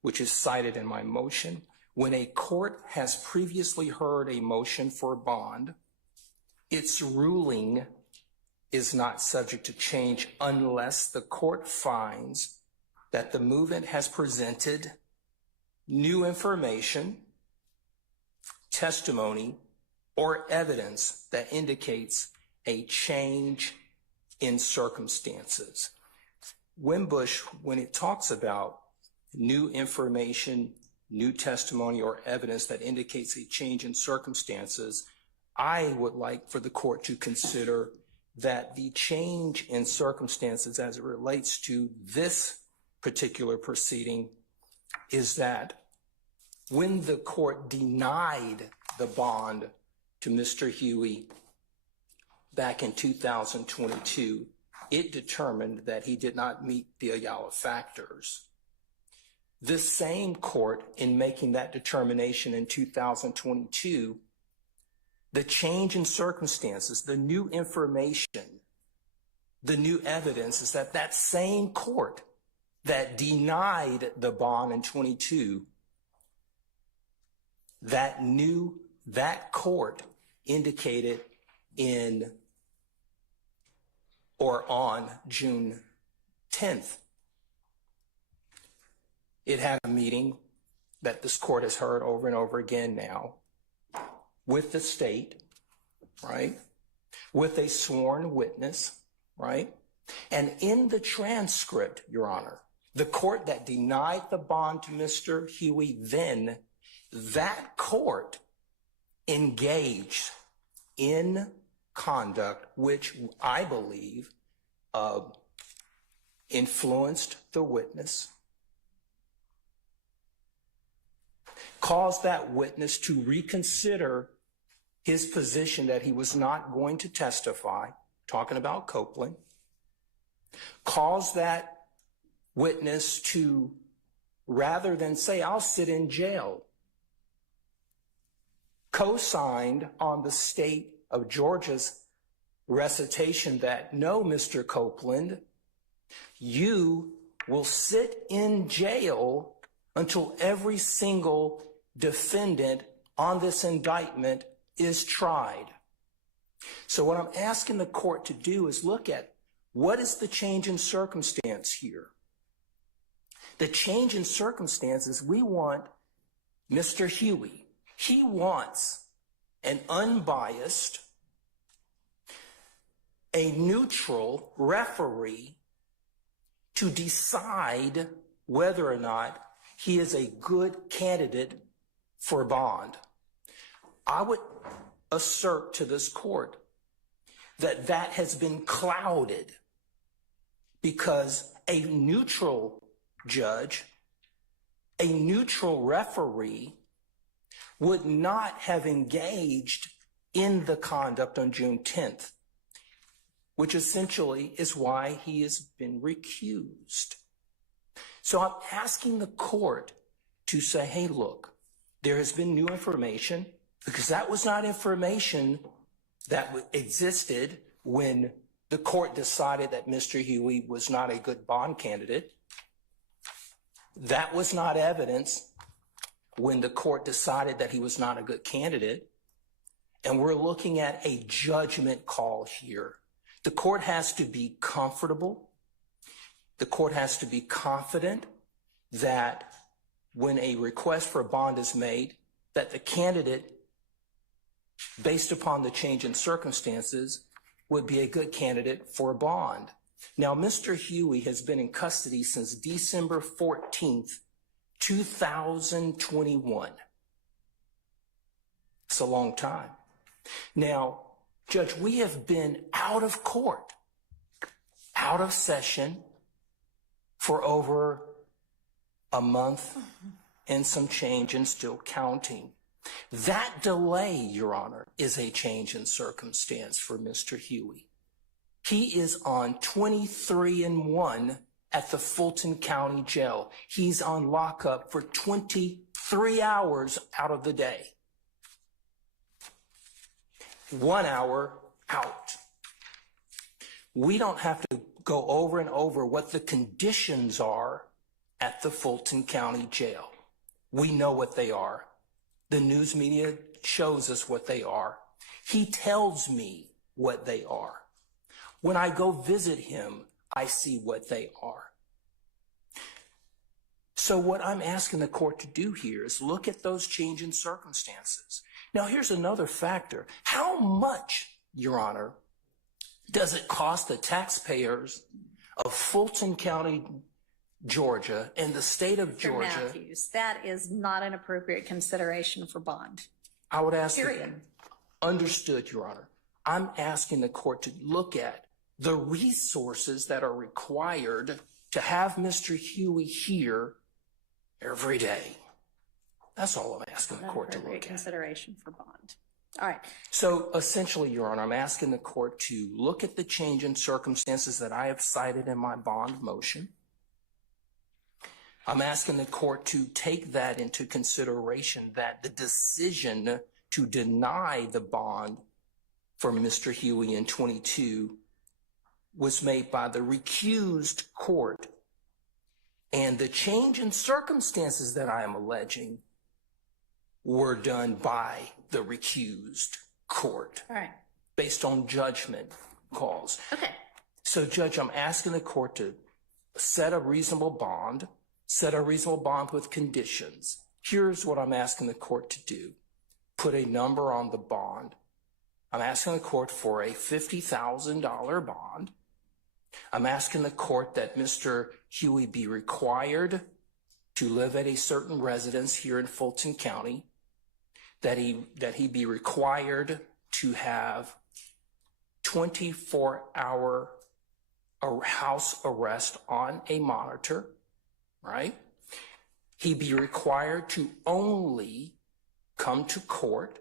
which is cited in my motion. When a court has previously heard a motion for bond, its ruling is not subject to change unless the court finds that the movement has presented new information, testimony, or evidence that indicates a change in circumstances. Wimbush, when it talks about new information, new testimony, or evidence that indicates a change in circumstances, I would like for the court to consider that the change in circumstances as it relates to this particular proceeding is that when the court denied the bond to Mr. Huey back in 2022, it determined that he did not meet the Ayala factors. This same court, in making that determination in 2022, the change in circumstances, the new information, the new evidence is that that same court that denied the bond in 22, that court indicated in or on June 10th, it had a meeting that this court has heard over and over again now with the state, right? With a sworn witness, right? And in the transcript, Your Honor, the court that denied the bond to Mr. Huey then, that court engaged in conduct which I believe influenced the witness, caused that witness to reconsider his position that he was not going to testify, talking about Copeland, caused that witness to, rather than say, I'll sit in jail, co-signed on the state of Georgia's recitation that, no, Mr. Copeland, you will sit in jail until every single defendant on this indictment is tried. So what I'm asking the court to do is look at what is the change in circumstance here. The change in circumstances, we want Mr. Huey. He wants an unbiased, a neutral referee to decide whether or not he is a good candidate for bond. I would assert to this court that that has been clouded because a neutral judge, a neutral referee would not have engaged in the conduct on June 10th, which essentially is why he has been recused. So I'm asking the court to say, hey, look, there has been new information, because that was not information that existed when the court decided that Mr. Huey was not a good bond candidate. That was not evidence when the court decided that he was not a good candidate. And we're looking at a judgment call here. The court has to be comfortable. The court has to be confident that when a request for a bond is made, that the candidate, based upon the change in circumstances, would be a good candidate for a bond. Now, Mr. Huey has been in custody since December 14th, 2021. It's a long time. Now, Judge, we have been out of court, out of session for over a month and some change and still counting. That delay, Your Honor, is a change in circumstance for Mr. Huey. He is on 23-1 at the Fulton County Jail. He's on lockup for 23 hours out of the day. 1 hour out. We don't have to go over and over what the conditions are at the Fulton County Jail. We know what they are. The news media shows us what they are. He tells me what they are. When I go visit him, I see what they are. So what I'm asking the court to do here is look at those change in circumstances. Now, here's another factor. How much, Your Honor, does it cost the taxpayers of Fulton County, Georgia, and the state of Georgia? Mr. Matthews, that is not an appropriate consideration for bond. I would ask. Period. Understood, Your Honor. I'm asking the court to look at the resources that are required to have Mr. Huey here every day. That's all I'm asking the court to look at. Consideration for bond. All right. So essentially, Your Honor, I'm asking the court to look at the change in circumstances that I have cited in my bond motion. I'm asking the court to take that into consideration, that the decision to deny the bond for Mr. Huey in 22 was made by the recused court, and the change in circumstances that I am alleging were done by the recused court. All right. Based on judgment calls. Okay. So, Judge, I'm asking the court to set a reasonable bond with conditions. Here's what I'm asking the court to do. Put a number on the bond. I'm asking the court for a $50,000 bond. I'm asking the court that Mr. Huey be required to live at a certain residence here in Fulton County, that he be required to have 24-hour house arrest on a monitor, right? He be required to only come to court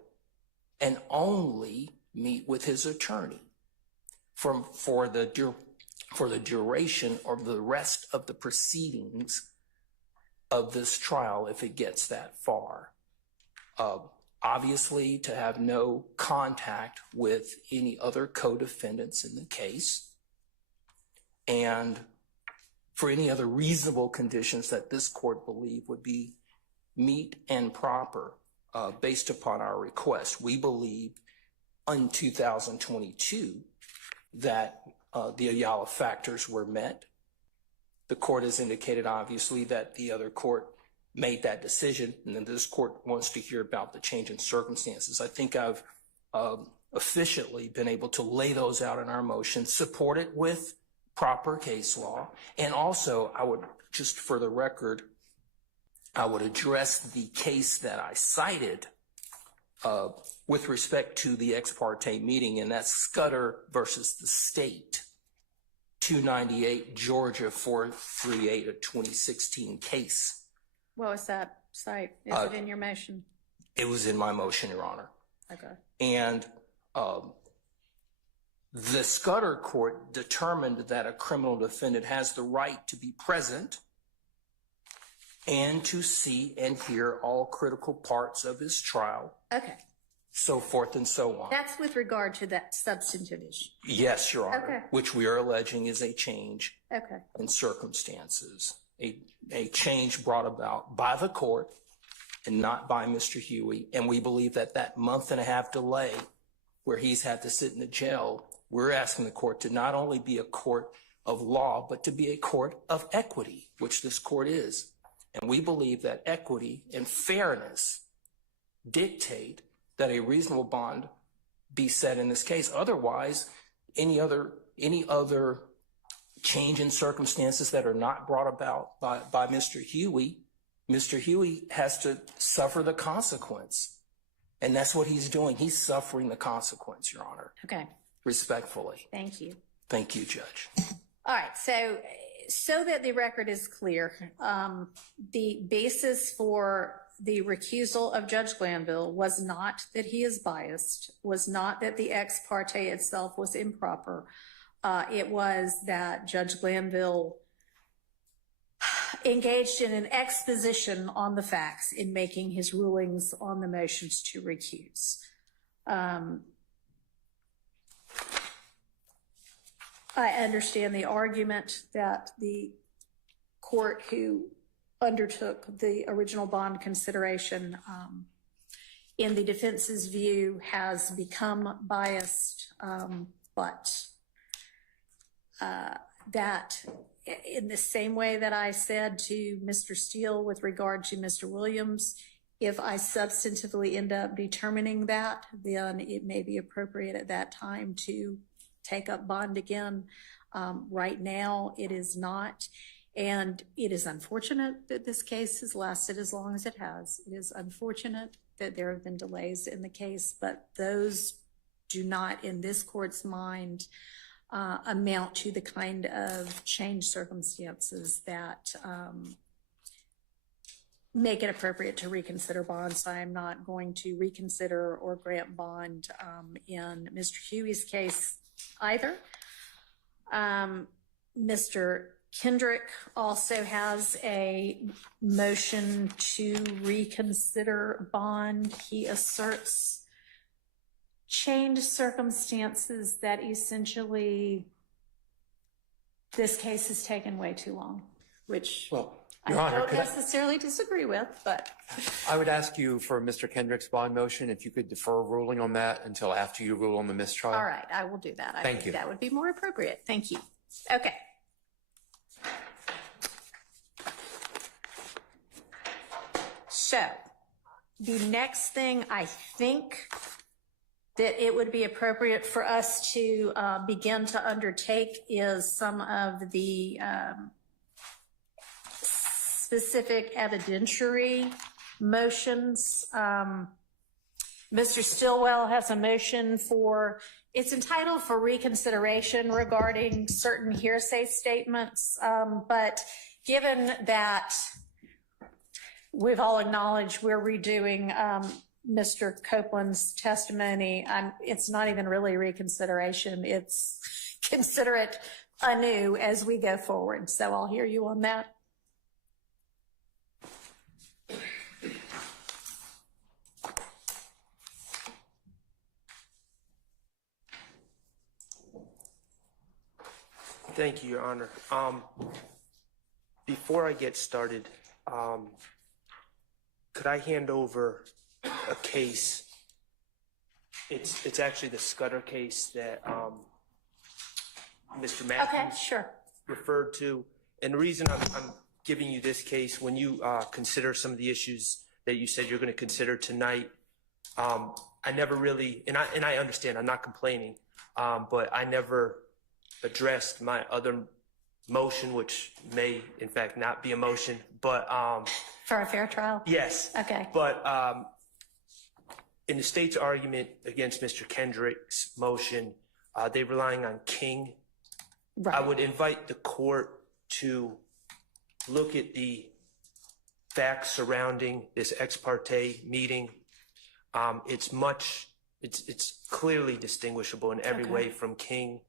and only meet with his attorney for the duration or the rest of the proceedings of this trial, if it gets that far. Obviously, to have no contact with any other co-defendants in the case, and for any other reasonable conditions that this court believe would be meet and proper based upon our request. We believe in 2022 that the Ayala factors were met. The court has indicated, obviously, that the other court made that decision, and then this court wants to hear about the change in circumstances. I think I've efficiently been able to lay those out in our motion, support it with proper case law, and also I would, just for the record, I would address the case that I cited with respect to the ex parte meeting, and that's Scudder versus the state, 298 Georgia 438, a 2016 case. What was that site? Is it in your motion? It was in my motion, Your Honor. Okay. And the Scudder court determined that a criminal defendant has the right to be present and to see and hear all critical parts of his trial. Okay. So forth and so on. That's with regard to that substantive issue. Yes, Your Honor. Okay. Which we are alleging is a change Okay. in circumstances, a change brought about by the court and not by Mr. Huey. And we believe that that month-and-a-half delay where he's had to sit in the jail, we're asking the court to not only be a court of law, but to be a court of equity, which this court is. And we believe that equity and fairness dictate that a reasonable bond be set in this case. Otherwise, any other change in circumstances that are not brought about by Mr. Huey has to suffer the consequence. And that's what he's doing. He's suffering the consequence, Your Honor. Okay. Respectfully. Thank you. Thank you, Judge. All right. So that the record is clear, the basis for the recusal of Judge Glanville was not that he is biased, was not that the ex parte itself was improper. It was that Judge Glanville engaged in an exposition on the facts in making his rulings on the motions to recuse. I understand the argument that the court who undertook the original bond consideration in the defense's view has become biased, but that in the same way that I said to Mr. Steele with regard to Mr. Williams, if I substantively end up determining that, then it may be appropriate at that time to take up bond again. Right now, it is not. And it is unfortunate that this case has lasted as long as it has. It is unfortunate that there have been delays in the case, but those do not, in this court's mind, amount to the kind of changed circumstances that make it appropriate to reconsider bonds. I am not going to reconsider or grant bond in Mr. Huey's case either. Mr. Kendrick also has a motion to reconsider bond. He asserts changed circumstances that essentially this case has taken way too long, which I don't necessarily disagree with, but. I would ask you for Mr. Kendrick's bond motion, if you could defer ruling on that until after you rule on the mistrial. All right, I will do that. Thank you. That would be more appropriate. Thank you. Okay. So the next thing I think that it would be appropriate for us to begin to undertake is some of the specific evidentiary motions. Mr. Stillwell has a motion for, it's entitled for reconsideration regarding certain hearsay statements, but given that we've all acknowledged we're redoing Mr. Copeland's testimony, it's not even really reconsideration, it's consider it anew as we go forward. So I'll hear you on that. Thank you, Your Honor. Before I get started, could I hand over a case? It's actually the Scudder case that Mr. Matthews Okay, sure. referred to. And the reason I'm giving you this case, when you consider some of the issues that you said you're going to consider tonight, I never really, and I understand, I'm not complaining, but I never addressed my other motion, which may in fact not be a motion, but For a fair trial? yes. Okay. But in the state's argument against Mr. Kendrick's motion, they're relying on King. Right. I would invite the court to look at the facts surrounding this ex parte meeting. It's clearly distinguishable in every way from King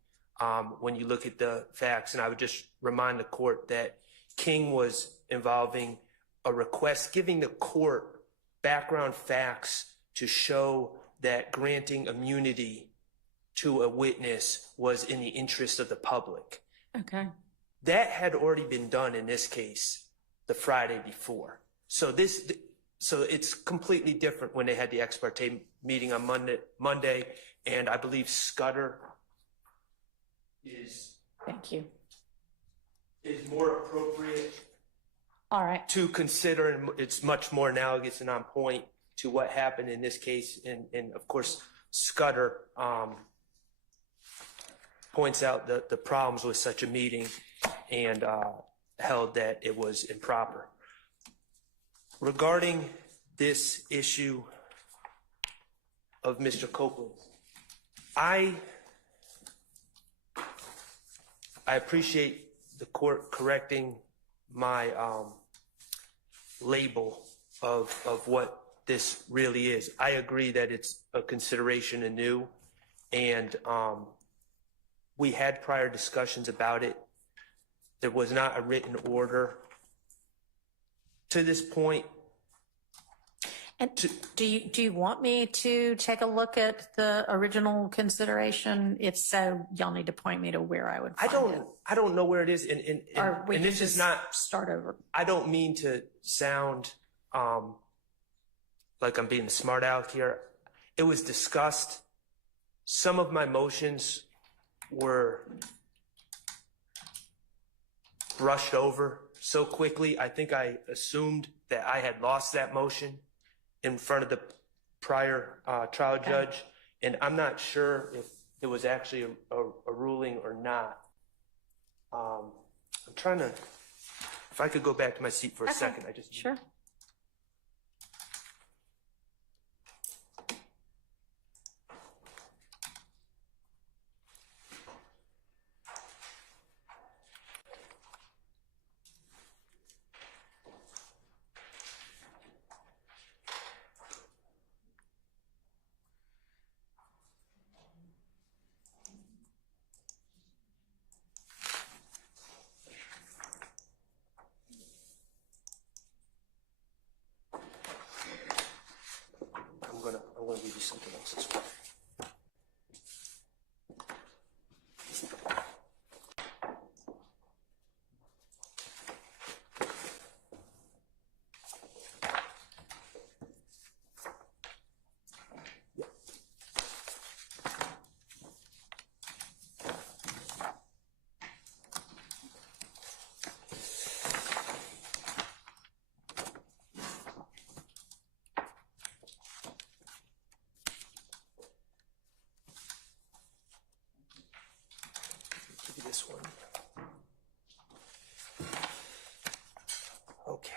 when you look at the facts. And I would just remind the court that King was involving a request, giving the court background facts to show that granting immunity to a witness was in the interest of the public. Okay. That had already been done in this case the Friday before. So it's completely different when they had the ex parte meeting on Monday, and I believe Scudder is Thank you. more appropriate All right. to consider, and it's much more analogous and on point to what happened in this case. And of course, Scudder points out the problems with such a meeting and held that it was improper. Regarding this issue of Mr. Copeland, I appreciate the court correcting my label of what this really is. I agree that it's a consideration anew, and we had prior discussions about it. There was not a written order to this point. And do you want me to take a look at the original consideration? If so, y'all need to point me to where I would find it. I don't know where it is, Or we and can this is just not. start over. I don't mean to sound like I'm being a smart aleck here. It was discussed. Some of my motions were brushed over so quickly. I think I assumed that I had lost that motion in front of the prior trial judge, and I'm not sure if it was actually a ruling or not. I'm trying to, if I could go back to my seat for a second. Sure. I'm gonna give you something else as well. This one. Okay.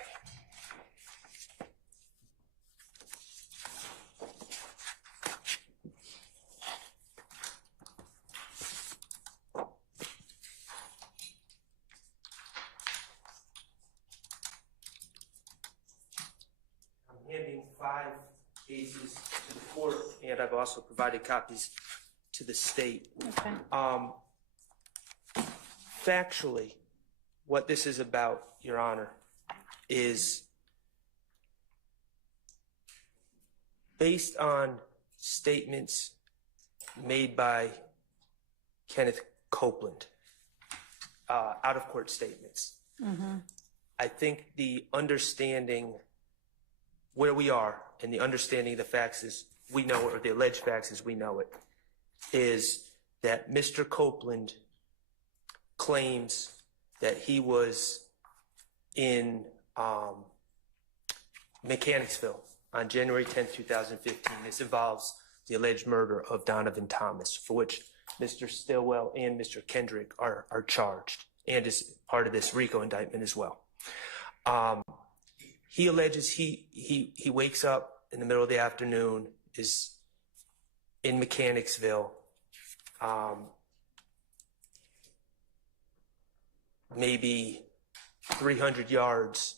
I'm handing 5 cases to the court, and I've also provided copies to the state. Okay. Factually, what this is about, Your Honor, is based on statements made by Kenneth Copeland, out-of-court statements. I think the understanding where we are and the understanding of the facts as we know it, or the alleged facts as we know it, is that Mr. Copeland claims that he was in Mechanicsville on January 10th, 2015. This involves the alleged murder of Donovan Thomas, for which Mr. Stillwell and Mr. Kendrick are charged, and is part of this RICO indictment as well. He alleges he wakes up in the middle of the afternoon, is in Mechanicsville, maybe 300 yards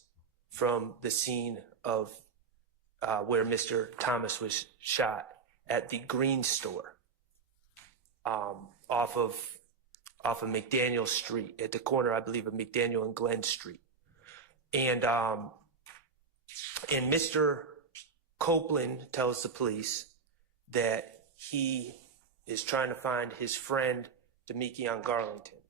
from the scene of where Mr. Thomas was shot, at the Green Store, off of McDaniel Street, at the corner, I believe, of McDaniel and Glenn Street. And Mr. Copeland tells the police that he is trying to find his friend Demekion Garlington,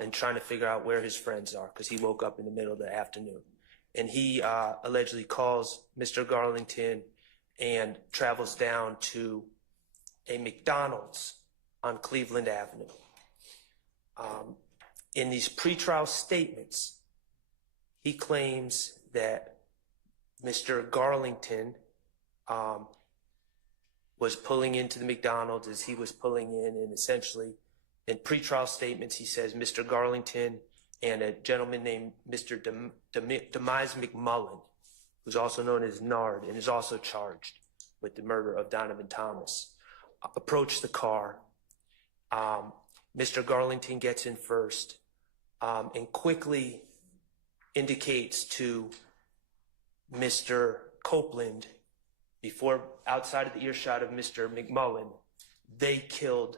and trying to figure out where his friends are, because he woke up in the middle of the afternoon. And he allegedly calls Mr. Garlington and travels down to a McDonald's on Cleveland Avenue. In these pretrial statements, he claims that Mr. Garlington was pulling into the McDonald's as he was pulling in, and essentially in pretrial statements he says Mr. Garlington and a gentleman named Mr. Demise McMullen, who's also known as Nard and is also charged with the murder of Donovan Thomas, approached the car. Mr. Garlington gets in first and quickly indicates to Mr. Copeland, before outside of the earshot of Mr. McMullen, they killed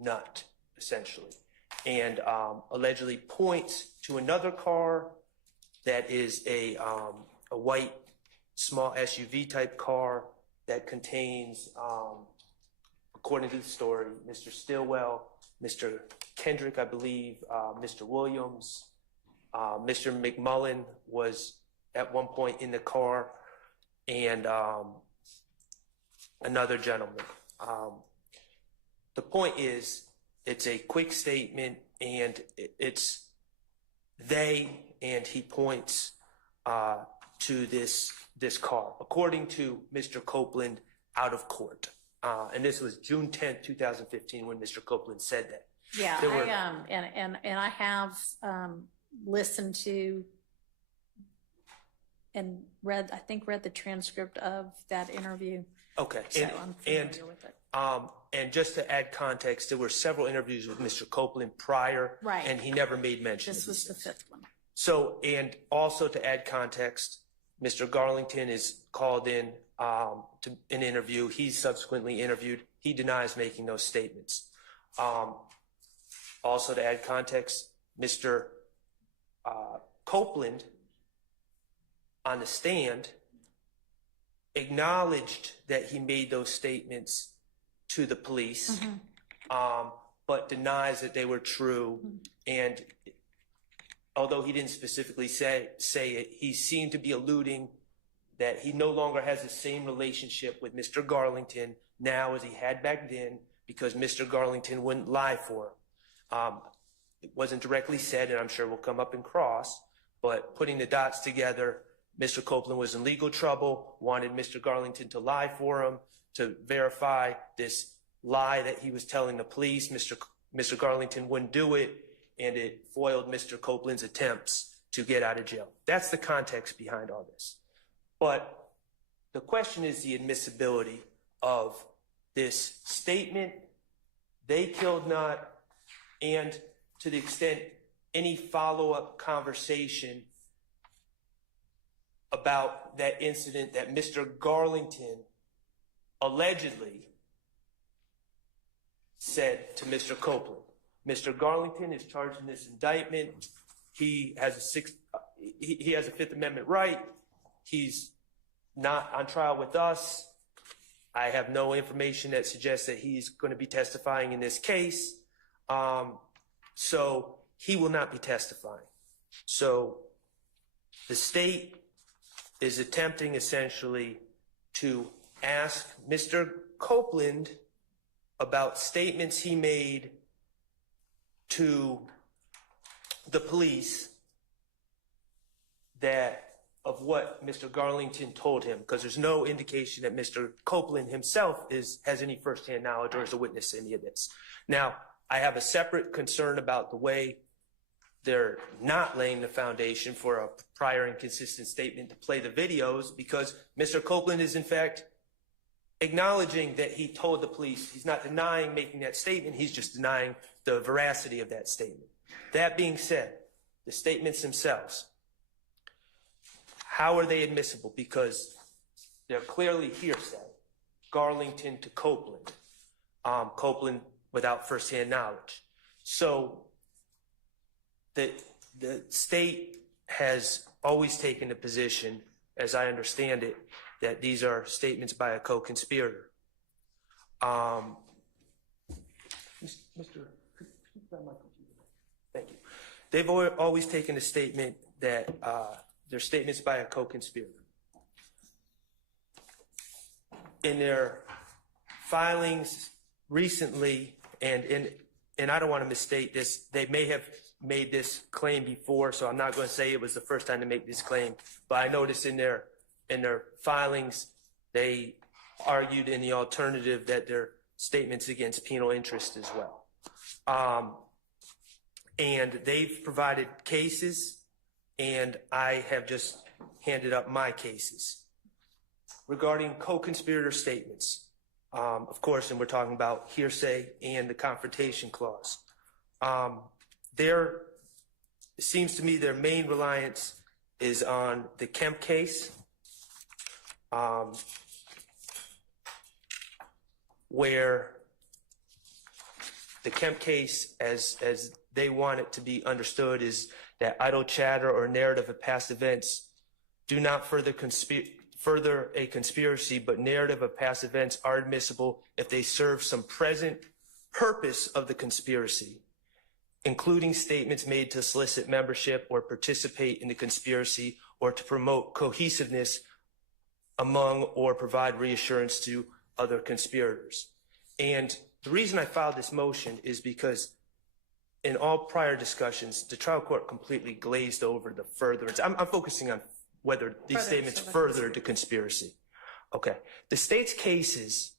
Nutt, essentially, and allegedly points to another car that is a white small SUV type car that contains, according to the story, Mr. Stillwell, Mr. Kendrick, I believe, Mr. Williams, Mr. McMullen was at one point in the car, and another gentleman. The point is, it's a quick statement, and it's they, and he points to this car, according to Mr. Copeland, out of court. And this was June 10th, 2015, when Mr. Copeland said that. Yeah, I have listened to and read the transcript of that interview. Okay, So I'm familiar with it. And just to add context, there were several interviews with Mr. Copeland prior, Right. and he never made mention This of was these the things. fifth one. So, and also to add context, Mr. Garlington is called in to an interview. He's subsequently interviewed. He denies making those statements. Also to add context, Mr. Copeland on the stand acknowledged that he made those statements to the police, but denies that they were true. And although he didn't specifically say it, he seemed to be alluding that he no longer has the same relationship with Mr. Garlington now as he had back then, because Mr. Garlington wouldn't lie for him. It wasn't directly said, and I'm sure will come up in cross, but putting the dots together, Mr. Copeland was in legal trouble, wanted Mr. Garlington to lie for him, to verify this lie that he was telling the police. Mr. Garlington wouldn't do it, and it foiled Mr. Copeland's attempts to get out of jail. That's the context behind all this. But the question is the admissibility of this statement, they killed Nutt, and to the extent any follow-up conversation about that incident that Mr. Garlington allegedly said to Mr. Copeland. Mr. Garlington is charged in this indictment. He has a Fifth Amendment right. He's not on trial with us. I have no information that suggests that he's going to be testifying in this case. So he will not be testifying. So the state is attempting essentially to ask Mr. Copeland about statements he made to the police of what Mr. Garlington told him, because there's no indication that Mr. Copeland himself has any firsthand knowledge or is a witness to any of this. Now, I have a separate concern about the way they're not laying the foundation for a prior inconsistent statement to play the videos, because Mr. Copeland is in fact acknowledging that he told the police. He's not denying making that statement. He's just denying the veracity of that statement. That being said, the statements themselves, how are they admissible? Because they're clearly hearsay. Garlington to Copeland. Copeland without firsthand knowledge. So the state has always taken the position, as I understand it, that these are statements by a co-conspirator. Thank you. They've always taken a statement that they're statements by a co-conspirator. In their filings recently, and I don't want to misstate this, they may have made this claim before, so I'm not going to say it was the first time to make this claim, but I noticed in their filings, they argued in the alternative that they're statements against penal interest as well. And they've provided cases, and I have just handed up my cases. Regarding co-conspirator statements, of course, and we're talking about hearsay and the confrontation clause, it seems to me their main reliance is on the Kemp case, where the Kemp case, as they want it to be understood, is that idle chatter or narrative of past events do not further a conspiracy, but narrative of past events are admissible if they serve some present purpose of the conspiracy, including statements made to solicit membership or participate in the conspiracy or to promote cohesiveness among or provide reassurance to other conspirators. And the reason I filed this motion is because in all prior discussions, the trial court completely glazed over the furtherance. I'm focusing on whether these statements furthered the conspiracy. Okay. The state's cases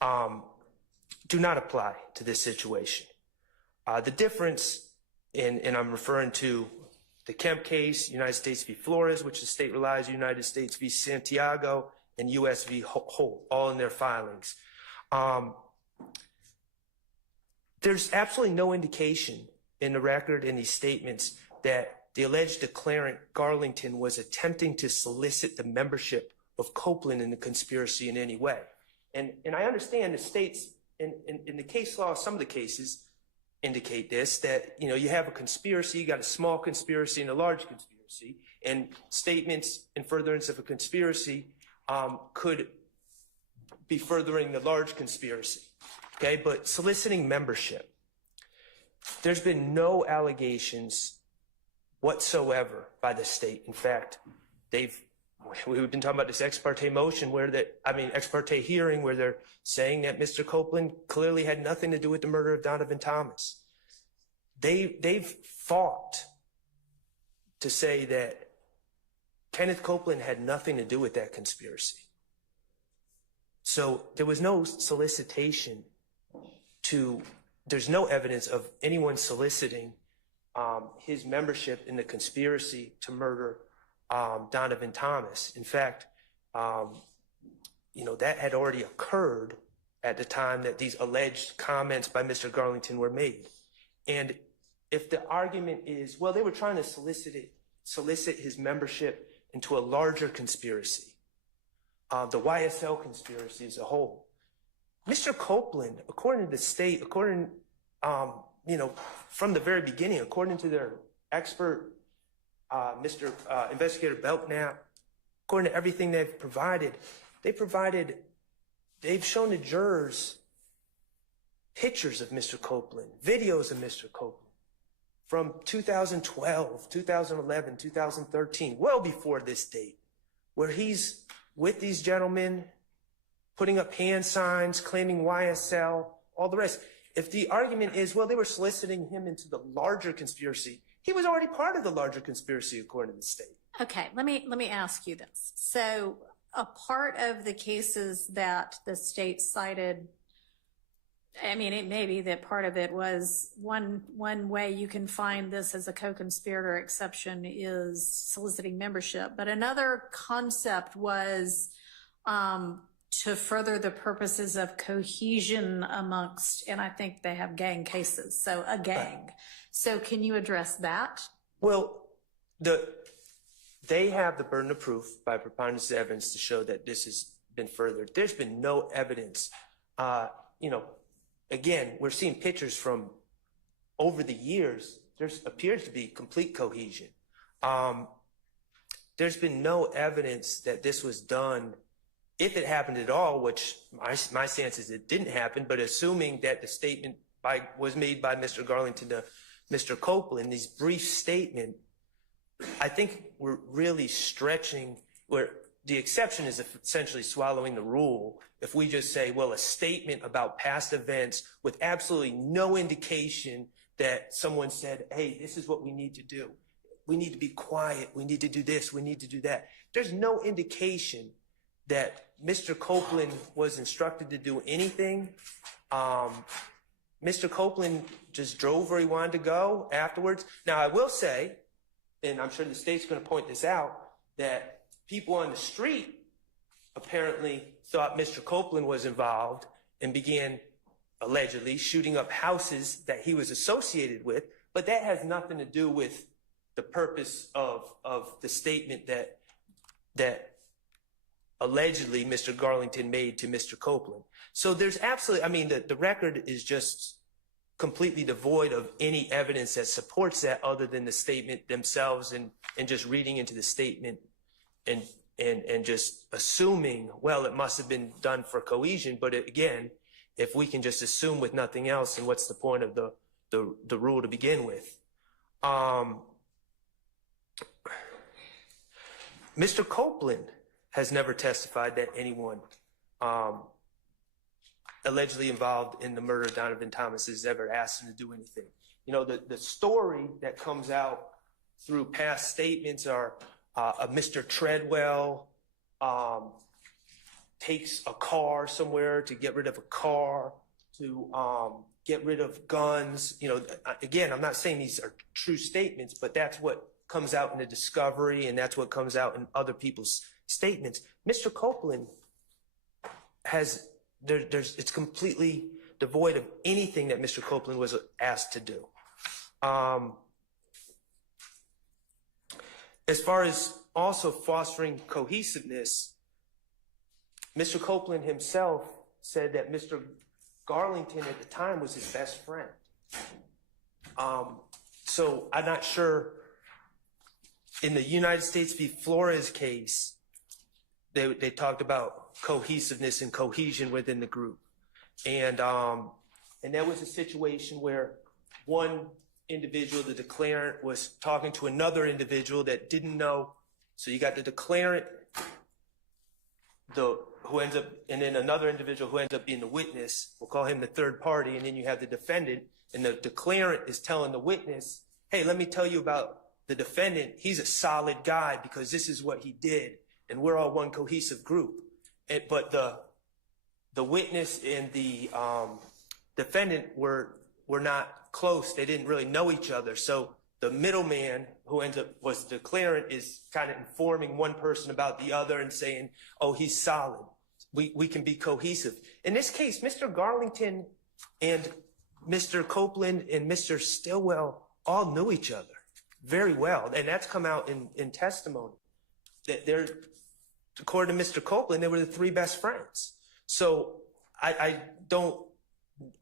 do not apply to this situation. The difference, and I'm referring to the Kemp case, United States v. Flores, which the state relies, United States v. Santiago, and U.S. v. Holt, all in their filings. There's absolutely no indication in the record in these statements that the alleged declarant Garlington was attempting to solicit the membership of Copeland in the conspiracy in any way. And I understand the states, in the case law, some of the cases indicate this, that, you know, you have a conspiracy, you got a small conspiracy and a large conspiracy, and statements in furtherance of a conspiracy could be furthering the large conspiracy. Okay, but soliciting membership, there's been no allegations whatsoever by the state. In fact, we've been talking about this ex parte motion ex parte hearing where they're saying that Mr. Copeland clearly had nothing to do with the murder of Donovan Thomas. They've fought to say that Kenneth Copeland had nothing to do with that conspiracy. So there was no solicitation there's no evidence of anyone soliciting his membership in the conspiracy to murder Donovan Thomas. In fact, that had already occurred at the time that these alleged comments by Mr. Garlington were made. And if the argument is, well, they were trying to solicit his membership into a larger conspiracy, the YSL conspiracy as a whole, Mr. Copeland, according to the state, from the very beginning, according to their expert, Investigator Belknap, according to everything they've shown the jurors pictures of Mr. Copeland, videos of Mr. Copeland. from 2012, 2011, 2013, well before this date, where he's with these gentlemen, putting up hand signs, claiming YSL, all the rest. If the argument is, well, they were soliciting him into the larger conspiracy, he was already part of the larger conspiracy according to the state. Okay, let me ask you this. So a part of the cases that the state cited, I mean, it may be that part of it was one way you can find this as a co-conspirator exception is soliciting membership, but another concept was to further the purposes of cohesion amongst, and I think they have gang cases, so a gang. So can you address that? Well, they have the burden of proof by preponderance of evidence to show that this has been furthered. There's been no evidence. Again, we're seeing pictures from over the years. There appears to be complete cohesion. There's been no evidence that this was done, if it happened at all, which my stance is it didn't happen, but assuming that the statement was made by Mr. Garlington to Mr. Copeland, this brief statement, I think we're really stretching where the exception is essentially swallowing the rule. If we just say, well, a statement about past events with absolutely no indication that someone said, hey, this is what we need to do. We need to be quiet. We need to do this. We need to do that. There's no indication that Mr. Copeland was instructed to do anything. Mr. Copeland just drove where he wanted to go afterwards. Now, I will say, and I'm sure the state's going to point this out, that people on the street apparently thought Mr. Copeland was involved and began allegedly shooting up houses that he was associated with, but that has nothing to do with the purpose of the statement that allegedly Mr. Garlington made to Mr. Copeland. So there's absolutely, I mean, the record is just completely devoid of any evidence that supports that other than the statement themselves and just reading into the statement and just assuming, well, it must have been done for cohesion. But again, if we can just assume with nothing else, then what's the point of the rule to begin with? Mr. Copeland has never testified that anyone allegedly involved in the murder of Donovan Thomas has ever asked him to do anything. You know, the story that comes out through past statements are Mr. Treadwell takes a car somewhere to get rid of a car, to get rid of guns. You know, again, I'm not saying these are true statements, but that's what comes out in the discovery, and that's what comes out in other people's statements. Mr. Copeland has, it's completely devoid of anything that Mr. Copeland was asked to do. As far as also fostering cohesiveness, Mr. Copeland himself said that Mr. Garlington at the time was his best friend. So I'm not sure. In the United States v. Flores case, they talked about cohesiveness and cohesion within the group. And that was a situation where one individual, the declarant, was talking to another individual that didn't know. So you got the declarant, who ends up, and then another individual who ends up being the witness. We'll call him the third party. And then you have the defendant, and the declarant is telling the witness, hey, let me tell you about the defendant. He's a solid guy because this is what he did, and we're all one cohesive group. But the witness and the defendant were not close. They didn't really know each other. So the middleman, who ends up was the declarant, is kind of informing one person about the other and saying, oh, he's solid. We can be cohesive. In this case, Mr. Garlington and Mr. Copeland and Mr. Stillwell all knew each other very well. And that's come out in testimony. That they're, according to Mr. Copeland, they were the three best friends. So I don't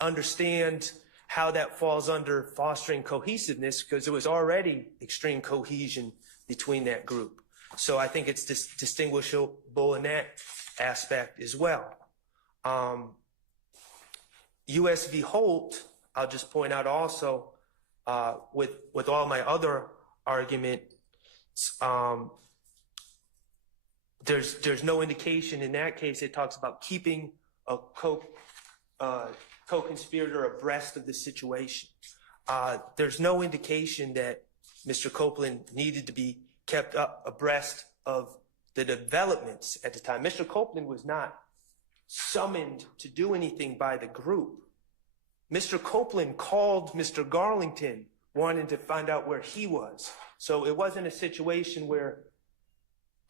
understand how that falls under fostering cohesiveness, because there was already extreme cohesion between that group. So I think it's distinguishable in that aspect as well. US v. Holt, I'll just point out also, with all my other arguments, there's no indication in that case. It talks about keeping a co-conspirator abreast of the situation. There's no indication that Mr. Copeland needed to be kept abreast of the developments at the time. Mr. Copeland was not summoned to do anything by the group. Mr. Copeland called Mr. Garlington wanting to find out where he was. So it wasn't a situation where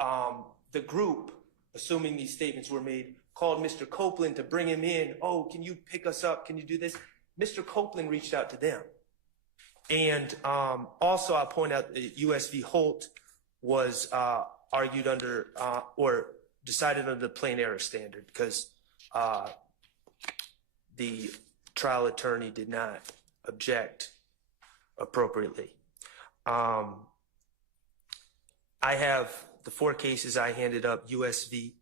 the group, assuming these statements were made, called Mr. Copeland to bring him in. Oh, can you pick us up? Can you do this? Mr. Copeland reached out to them. And also I'll point out that US v. Holt was argued under or decided under the plain error standard because the trial attorney did not object appropriately. I have the 4 cases I handed up: US v.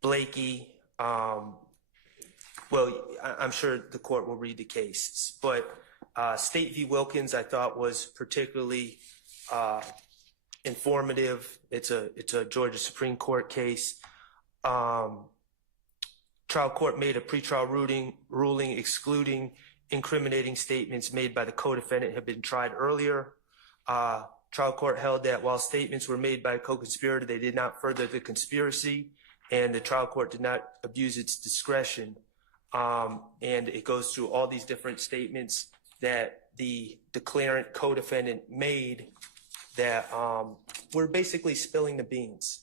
Blakey. Well, I'm sure the court will read the cases, but State v. Wilkins I thought was particularly informative. It's a Georgia Supreme Court case. Trial court made a pretrial ruling excluding incriminating statements made by the co-defendant had been tried earlier. Trial court held that while statements were made by a co-conspirator, they did not further the conspiracy, and the trial court did not abuse its discretion. And it goes through all these different statements that the declarant co-defendant made that were basically spilling the beans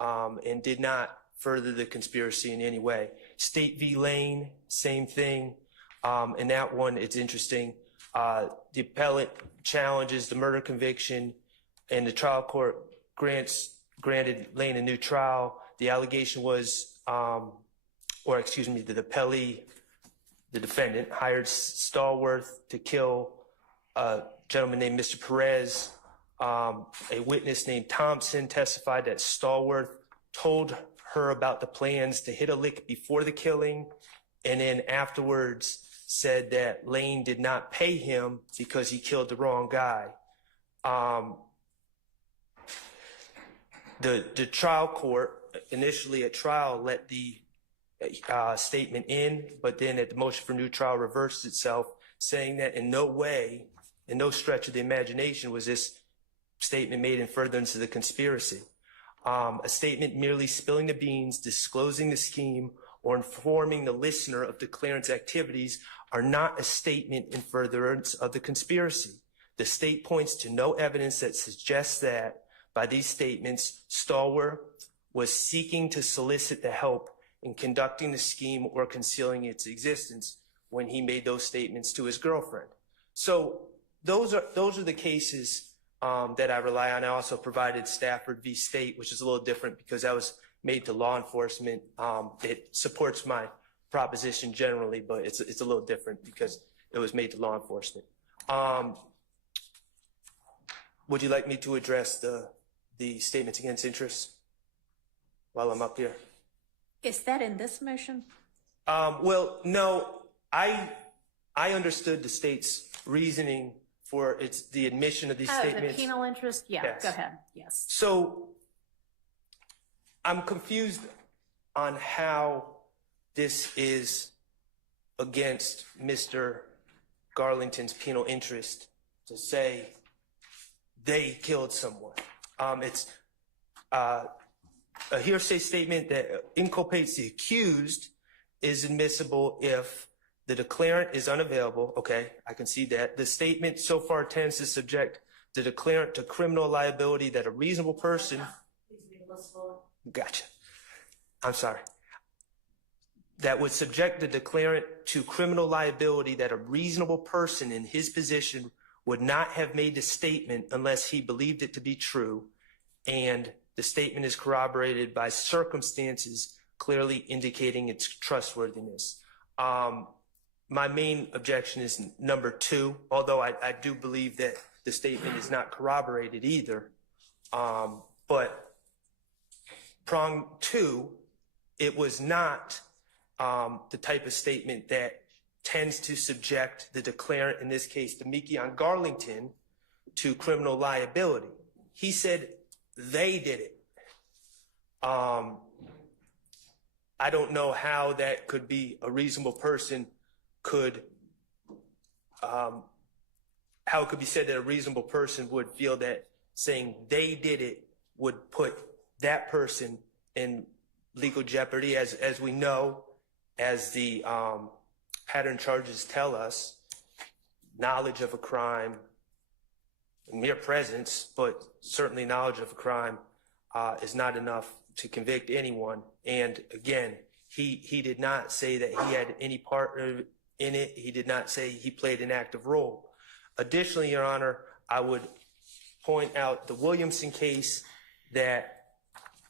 and did not further the conspiracy in any way. State v. Lane, same thing. In that one, it's interesting. The appellate challenges the murder conviction, and the trial court granted Lane a new trial. The allegation was, the appellee, the defendant, hired Stallworth to kill a gentleman named Mr. Perez. A witness named Thompson testified that Stallworth told her about the plans to hit a lick before the killing, and then afterwards said that Lane did not pay him because he killed the wrong guy. The trial court initially at trial let the statement in, but then at the motion for new trial reversed itself, saying that in no way, in no stretch of the imagination was this statement made in furtherance of the conspiracy. A statement merely spilling the beans, disclosing the scheme, or informing the listener of the declarant's activities are not a statement in furtherance of the conspiracy. The state points to no evidence that suggests that by these statements, Stallworth was seeking to solicit the help in conducting the scheme or concealing its existence when he made those statements to his girlfriend. So those are the cases that I rely on. I also provided Stafford v. State, which is a little different because that was made to law enforcement. It supports my proposition generally, but it's a little different because it was made to law enforcement. Would you like me to address the statements against interest while I'm up here? Is that in this motion? Well, no, I understood the state's reasoning for the admission of these statements. The penal interest? Yeah, Yes. Go ahead. Yes. So I'm confused on how this is against Mr. Garlington's penal interest to say they killed someone. It's a hearsay statement that inculpates the accused is admissible if the declarant is unavailable. Okay, I can see that. The statement so far tends to subject the declarant to criminal liability that a reasonable person... Gotcha. I'm sorry. That would subject the declarant to criminal liability that a reasonable person in his position would not have made the statement unless he believed it to be true, and the statement is corroborated by circumstances clearly indicating its trustworthiness. My main objection is number 2, although I do believe that the statement is not corroborated either. But prong 2, it was not the type of statement that tends to subject the declarant, in this case, Demekion Garlington, to criminal liability. He said they did it. I don't know how that could be a reasonable person could, how it could be said that a reasonable person would feel that saying they did it would put that person in legal jeopardy. As we know, as the pattern charges tell us, knowledge of a crime, mere presence, but certainly knowledge of a crime is not enough to convict anyone. And again, he did not say that he had any part in it. He did not say he played an active role. Additionally, Your Honor, I would point out the Williamson case that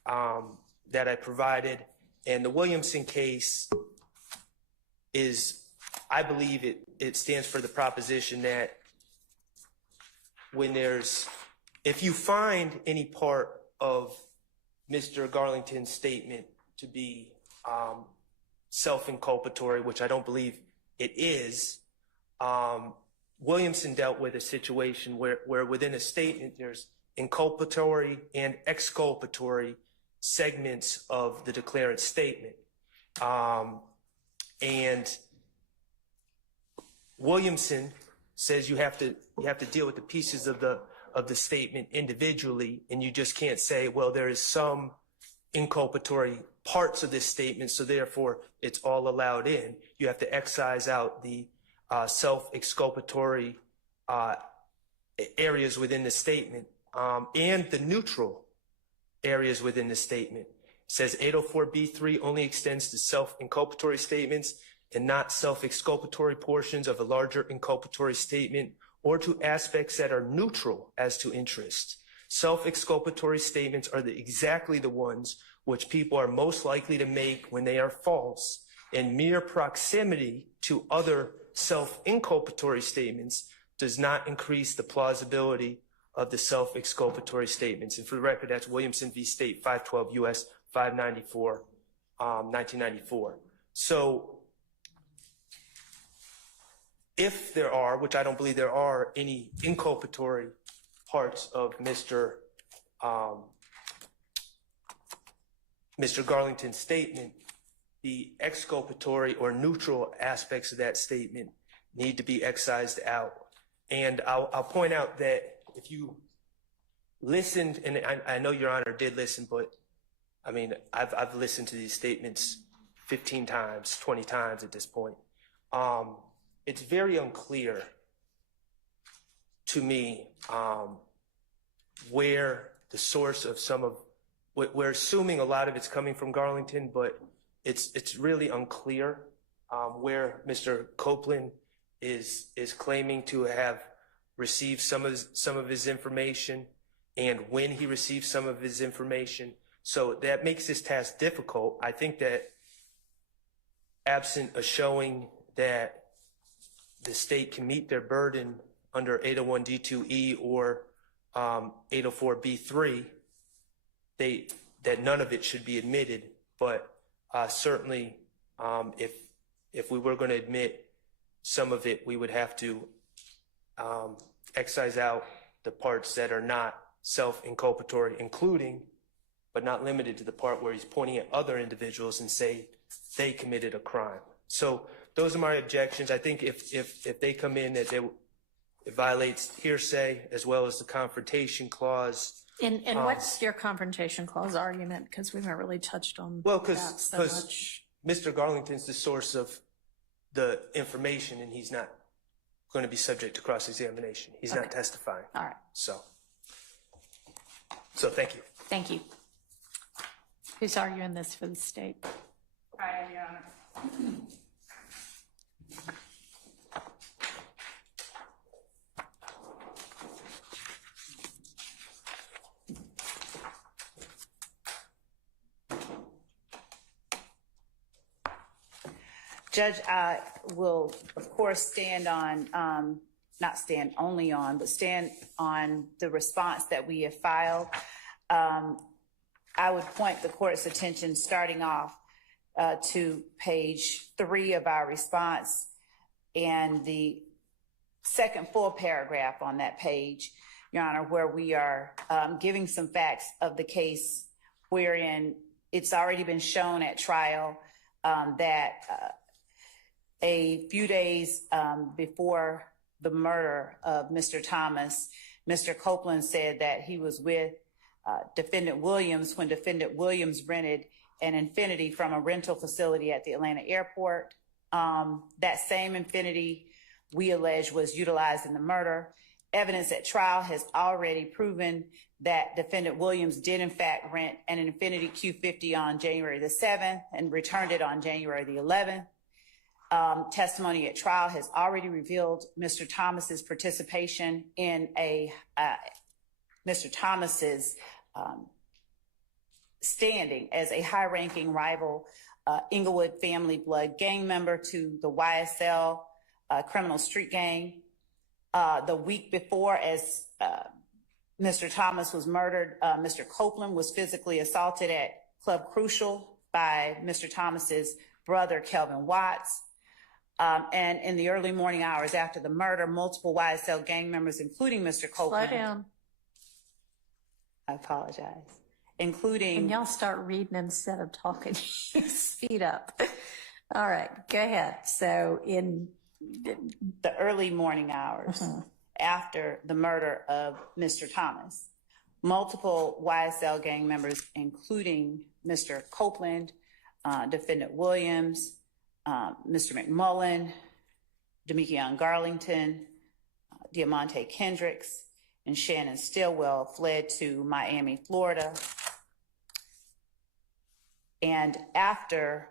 that I provided, and the Williamson case is, I believe it stands for the proposition that when if you find any part of Mr. Garlington's statement to be self-inculpatory, which I don't believe it is, Williamson dealt with a situation where within a statement there's inculpatory and exculpatory segments of the declarant's statement. And Williamson says you have to deal with the pieces of the statement individually, and you just can't say, well, there is some inculpatory parts of this statement, so therefore it's all allowed in. You have to excise out the self-exculpatory areas within the statement and the neutral areas within the statement. It says 804B3 only extends to self-inculpatory statements and not self-exculpatory portions of a larger inculpatory statement, or to aspects that are neutral as to interest. Self-exculpatory statements are exactly the ones which people are most likely to make when they are false, and mere proximity to other self-inculpatory statements does not increase the plausibility of the self-exculpatory statements. And for the record, that's Williamson v. State, 512 U.S. 594, 1994. So if there are, which I don't believe there are, any inculpatory parts of Mr. Garlington's statement, the exculpatory or neutral aspects of that statement need to be excised out. And I'll point out that if you listened, and I know Your Honor did listen, but I mean, I've listened to these statements 15 times, 20 times at this point. It's very unclear to me where the source of we're assuming a lot of it's coming from Garlington, but it's really unclear where Mr. Copeland is claiming to have received some of his information and when he received some of his information. So that makes this task difficult. I think that absent a showing that the state can meet their burden under 801D2E or 804B3, that none of it should be admitted. But certainly, if we were going to admit some of it, we would have to excise out the parts that are not self-inculpatory, including, but not limited to, the part where he's pointing at other individuals and say they committed a crime. So those are my objections. I think if they come in, that it violates hearsay as well as the confrontation clause. And what's your confrontation clause argument? Because we haven't really touched on that so much. Mr. Garlington's the source of the information, and he's not going to be subject to cross-examination. He's not testifying. All right. So thank you. Thank you. Who's arguing this for the state? I am, Your Honor. Judge, I will, of course, stand on, not stand only on, but stand on the response that we have filed. I would point the court's attention, starting off to page 3 of our response. and the second full paragraph on that page, Your Honor, where we are giving some facts of the case wherein it's already been shown at trial that a few days before the murder of Mr. Thomas, Mr. Copeland said that he was with Defendant Williams when Defendant Williams rented an Infiniti from a rental facility at the Atlanta airport. That same Infiniti, we allege, was utilized in the murder. Evidence at trial has already proven that Defendant Williams did in fact rent an Infiniti Q50 on January the 7th and returned it on January the 11th. Testimony at trial has already revealed Mr. Thomas's participation in Mr. Thomas's standing as a high-ranking rival Inglewood family blood gang member to the YSL criminal street gang. The week before, as Mr. Thomas was murdered, Mr. Copeland was physically assaulted at Club Crucial by Mr. Thomas's brother, Kelvin Watts. And in the early morning hours after the murder, multiple YSL gang members, including Mr. Copeland. Slow down. I apologize. Including. And y'all start reading instead of talking. Speed up. All right, go ahead. So in the early morning hours after the murder of Mr. Thomas, multiple YSL gang members, including Mr. Copeland, Defendant Williams, Mr. McMullen, Demekion Garlington, Diamante Kendricks, and Shannon Stillwell fled to Miami, Florida. And after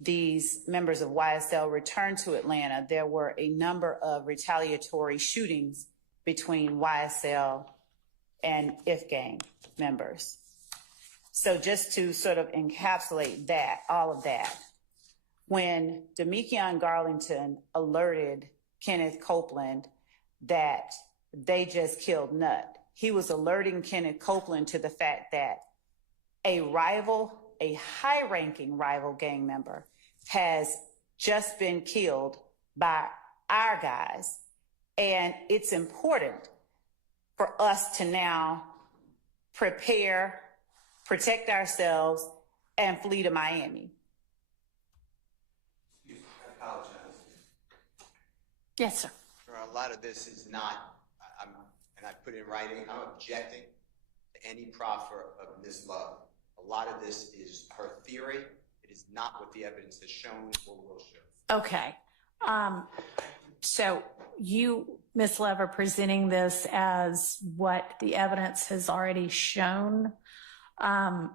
these members of YSL returned to Atlanta, there were a number of retaliatory shootings between YSL and IF gang members. So just to sort of encapsulate that, all of that, when Demekion Garlington alerted Kenneth Copeland that they just killed Nut, he was alerting Kenneth Copeland to the fact that a rival, a high-ranking rival gang member, has just been killed by our guys. And it's important for us to now prepare, protect ourselves, and flee to Miami. I apologize. yes, sir. A lot of this is not, and I put in writing, I'm objecting to any proffer of Ms. Love. A lot of this is her theory. It is not what the evidence has shown or will show. Okay. So you, Ms. Love, are presenting this as what the evidence has already shown. Part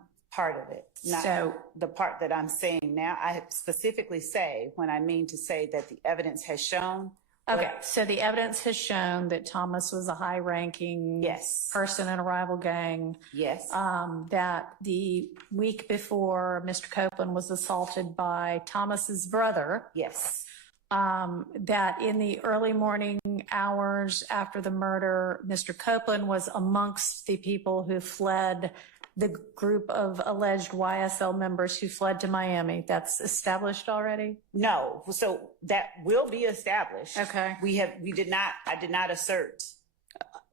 of it. Not So the part that I'm saying now. I specifically say when I mean to say that the evidence has shown. okay, so the evidence has shown that Thomas was a high-ranking Yes. person in a rival gang. Yes. That the week before Mr. Copeland was assaulted by Thomas's brother. Yes. That in the early morning hours after the murder, Mr. Copeland was amongst the people who fled, the group of alleged YSL members who fled to Miami. That's established already? No. So that will be established. Okay. I did not assert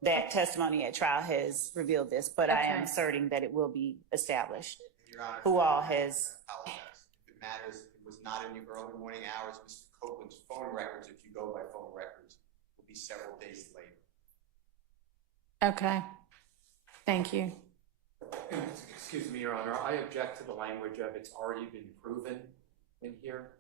that testimony at trial has revealed this, but I am Okay. asserting that it will be established. Your Honor, Who all has, I apologize. If it matters, it was not in the early morning hours. Mr. Copeland's phone records, if you go by phone records, will be several days later. Okay. Thank you. Excuse me, Your Honor, I object to the language of it's already been proven in here.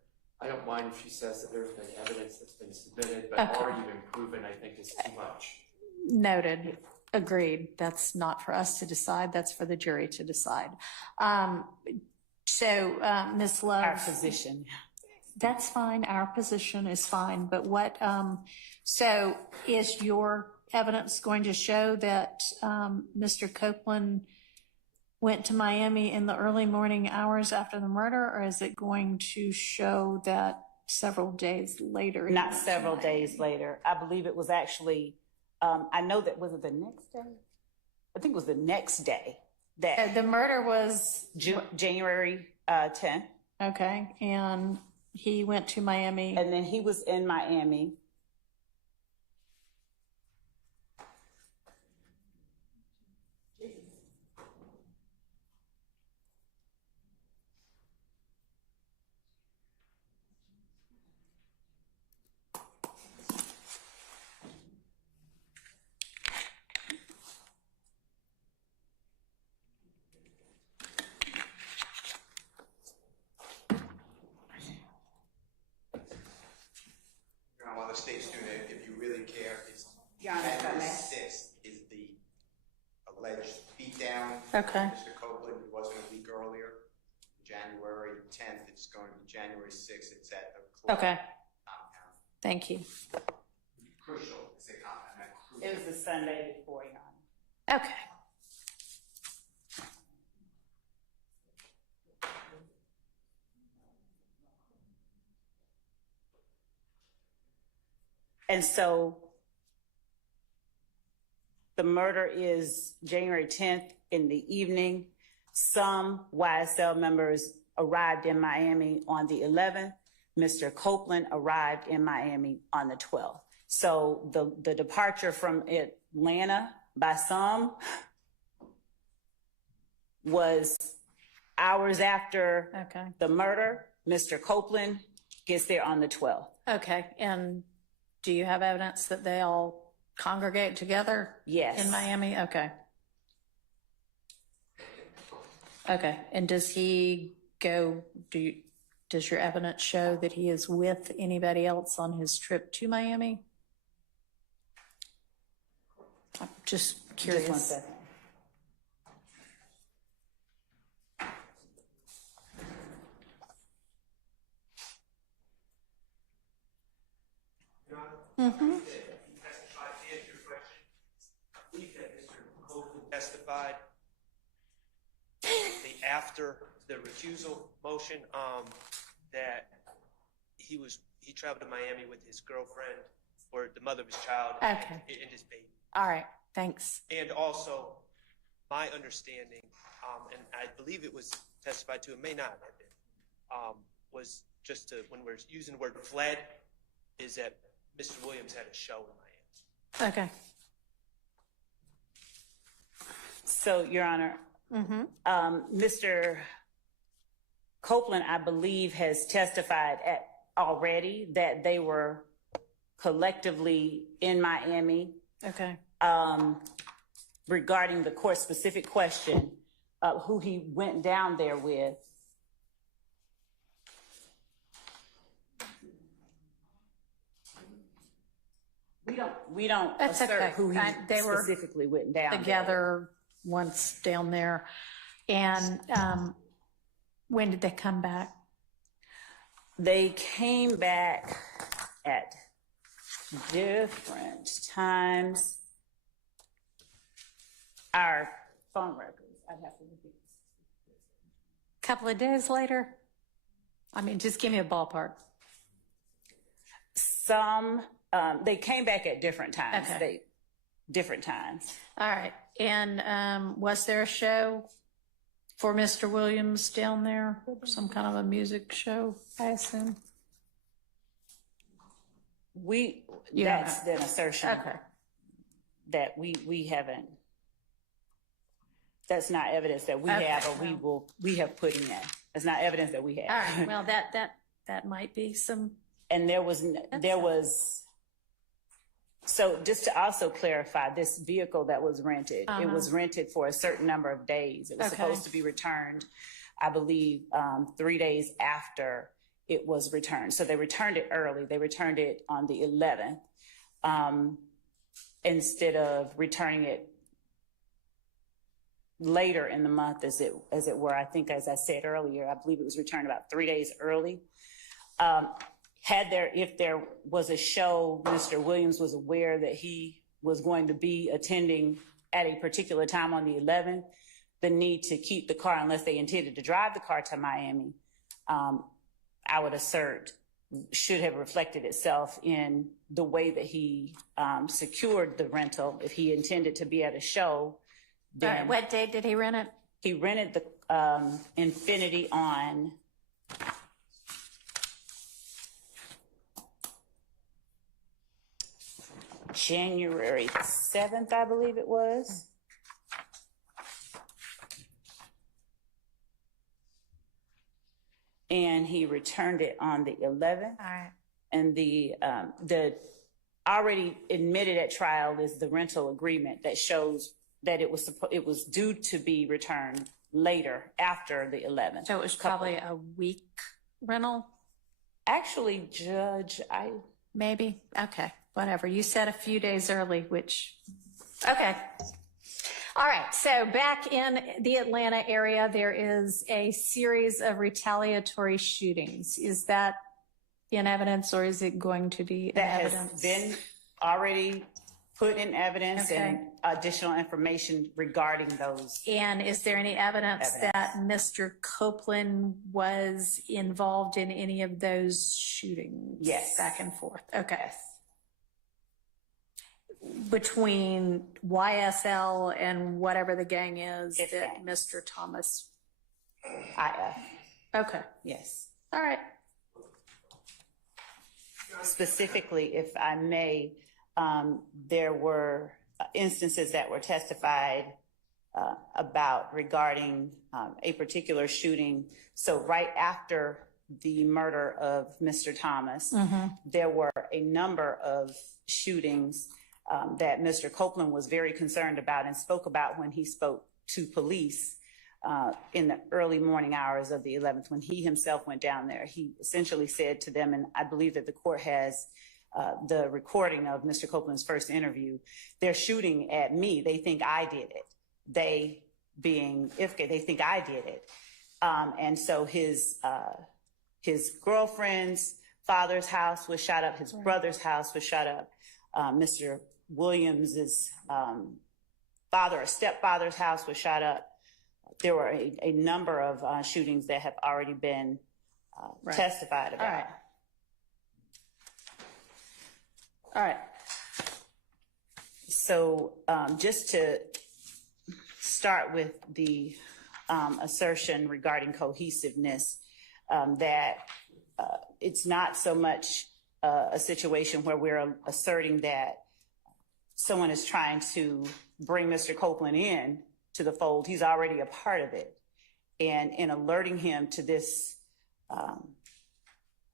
I don't mind if she says that there's been evidence that's been submitted, but Okay. already been proven, I think, is too much. Noted. Agreed. That's not for us to decide. That's for the jury to decide. Ms. Love. our position. That's fine. Our position is fine. But what, so is your evidence going to show that Mr. Copeland went to Miami in the early morning hours after the murder, or is it going to show that several days later? he Not went to several Miami? days later. I believe it was actually, I know that, was it the next day? I think it was the next day that The murder was, January 10th. okay, and he went to Miami. And then he was in Miami. While the state's doing it, if you really care, it's Your Honor, if I January may. 6th is the alleged beatdown. Okay. Mr. Copeland, it wasn't a week earlier. January 10th, it's going to be January 6th. It's at the club Okay. compound. Thank you. Crucial, it's a compound, not crucial. It was the Sunday before, Your Honor. Okay. And so the murder is January 10th in the evening. Some YSL members arrived in Miami on the 11th. Mr. Copeland arrived in Miami on the 12th. So the departure from Atlanta by some was hours after Okay. the murder. Mr. Copeland gets there on the 12th. Okay. And do you have evidence that they all congregate together? Yes. In Miami? Okay. Okay. And does he go, does your evidence show that he is with anybody else on his trip to Miami? I'm just curious. Just 1 second. Mm-hmm. Testified after the recusal motion, that he traveled to Miami with his girlfriend or the mother of his child Okay. and his baby. All right. Thanks. And also, my understanding, and I believe it was testified to, it may not have been, was just to, when we're using the word fled, is that Mr. Williams had a show in Miami. Okay. So, Your Honor, Mm-hmm. Mr. Copeland, I believe, has testified already that they were collectively in Miami. Okay. Regarding the court-specific question of who he went down there with, we don't That's assert okay. who he They were specifically went down there with. Together once down there. And when did they come back? They came back at different times. Our phone records, I'd have to look at. Couple of days later? I mean, just give me a ballpark. Some, they came back at different times. Okay. Different times. All right. And was there a show for Mr. Williams down there? Some kind of a music show, I assume? That's an assertion Okay. that we haven't, that's not evidence that we Okay. have or we have put in. That's not evidence that we have. All right. Well, that might be some. And there was, so just to also clarify, this vehicle that was rented, it was rented for a certain number of days. It was Okay. supposed to be returned, I believe, 3 days after it was returned. So they returned it early. They returned it on the 11th instead of returning it later in the month, as it were. I think, as I said earlier, I believe it was returned about 3 days early. If there was a show, Mr. Williams was aware that he was going to be attending at a particular time on the 11th. The need to keep the car, unless they intended to drive the car to Miami, I would assert should have reflected itself in the way that he secured the rental. If he intended to be at a show, All right. What date did he rent it? he rented the Infinity on January 7th, I believe it was. And he returned it on the 11th. All right. And the already admitted at trial is the rental agreement that shows that it was due to be returned later after the 11th. So it was probably a week rental? Actually, Judge, Maybe. Okay. Whatever. You said a few days early, which, okay. All right. So back in the Atlanta area, there is a series of retaliatory shootings. Is that in evidence, or is it going to be in that evidence? has been already put in evidence Okay. and additional information regarding those. And is there any evidence that Mr. Copeland was involved in any of those shootings? Yes. Back and forth. Okay. Between YSL and whatever the gang is It's that gang. Mr. Thomas. IF, Okay. yes. All right. Specifically, if I may, there were instances that were testified about regarding a particular shooting. So right after the murder of Mr. Thomas, there were a number of shootings that Mr. Copeland was very concerned about and spoke about when he spoke to police in the early morning hours of the 11th, when he himself went down there. He essentially said to them, and I believe that the court has the recording of Mr. Copeland's first interview, they're shooting at me. They think I did it. They being Ifke, they think I did it. And so his girlfriend's father's house was shot up. His brother's house was shot up. Mr. Williams's father or stepfather's house was shot up. There were a number of shootings that have already been testified about. All right. All right. So just to start with the assertion regarding cohesiveness, that it's not so much a situation where we're asserting that someone is trying to bring Mr. Copeland in to the fold. He's already a part of it. And in alerting him to this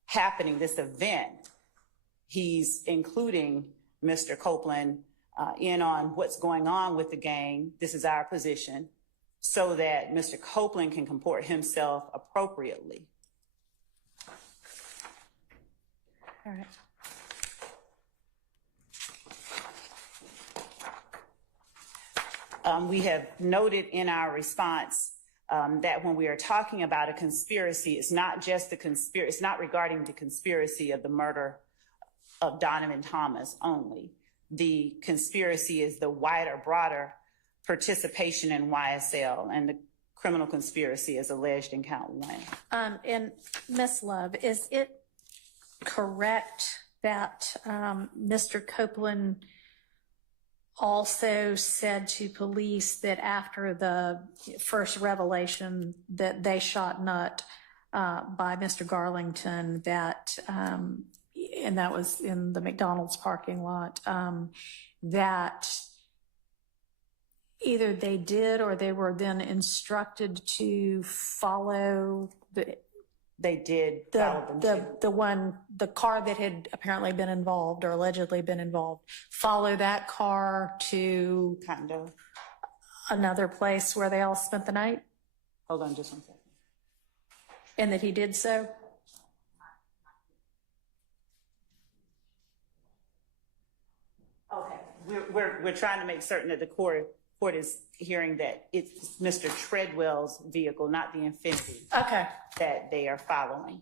happening, this event, he's including Mr. Copeland in on what's going on with the gang. This is our position, so that Mr. Copeland can comport himself appropriately. All right. We have noted in our response that when we are talking about a conspiracy, it's not just the conspiracy, it's not regarding the conspiracy of the murder of Donovan Thomas only. The conspiracy is the wider, broader participation in YSL, and the criminal conspiracy is alleged in count 1. And Ms. Love, is it correct that Mr. Copeland also said to police that after the first revelation that they shot Nutt by Mr. Garlington, that, and that was in the McDonald's parking lot, that either they did or they were then instructed to follow They did follow them too. the car that had apparently been involved or allegedly been involved, follow that car to Kind of. another place where they all spent the night, Hold on just one second. and that he did so? Okay. We're trying to make certain that the court is hearing that it's Mr. Treadwell's vehicle, not the Infiniti, Okay, that they are following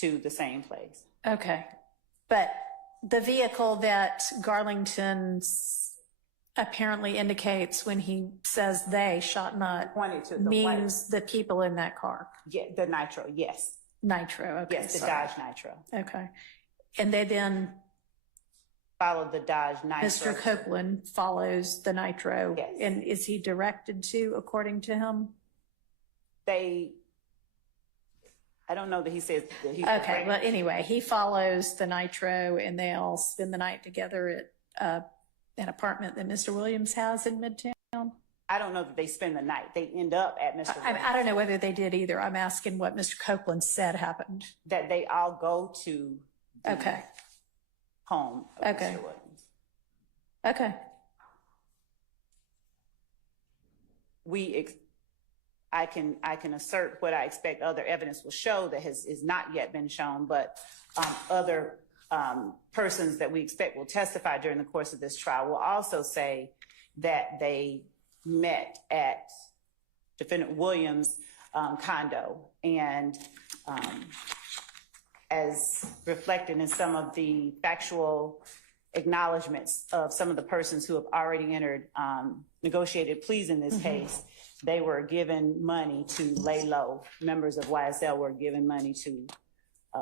to the same place. okay. But the vehicle that Garlington apparently indicates when he says they shot Nutt Pointed to the means the people in that car. Yeah, the Nitro, yes. Nitro, okay. Yes, the sorry. Dodge Nitro. Okay. And they then, Followed the Dodge Nitro. Mr. Copeland follows the Nitro. Yes. And is he directed to, according to him? I don't know that he says that he's Okay, well, anyway, he follows the Nitro and they all spend the night together at an apartment that Mr. Williams has in Midtown? I don't know that they spend the night. They end up at Mr. Williams. I don't know whether they did either. I'm asking what Mr. Copeland said happened. That they all go to the Okay. home of Okay. Mr. Williams. Okay. I can assert what I expect other evidence will show that is not yet been shown, but other persons that we expect will testify during the course of this trial will also say that they met at Defendant Williams' condo, and as reflected in some of the factual acknowledgments of some of the persons who have already entered negotiated pleas in this case, they were given money to lay low. Members of YSL were given money to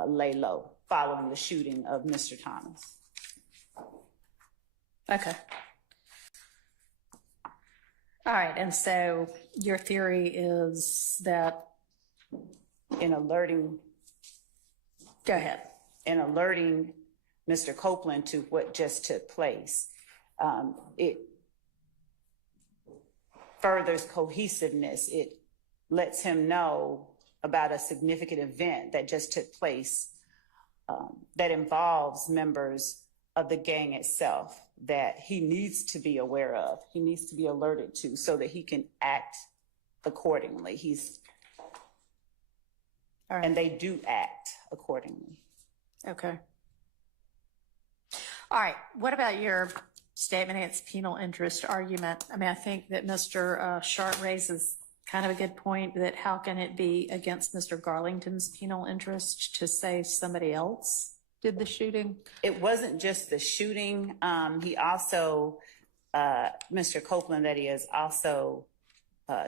lay low following the shooting of Mr. Thomas. Okay. All right. And so your theory is that In alerting go ahead. Mr. Copeland to what just took place, it furthers cohesiveness. It lets him know about a significant event that just took place that involves members of the gang itself that he needs to be aware of. He needs to be alerted to so that he can act accordingly. All right. And they do act accordingly. Okay. All right. What about your statement against penal interest argument? I mean, I think that Mr. Sharp raises kind of a good point that how can it be against Mr. Garlington's penal interest to say somebody else did the shooting? It wasn't just the shooting. He also, Mr. Copeland, that he has also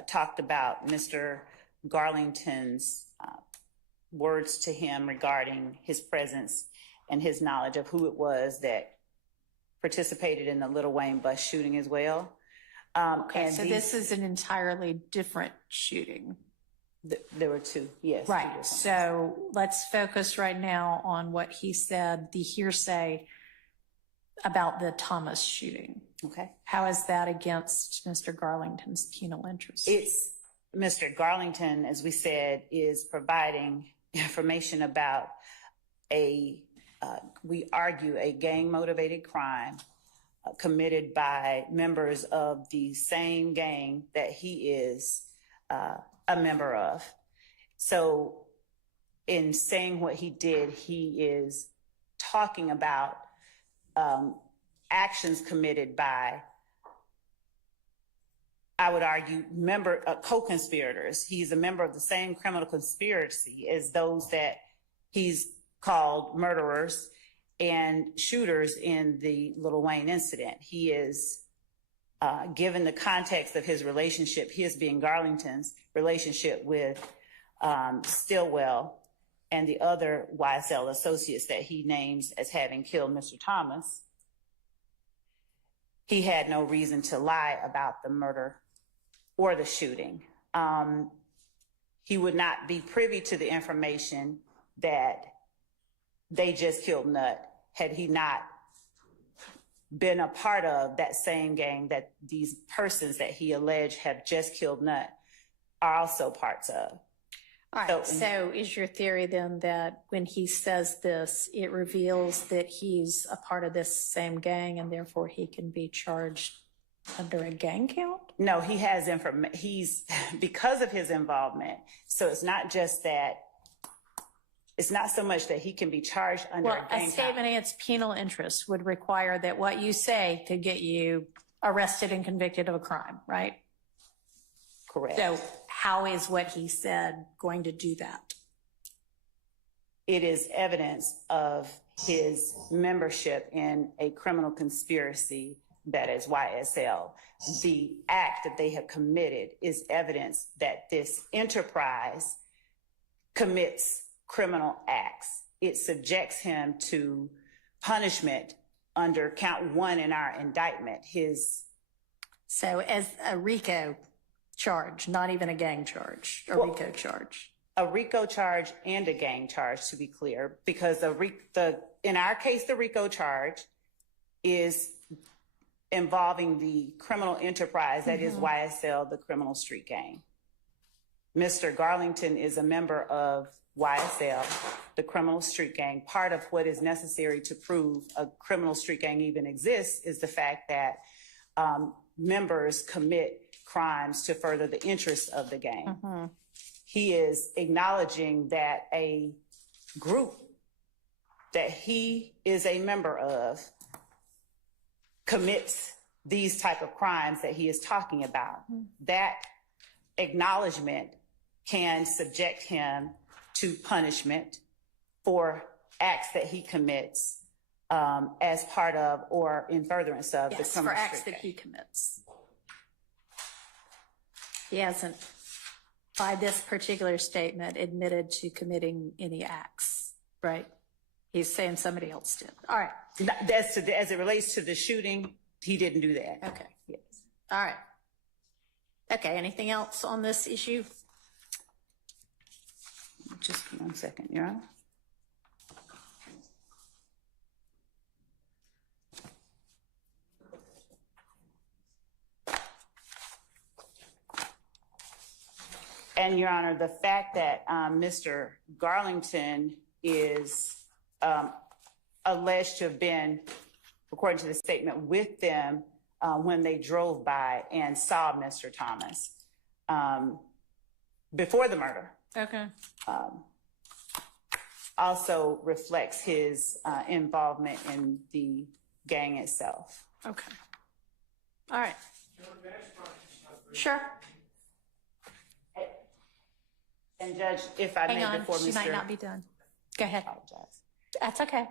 talked about Mr. Garlington's words to him regarding his presence and his knowledge of who it was that participated in the Little Wayne bus shooting as well. Okay, so this is an entirely different shooting. There were two, yes. Right. So let's focus right now on what he said, the hearsay about the Thomas shooting. Okay. How is that against Mr. Garlington's penal interest? It's Mr. Garlington, as we said, is providing information about we argue, a gang-motivated crime committed by members of the same gang that he is a member of. So in saying what he did, he is talking about actions committed by, I would argue, co-conspirators. He's a member of the same criminal conspiracy as those that he's called murderers and shooters in the Little Wayne incident. He is, given the context of his relationship, his being Garlington's relationship with Stillwell and the other YSL associates that he names as having killed Mr. Thomas, he had no reason to lie about the murder or the shooting. He would not be privy to the information that they just killed Nutt had he not been a part of that same gang that these persons that he alleged have just killed Nutt are also parts of. All right, so is your theory then that when he says this, it reveals that he's a part of this same gang and therefore he can be charged under a gang count? No, he has because of his involvement. So it's not just that, it's not so much that he can be charged under a gang count. A statement against penal interest would require that what you say could get you arrested and convicted of a crime, right? Correct. So how is what he said going to do that? It is evidence of his membership in a criminal conspiracy that is YSL. The act that they have committed is evidence that this enterprise commits criminal acts. It subjects him to punishment under count 1 in our indictment. So as a RICO charge, not even a gang charge, RICO charge. A RICO charge and a gang charge, to be clear, because in our case, the RICO charge is involving the criminal enterprise that is YSL, the criminal street gang. Mr. Garlington is a member of YSL, the criminal street gang. Part of what is necessary to prove a criminal street gang even exists is the fact that members commit crimes to further the interests of the gang. He is acknowledging that a group that he is a member of commits these type of crimes that he is talking about. That acknowledgement can subject him to punishment for acts that he commits as part of or in furtherance of the Yes, criminal for acts street that gang. he commits. He hasn't, by this particular statement, admitted to committing any acts, right? He's saying somebody else did. All right. As it relates to the shooting, he didn't do that. Okay. Yes. All right. Okay. Anything else on this issue? Just 1 second, Your Honor. And Your Honor, the fact that Mr. Garlington is alleged to have been, according to the statement, with them when they drove by and saw Mr. Thomas before the murder. Okay. Also reflects his involvement in the gang itself. Okay. All right. Sure. And Judge, if I Hang may, on. before She Mr. might not be done. Go ahead. Apologize. That's okay.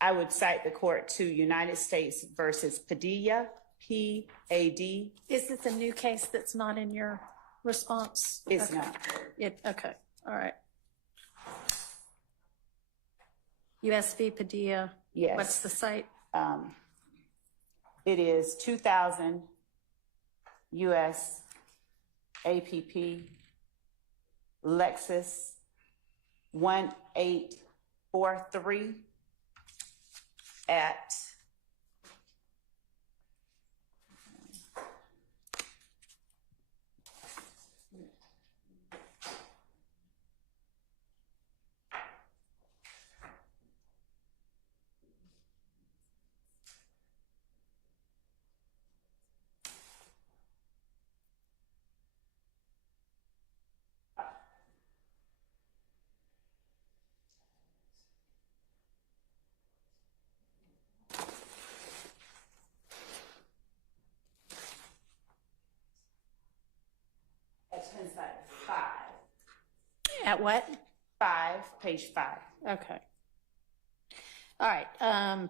I would cite the court to United States versus Padilla, P-A-D. Is this a new case that's not in your response? It's Okay. not. Okay. All right. USV Padilla. Yes. What's the site? It is 2000 US APP Lexus 1843 at At what? 5, page 5. Okay. All right.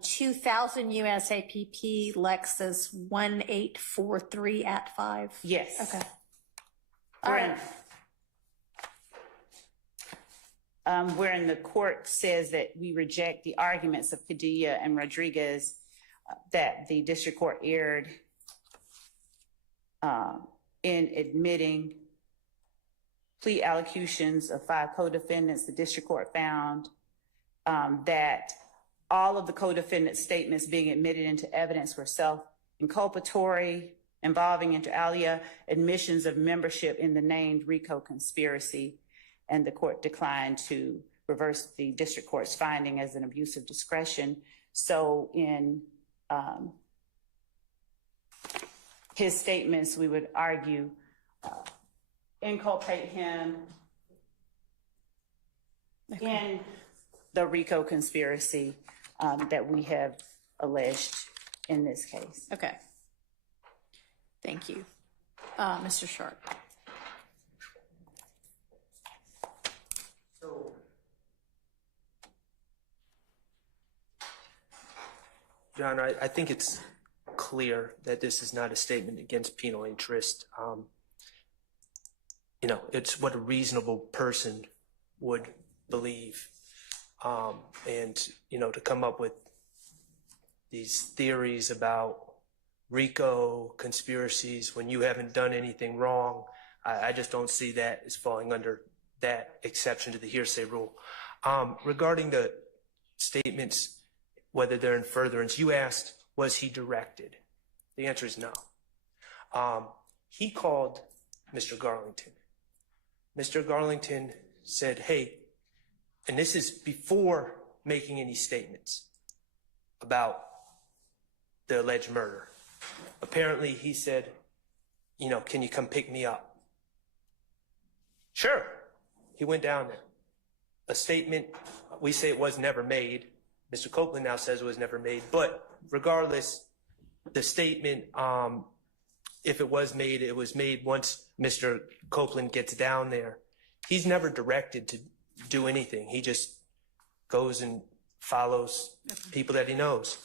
2000 US APP Lexus 1843 at 5. Yes. Okay. All right. Wherein the court says that we reject the arguments of Padilla and Rodriguez that the district court erred in admitting plea allocutions of 5 co-defendants. The district court found that all of the co-defendant statements being admitted into evidence were self-inculpatory, involving inter alia admissions of membership in the named RICO conspiracy, and the court declined to reverse the district court's finding as an abuse of discretion. So in his statements, we would argue inculpate him in the RICO conspiracy that we have alleged in this case. Okay. Thank you. Mr. Sharp. John, I think it's clear that this is not a statement against penal interest. It's what a reasonable person would believe. To come up with these theories about RICO conspiracies when you haven't done anything wrong, I just don't see that as falling under that exception to the hearsay rule. Regarding the statements, whether they're in furtherance, you asked, was he directed? The answer is no. He called Mr. Garlington. Mr. Garlington said, hey, and this is before making any statements about the alleged murder. Apparently, he said, can you come pick me up? Sure. He went down there. A statement, we say it was never made. Mr. Copeland now says it was never made. But regardless, the statement, if it was made once Mr. Copeland gets down there. He's never directed to do anything. He just goes and follows people that he knows.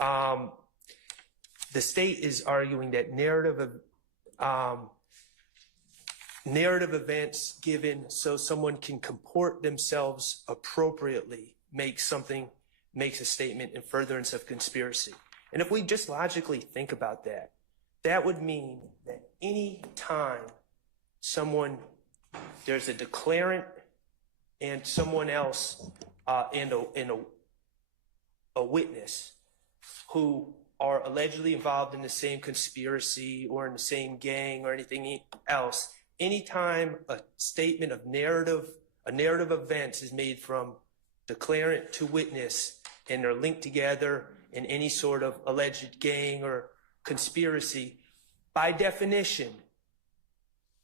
Okay. The state is arguing that narrative events given so someone can comport themselves appropriately makes a statement in furtherance of conspiracy. And if we just logically think about that, that would mean that any time there's a declarant and someone else and a witness who are allegedly involved in the same conspiracy or in the same gang or anything else, anytime a statement of a narrative events is made from declarant to witness and they're linked together in any sort of alleged gang or conspiracy, by definition,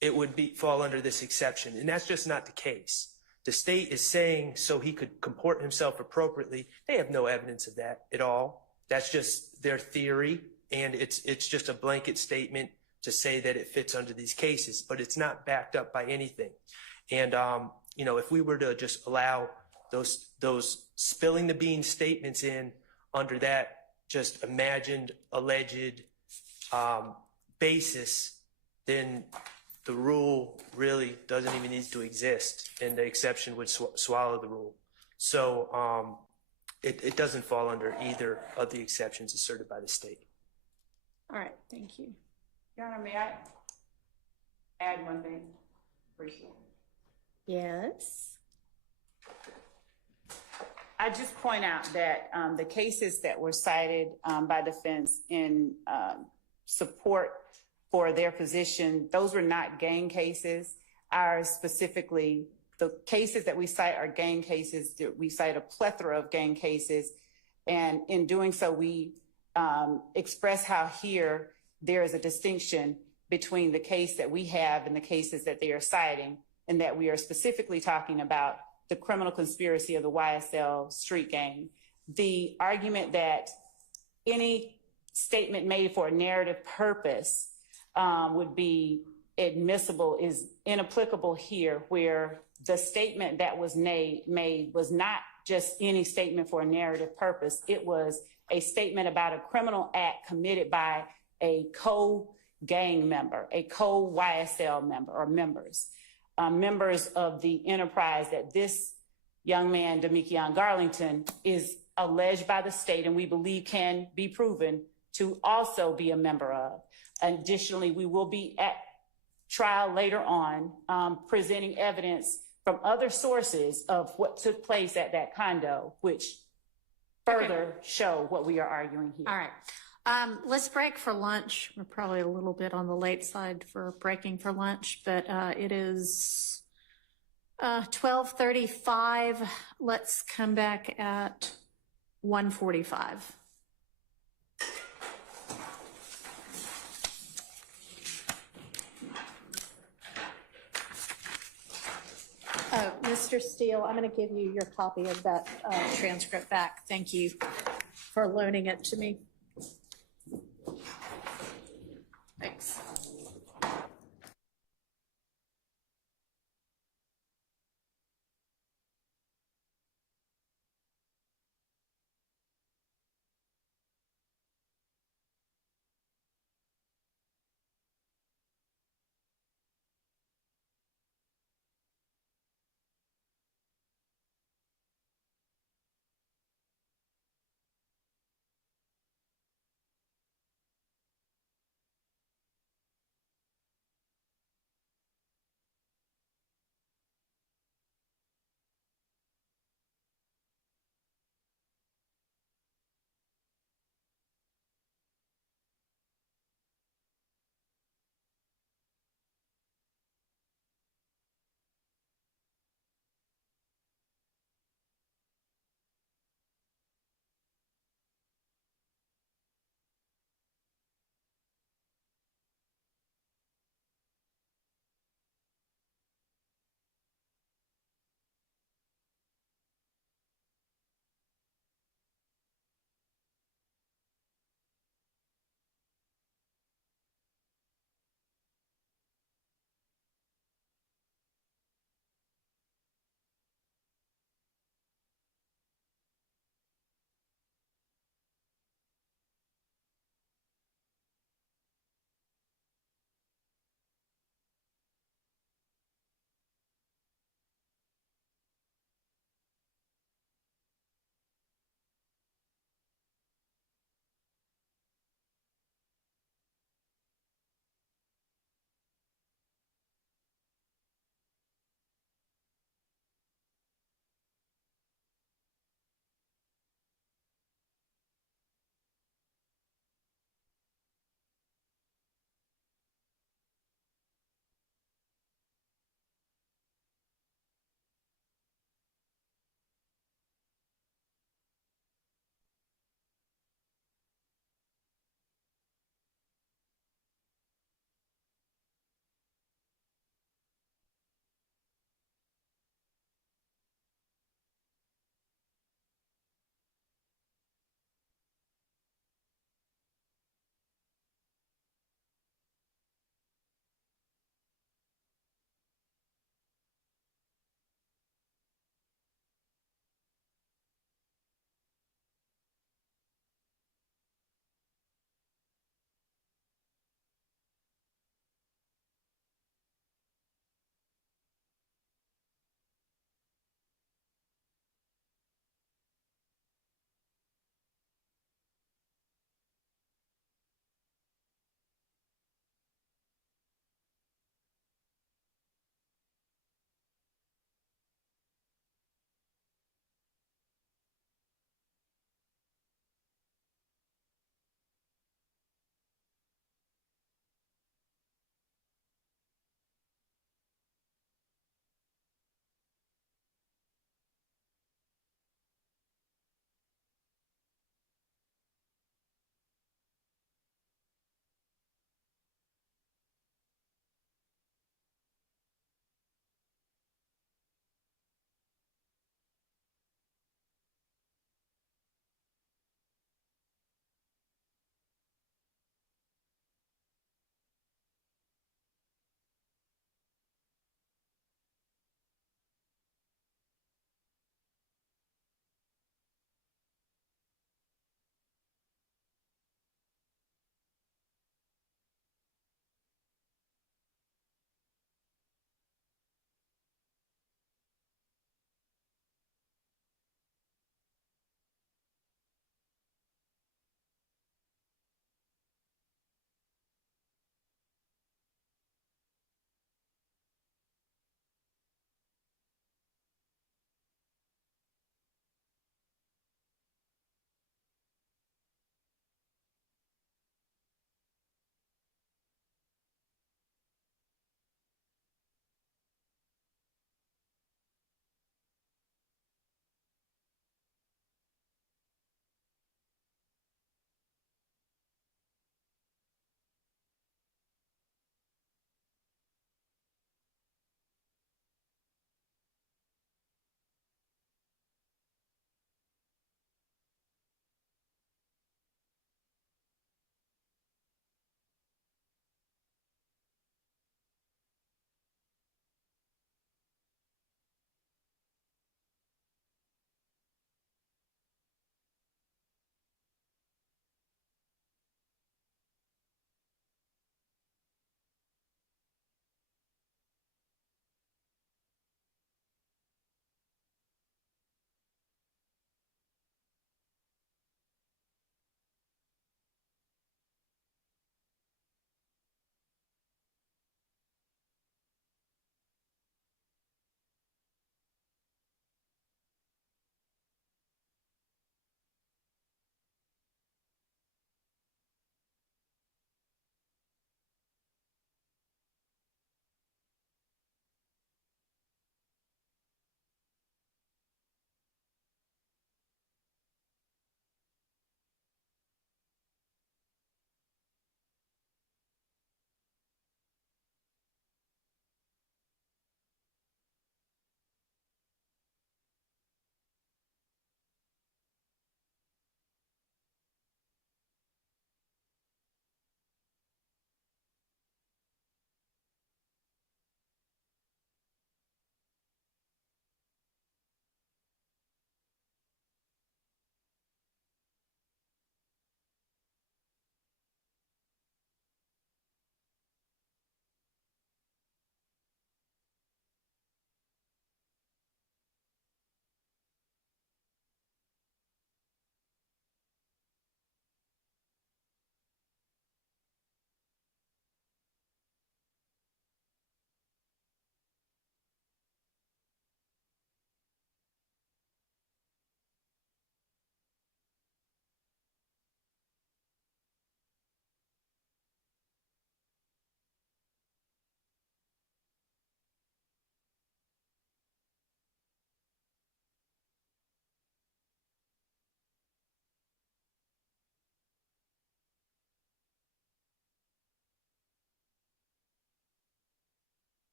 it would fall under this exception. And that's just not the case. The state is saying so he could comport himself appropriately. They have no evidence of that at all. That's just their theory, and it's just a blanket statement to say that it fits under these cases, but it's not backed up by anything. And if we were to just allow those spilling the beans statements in under that just imagined alleged basis, then the rule really doesn't even need to exist, and the exception would swallow the rule. So it doesn't fall under either of the exceptions asserted by the state. All right, thank you. Your Honor, may I add one thing? Appreciate it. Yes. I just point out that the cases that were cited by defense in support for their position, those were not gang cases. Ours specifically, the cases that we cite are gang cases. We cite a plethora of gang cases. And in doing so, we express how here there is a distinction between the case that we have and the cases that they are citing, and that we are specifically talking about the criminal conspiracy of the YSL street gang. The argument that any statement made for a narrative purpose would be admissible is inapplicable here, where the statement that was made was not just any statement for a narrative purpose. It was a statement about a criminal act committed by a co-gang member, a co-YSL member or members of the enterprise that this young man, Damikion Garlington, is alleged by the state and we believe can be proven to also be a member of. Additionally, we will be at trial later on presenting evidence from other sources of what took place at that condo, which further show what we are arguing here. All right. Let's break for lunch. We're probably a little bit on the late side for breaking for lunch, but it is 12:35. Let's come back at 1:45. Mr. Steele, I'm going to give you your copy of that transcript back. Thank you for loaning it to me. Thanks.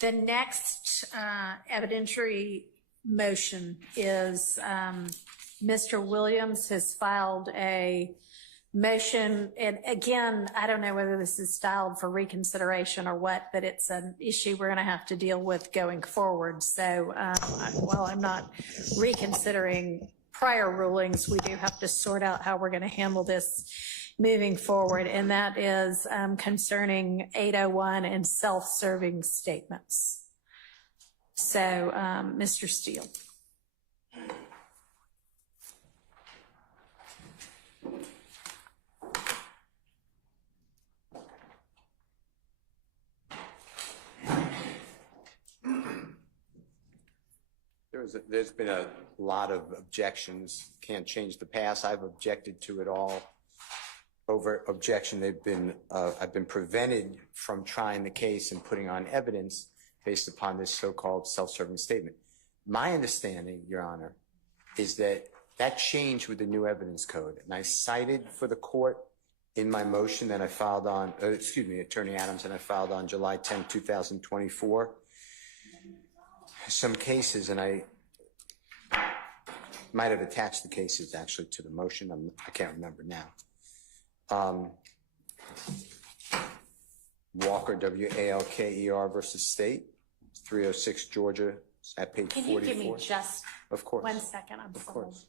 The next evidentiary motion is Mr. Williams has filed a motion, and again, I don't know whether this is styled for reconsideration or what, but it's an issue we're going to have to deal with going forward. So while I'm not reconsidering prior rulings, we do have to sort out how we're going to handle this moving forward, and that is concerning 801 and self-serving statements. So, Mr. Steele. There's been a lot of objections. Can't change the past. I've objected to it all. Over objection, I've been prevented from trying the case and putting on evidence based upon this so-called self-serving statement. My understanding, Your Honor, is that that changed with the new evidence code. And I cited for the court in my motion that I filed on, Attorney Adams, and I filed on July 10, 2024, some cases, and I might have attached the cases actually to the motion. I can't remember now. Walker, W-A-L-K-E-R versus State, 306 Georgia, at page 44. Can you give me just of course. 1 second? Of course.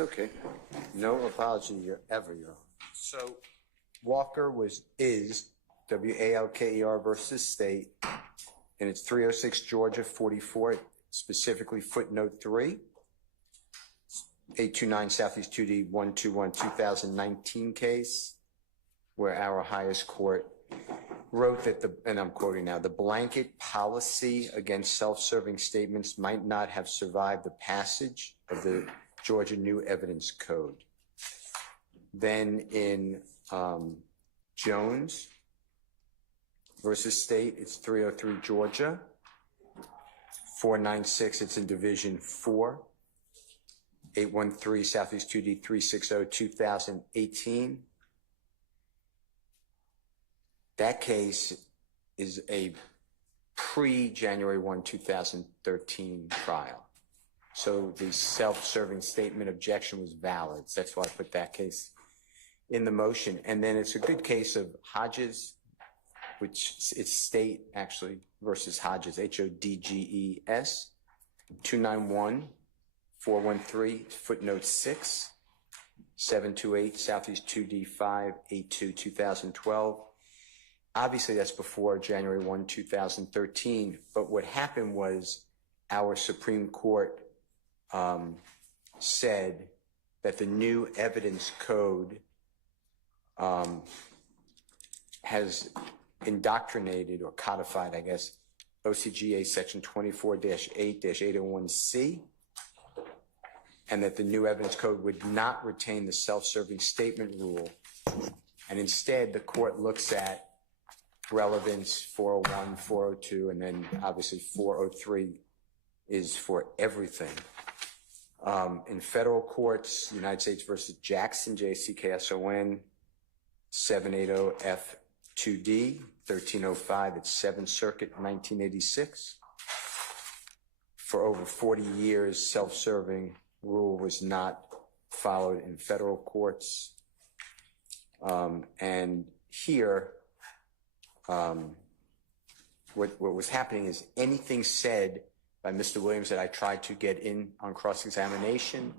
Okay. No apology ever, Your Honor. So Walker is W-A-L-K-E-R versus State, and it's 306 Georgia 44, specifically footnote 3, 829 Southeast 2D 121 2019 case, where our highest court wrote that and I'm quoting now, the blanket policy against self-serving statements might not have survived the passage of the Georgia New Evidence Code. Then in Jones versus State, it's 303 Georgia, 496, it's in Division 4, 813 Southeast 2D 360 2018. That case is a pre-January 1, 2013 trial. So the self-serving statement objection was valid. That's why I put that case in the motion. And then it's a good case of Hodges, which it's State actually versus Hodges, H-O-D-G-E-S, 291-413, footnote 6, 728 Southeast 2D 582 2012. Obviously, that's before January 1, 2013. But what happened was our Supreme Court said that the new evidence code has indoctrinated or codified, I guess, OCGA section 24-8-801C, and that the new evidence code would not retain the self-serving statement rule. And instead, the court looks at relevance 401, 402, and then obviously 403 is for everything. In federal courts, United States versus Jackson, J-C-K-S-O-N, 780F2D, 1305, it's 7th Circuit, 1986. For over 40 years, self-serving rule was not followed in federal courts. And here, what was happening is anything said by Mr. Williams that I tried to get in on cross-examination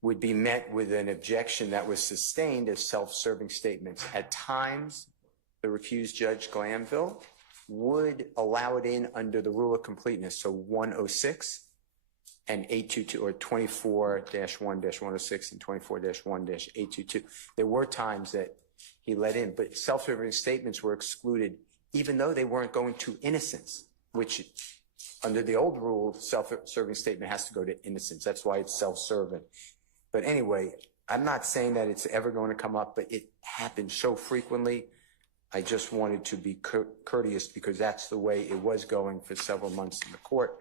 would be met with an objection that was sustained as self-serving statements. At times, the recused Judge Glanville would allow it in under the rule of completeness. So 106 and 822, or 24-1-106 and 24-1-822. There were times that he let in, but self-serving statements were excluded, even though they weren't going to innocence, which under the old rule, self-serving statement has to go to innocence. That's why it's self-serving. But anyway, I'm not saying that it's ever going to come up, but it happens so frequently. I just wanted to be courteous because that's the way it was going for several months in the court.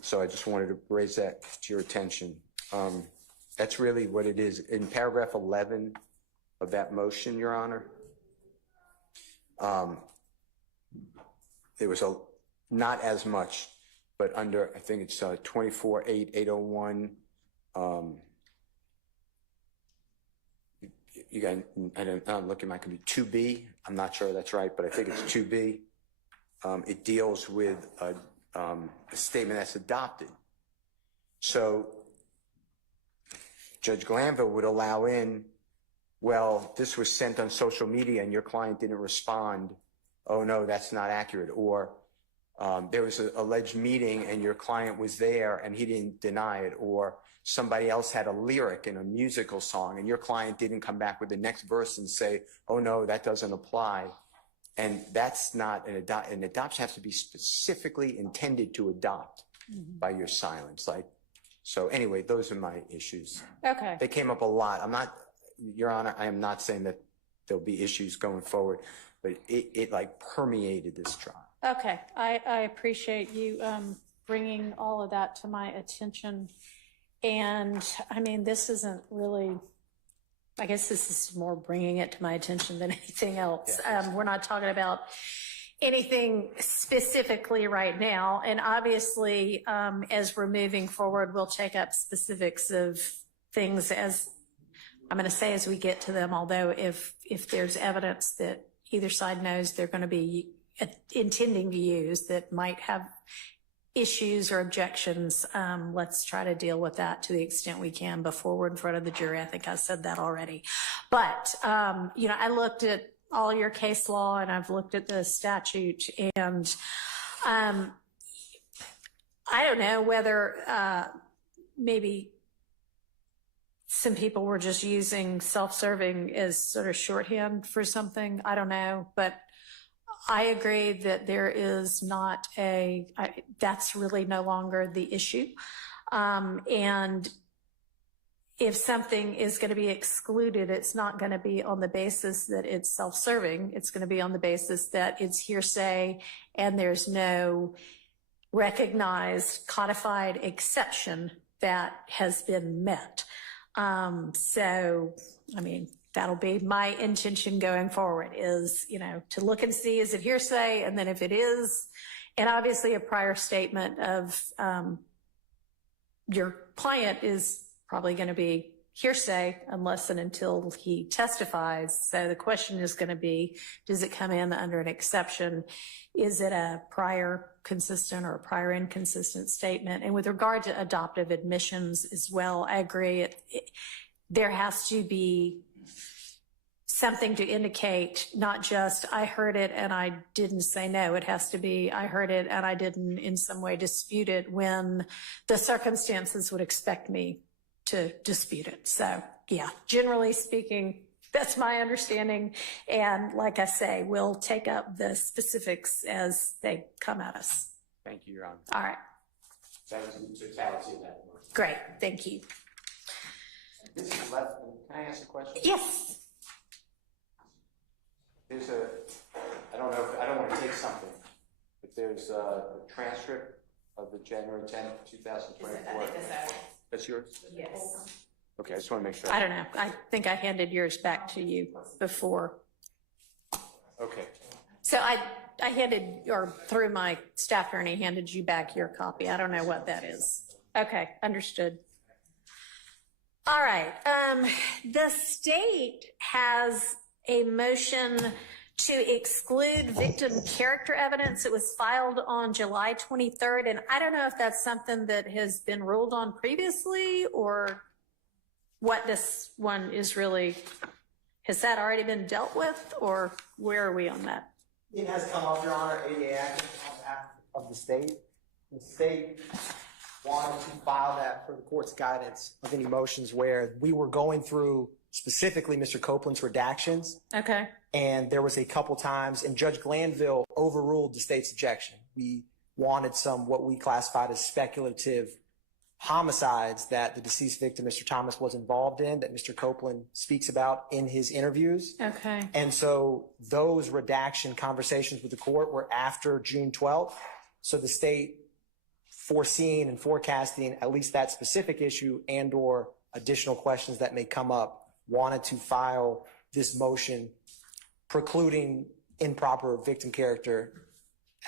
So I just wanted to raise that to your attention. That's really what it is. In paragraph 11 of that motion, Your Honor, there was not as much, but under, I think it's 24-8-801, you got, I'm looking, it could be 2B. I'm not sure that's right, but I think it's 2B. It deals with a statement that's adopted. So Judge Glanville would allow in, well, this was sent on social media and your client didn't respond. Oh, no, that's not accurate. Or there was an alleged meeting and your client was there and he didn't deny it. Or somebody else had a lyric in a musical song and your client didn't come back with the next verse and say, oh, no, that doesn't apply. And that's not an adoption has to be specifically intended to adopt by your silence. So anyway, those are my issues. Okay. They came up a lot. I'm not, Your Honor, I am not saying that there'll be issues going forward, but it like permeated this trial. Okay. I appreciate you bringing all of that to my attention. And I mean, this isn't really, I guess this is more bringing it to my attention than anything else. Yeah. We're not talking about anything specifically right now. And obviously, as we're moving forward, we'll take up specifics of things as I'm going to say as we get to them, although if there's evidence that either side knows they're going to be intending to use that might have issues or objections, let's try to deal with that to the extent we can before we're in front of the jury. I think I said that already. But, you know, I looked at all your case law and I've looked at the statute and I don't know whether maybe some people were just using self-serving as sort of shorthand for something. I don't know, but I agree that there is not that's really no longer the issue. And if something is going to be excluded, it's not going to be on the basis that it's self-serving. It's going to be on the basis that it's hearsay and there's no recognized codified exception that has been met. So, I mean, that'll be my intention going forward is, you know, to look and see, is it hearsay? And then if it is, and obviously a prior statement of your client is probably going to be hearsay unless and until he testifies. So the question is going to be, does it come in under an exception? Is it a prior consistent or a prior inconsistent statement? And with regard to adoptive admissions as well, I agree. There has to be something to indicate not just I heard it and I didn't say no. It has to be I heard it and I didn't in some way dispute it when the circumstances would expect me to dispute it. So yeah, generally speaking, that's my understanding. And like I say, we'll take up the specifics as they come at us. Thank you, Your Honor. All right. That was the totality of that. Great. Thank you. This is left. Can I ask a question? Yes. There's I don't know, I don't want to take something, but there's a transcript of the January 10th, 2024. That's yours? Yes. Okay, I just want to make sure. I don't know. I think I handed yours back to you before. Okay. So I handed, or through my staff attorney, handed you back your copy. I don't know what that is. Okay, understood. All right. The state has a motion to exclude victim character evidence. It was filed on July 23rd, and I don't know if that's something that has been ruled on previously or what this one is really, has that already been dealt with or where are we on that? It has come up, Your Honor, ADA action on behalf of the state. The state wanted to file that for the court's guidance of any motions where we were going through specifically Mr. Copeland's redactions. Okay. And there was a couple times, and Judge Glanville overruled the state's objection. We wanted some what we classified as speculative homicides that the deceased victim, Mr. Thomas, was involved in, that Mr. Copeland speaks about in his interviews. Okay. And so those redaction conversations with the court were after June 12th. So the state, foreseeing and forecasting at least that specific issue and or additional questions that may come up, wanted to file this motion precluding improper victim character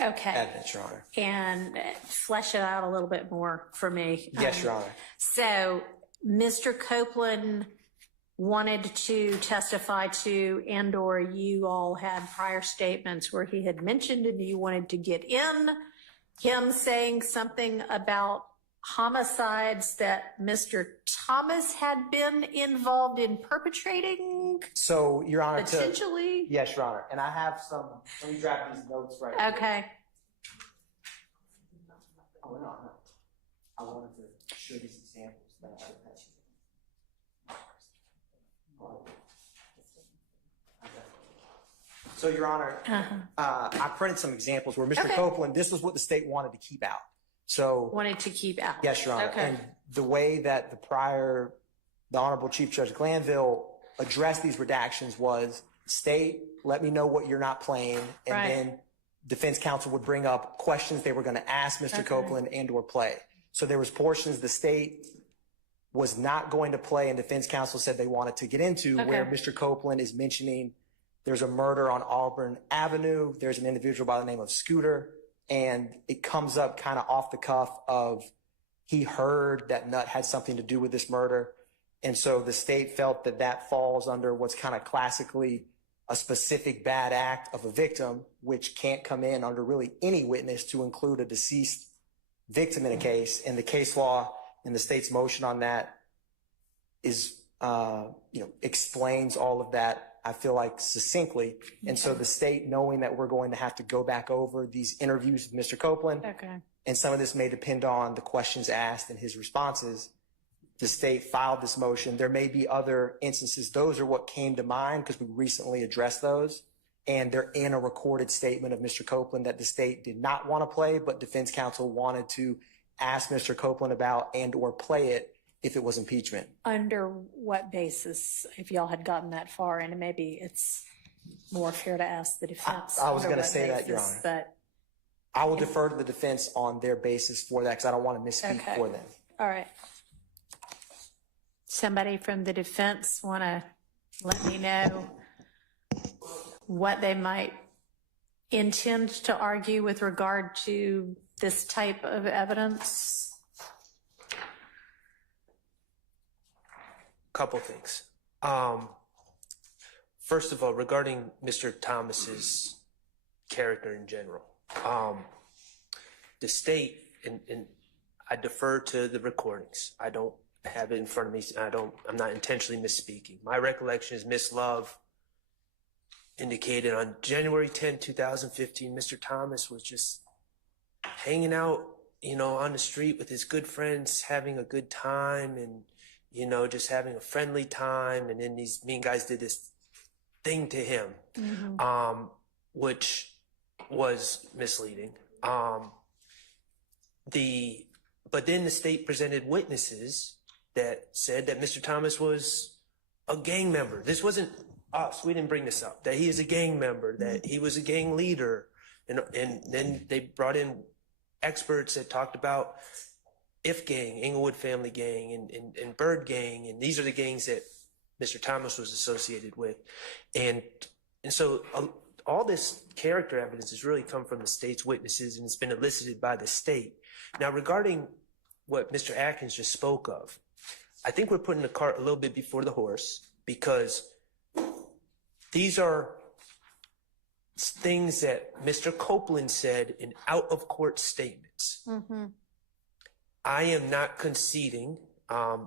Okay. evidence, Your Honor. And flesh it out a little bit more for me. Yes, Your Honor. So Mr. Copeland wanted to testify to, and or you all had prior statements where he had mentioned and you wanted to get in him saying something about homicides that Mr. Thomas had been involved in perpetrating, So, Your Honor, potentially? yes, Your Honor. And I have some, let me grab these notes right here. Okay. Oh, no. I wanted to show these examples that I have. So, Your Honor, I printed some examples where Mr. Okay. Copeland, this was what the state wanted to keep out. So, Wanted to keep out. yes, Your Honor. Okay. And the way that the Honorable Chief Judge Glanville addressed these redactions was, state, let me know what you're not playing, and Right. then defense counsel would bring up questions they were going to ask Mr. Okay. Copeland and or play. So there was portions the state was not going to play and defense counsel said they wanted to get into, where Okay. Mr. Copeland is mentioning there's a murder on Auburn Avenue. There's an individual by the name of Scooter, and it comes up kind of off the cuff of he heard that Nutt had something to do with this murder. And so the state felt that that falls under what's kind of classically a specific bad act of a victim, which can't come in under really any witness to include a deceased victim in a case. And the case law and the state's motion on that is, explains all of that, I feel like, succinctly. And so the state, knowing that we're going to have to go back over these interviews with Mr. Copeland, Okay. and some of this may depend on the questions asked and his responses, the state filed this motion. There may be other instances. Those are what came to mind because we recently addressed those. And they're in a recorded statement of Mr. Copeland that the state did not want to play, but defense counsel wanted to ask Mr. Copeland about and or play it if it was impeachment. Under what basis, if y'all had gotten that far, and maybe it's more fair to ask the defense. I was under gonna what say that, Your basis, Honor. But, I will defer to the defense on their basis for that because I don't want to misspeak Okay. for them. all right. Somebody from the defense want to let me know what they might intend to argue with regard to this type of evidence? Couple things. First of all, regarding Mr. Thomas's character in general, the state, and I defer to the recordings. I don't have it in front of me. I'm not intentionally misspeaking. My recollection is Miss Love indicated on January 10, 2015, Mr. Thomas was just hanging out, on the street with his good friends, having a good time and, just having a friendly time. And then these mean guys did this thing to him, which was misleading. But then the state presented witnesses that said that Mr. Thomas was a gang member. This wasn't us. We didn't bring this up. That he is a gang member, that he was a gang leader. And then they brought in experts that talked about If Gang, Inglewood Family Gang, and Bird Gang. And these are the gangs that Mr. Thomas was associated with. And so all this character evidence has really come from the state's witnesses, and it's been elicited by the state. Now, regarding what Mr. Atkins just spoke of, I think we're putting the cart a little bit before the horse, because these are things that Mr. Copeland said in out-of-court statements. I am not conceding. I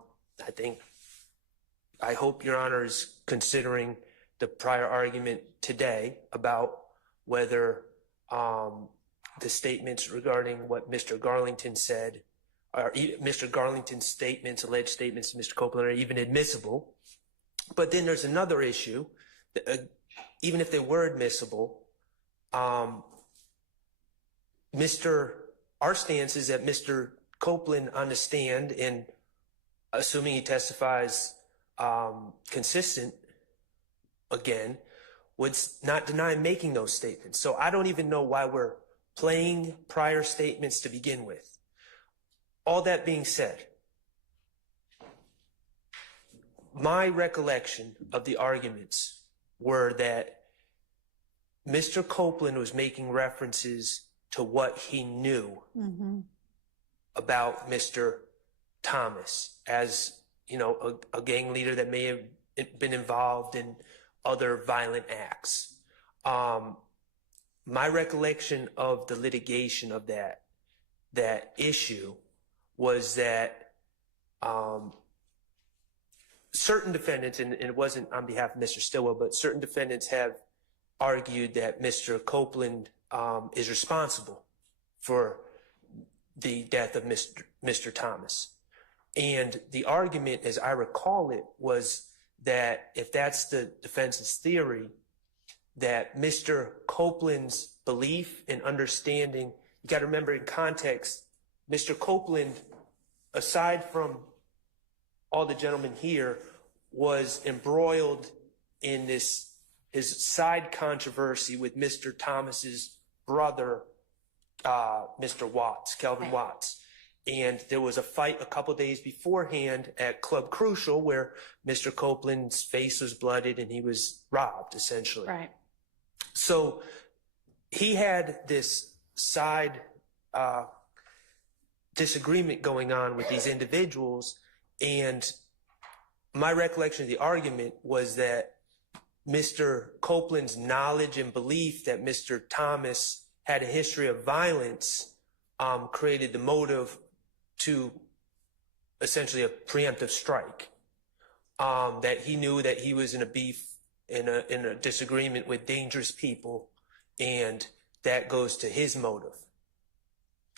hope Your Honor is considering the prior argument today about whether the statements regarding what Mr. Garlington said, or Mr. Garlington's statements, alleged statements to Mr. Copeland, are even admissible. But then there's another issue. Even if they were admissible, our stance is that Mr. Copeland on the stand, and assuming he testifies consistent again, would not deny making those statements. So I don't even know why we're playing prior statements to begin with. All that being said, my recollection of the arguments were that Mr. Copeland was making references to what he knew about Mr. Thomas as, you know, a gang leader that may have been involved in other violent acts. My recollection of the litigation of that issue was that certain defendants, and it wasn't on behalf of Mr. Stillwell, but certain defendants have argued that Mr. Copeland is responsible for the death of Mr. Thomas. And the argument, as I recall it, was that if that's the defense's theory, that Mr. Copeland's belief and understanding, you got to remember in context, Mr. Copeland, aside from all the gentlemen here, was embroiled in his side controversy with Mr. Thomas's brother, Mr. Watts, Kelvin Watts. And there was a fight a couple days beforehand at Club Crucial where Mr. Copeland's face was blooded and he was robbed, essentially. Right. So he had this side disagreement going on with these individuals, and my recollection of the argument was that Mr. Copeland's knowledge and belief that Mr. Thomas had a history of violence created the motive to essentially a preemptive strike. That he knew that he was in a beef, in a disagreement with dangerous people, and that goes to his motive.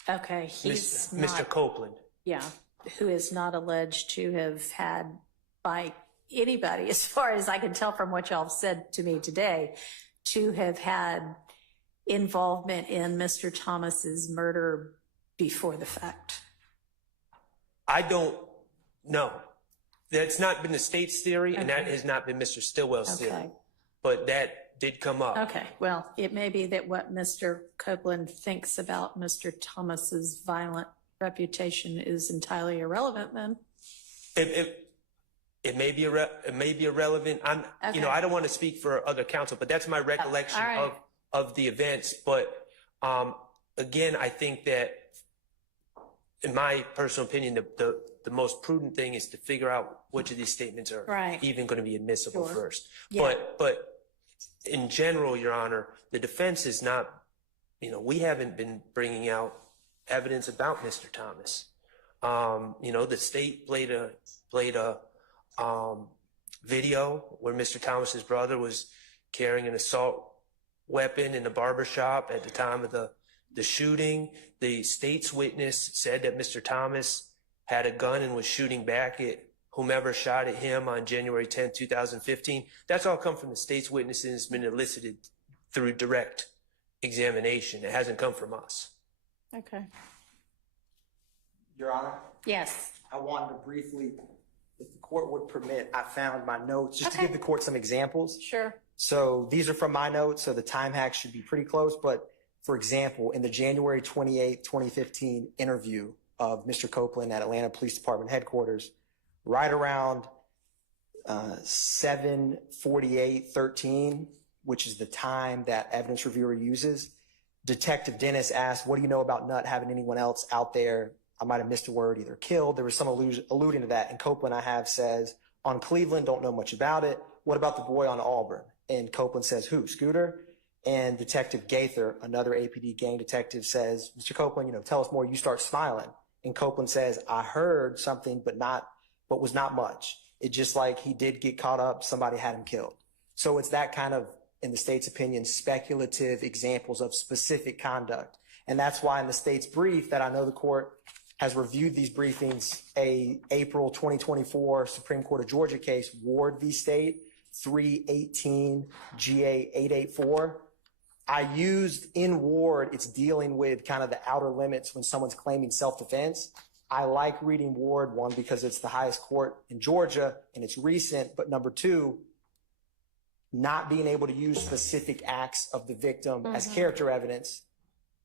Okay, he's not, Mr. Copeland. yeah, who is not alleged to have had, by anybody, as far as I can tell from what y'all have said to me today, to have had involvement in Mr. Thomas's murder before the fact. I don't know. That's not been the state's theory, and that has not been Mr. Stillwell's theory. But that did come up. Okay, well, it may be that what Mr. Copeland thinks about Mr. Thomas's violent reputation is entirely irrelevant then. It may be irrelevant. You know, I don't want to speak for other counsel, but that's my recollection of the events. But again, I think that, in my personal opinion, the most prudent thing is to figure out which of these statements are even going to be admissible first. Yeah. But in general, Your Honor, the defense is not, you know, we haven't been bringing out evidence about Mr. Thomas. You know, the state played a video where Mr. Thomas's brother was carrying an assault weapon in the barber shop at the time of the shooting. The state's witness said that Mr. Thomas had a gun and was shooting back at whomever shot at him on January 10, 2015. That's all come from the state's witnesses and it's been elicited through direct examination. It hasn't come from us. Okay. Your Honor? Yes. I wanted to briefly, if the court would permit, I found my notes just to give the court some examples. Sure. So these are from my notes, so the time hack should be pretty close. But for example, in the January 28, 2015 interview of Mr. Copeland at Atlanta Police Department headquarters, right around 7:48:13, which is the time that evidence reviewer uses, Detective Dennis asked, "What do you know about Nutt having anyone else out there?" I might have missed a word, either killed. There was some alluding to that. And Copeland, I have, says, "On Cleveland, don't know much about it. What about the boy on Auburn?" And Copeland says, "Who? Scooter?" And Detective Gaither, another APD gang detective, says, "Mr. Copeland, you know, tell us more." You start smiling. And Copeland says, "I heard something, but was not much. It's just like he did get caught up. Somebody had him killed." So it's that kind of in the state's opinion, speculative examples of specific conduct. And that's why in the state's brief that I know the court has reviewed these briefings, a April 2024 Supreme Court of Georgia case, Ward v. State, 318 GA 884. I used in Ward, it's dealing with kind of the outer limits when someone's claiming self-defense. I like reading Ward, one, because it's the highest court in Georgia and it's recent, but number two, not being able to use specific acts of the victim as character evidence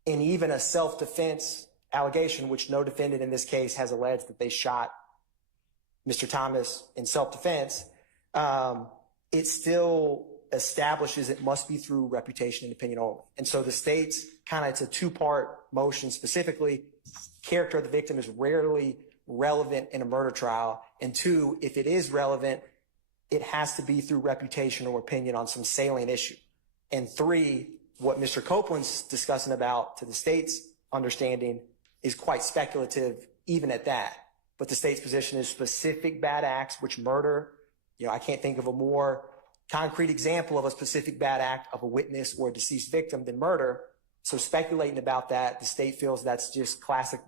in even a self-defense allegation, which no defendant in this case has alleged that they shot Mr. Thomas in self-defense, it still establishes it must be through reputation and opinion only. And so the state's kind of, it's a two-part motion specifically. Character of the victim is rarely relevant in a murder trial. And two, if it is relevant, it has to be through reputation or opinion on some salient issue. And three, what Mr. Copeland's discussing about, to the state's understanding, is quite speculative even at that. But the state's position is specific bad acts, which murder, I can't think of a more concrete example of a specific bad act of a witness or a deceased victim than murder. So speculating about that, the state feels that's just classic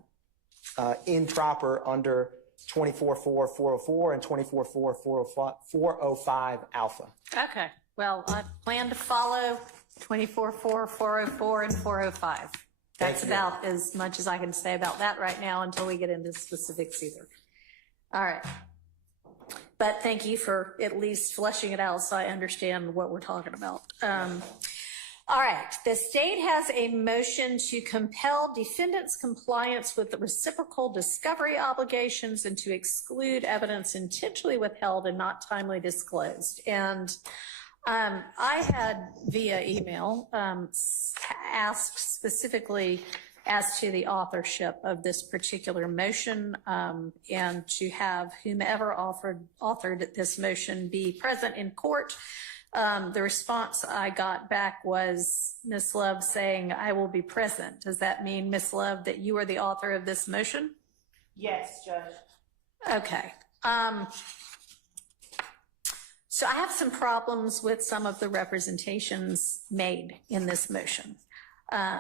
improper under 24-4-404 and 24-4-405 alpha. Okay. Well, I plan to follow 24-4-404 and 405. That's about as much as I can say about that right now until we get into specifics either. All right. But thank you for at least fleshing it out so I understand what we're talking about. All right. The state has a motion to compel defendants' compliance with the reciprocal discovery obligations and to exclude evidence intentionally withheld and not timely disclosed. And I had via email asked specifically as to the authorship of this particular motion and to have whomever authored this motion be present in court. The response I got back was Ms. Love saying, I will be present. Does that mean, Ms. Love, that you are the author of this motion? Yes, Judge. Okay. So I have some problems with some of the representations made in this motion.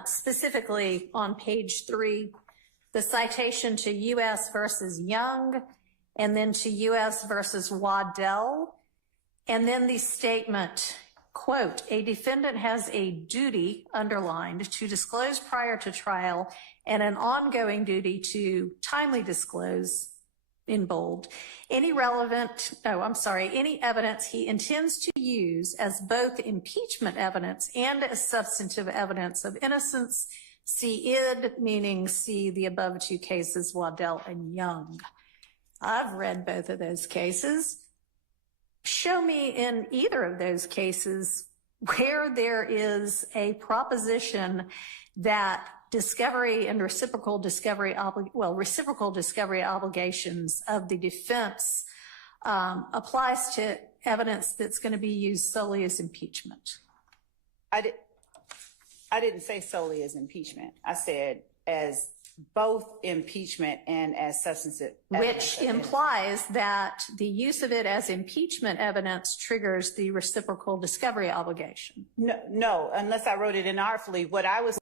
Specifically on page 3, the citation to U.S. versus Young, and then to U.S. versus Waddell, and then the statement, quote, a defendant has a duty, underlined, to disclose prior to trial and an ongoing duty to timely disclose, in bold, any evidence he intends to use as both impeachment evidence and as substantive evidence of innocence. See id, meaning see the above two cases, Waddell and Young. I've read both of those cases. Show me in either of those cases where there is a proposition that discovery and reciprocal discovery obligations of the defense applies to evidence that's going to be used solely as impeachment. I didn't say solely as impeachment. I said as both impeachment and as substantive evidence. Which implies that the use of it as impeachment evidence triggers the reciprocal discovery obligation. No, unless I wrote it inartfully. What I was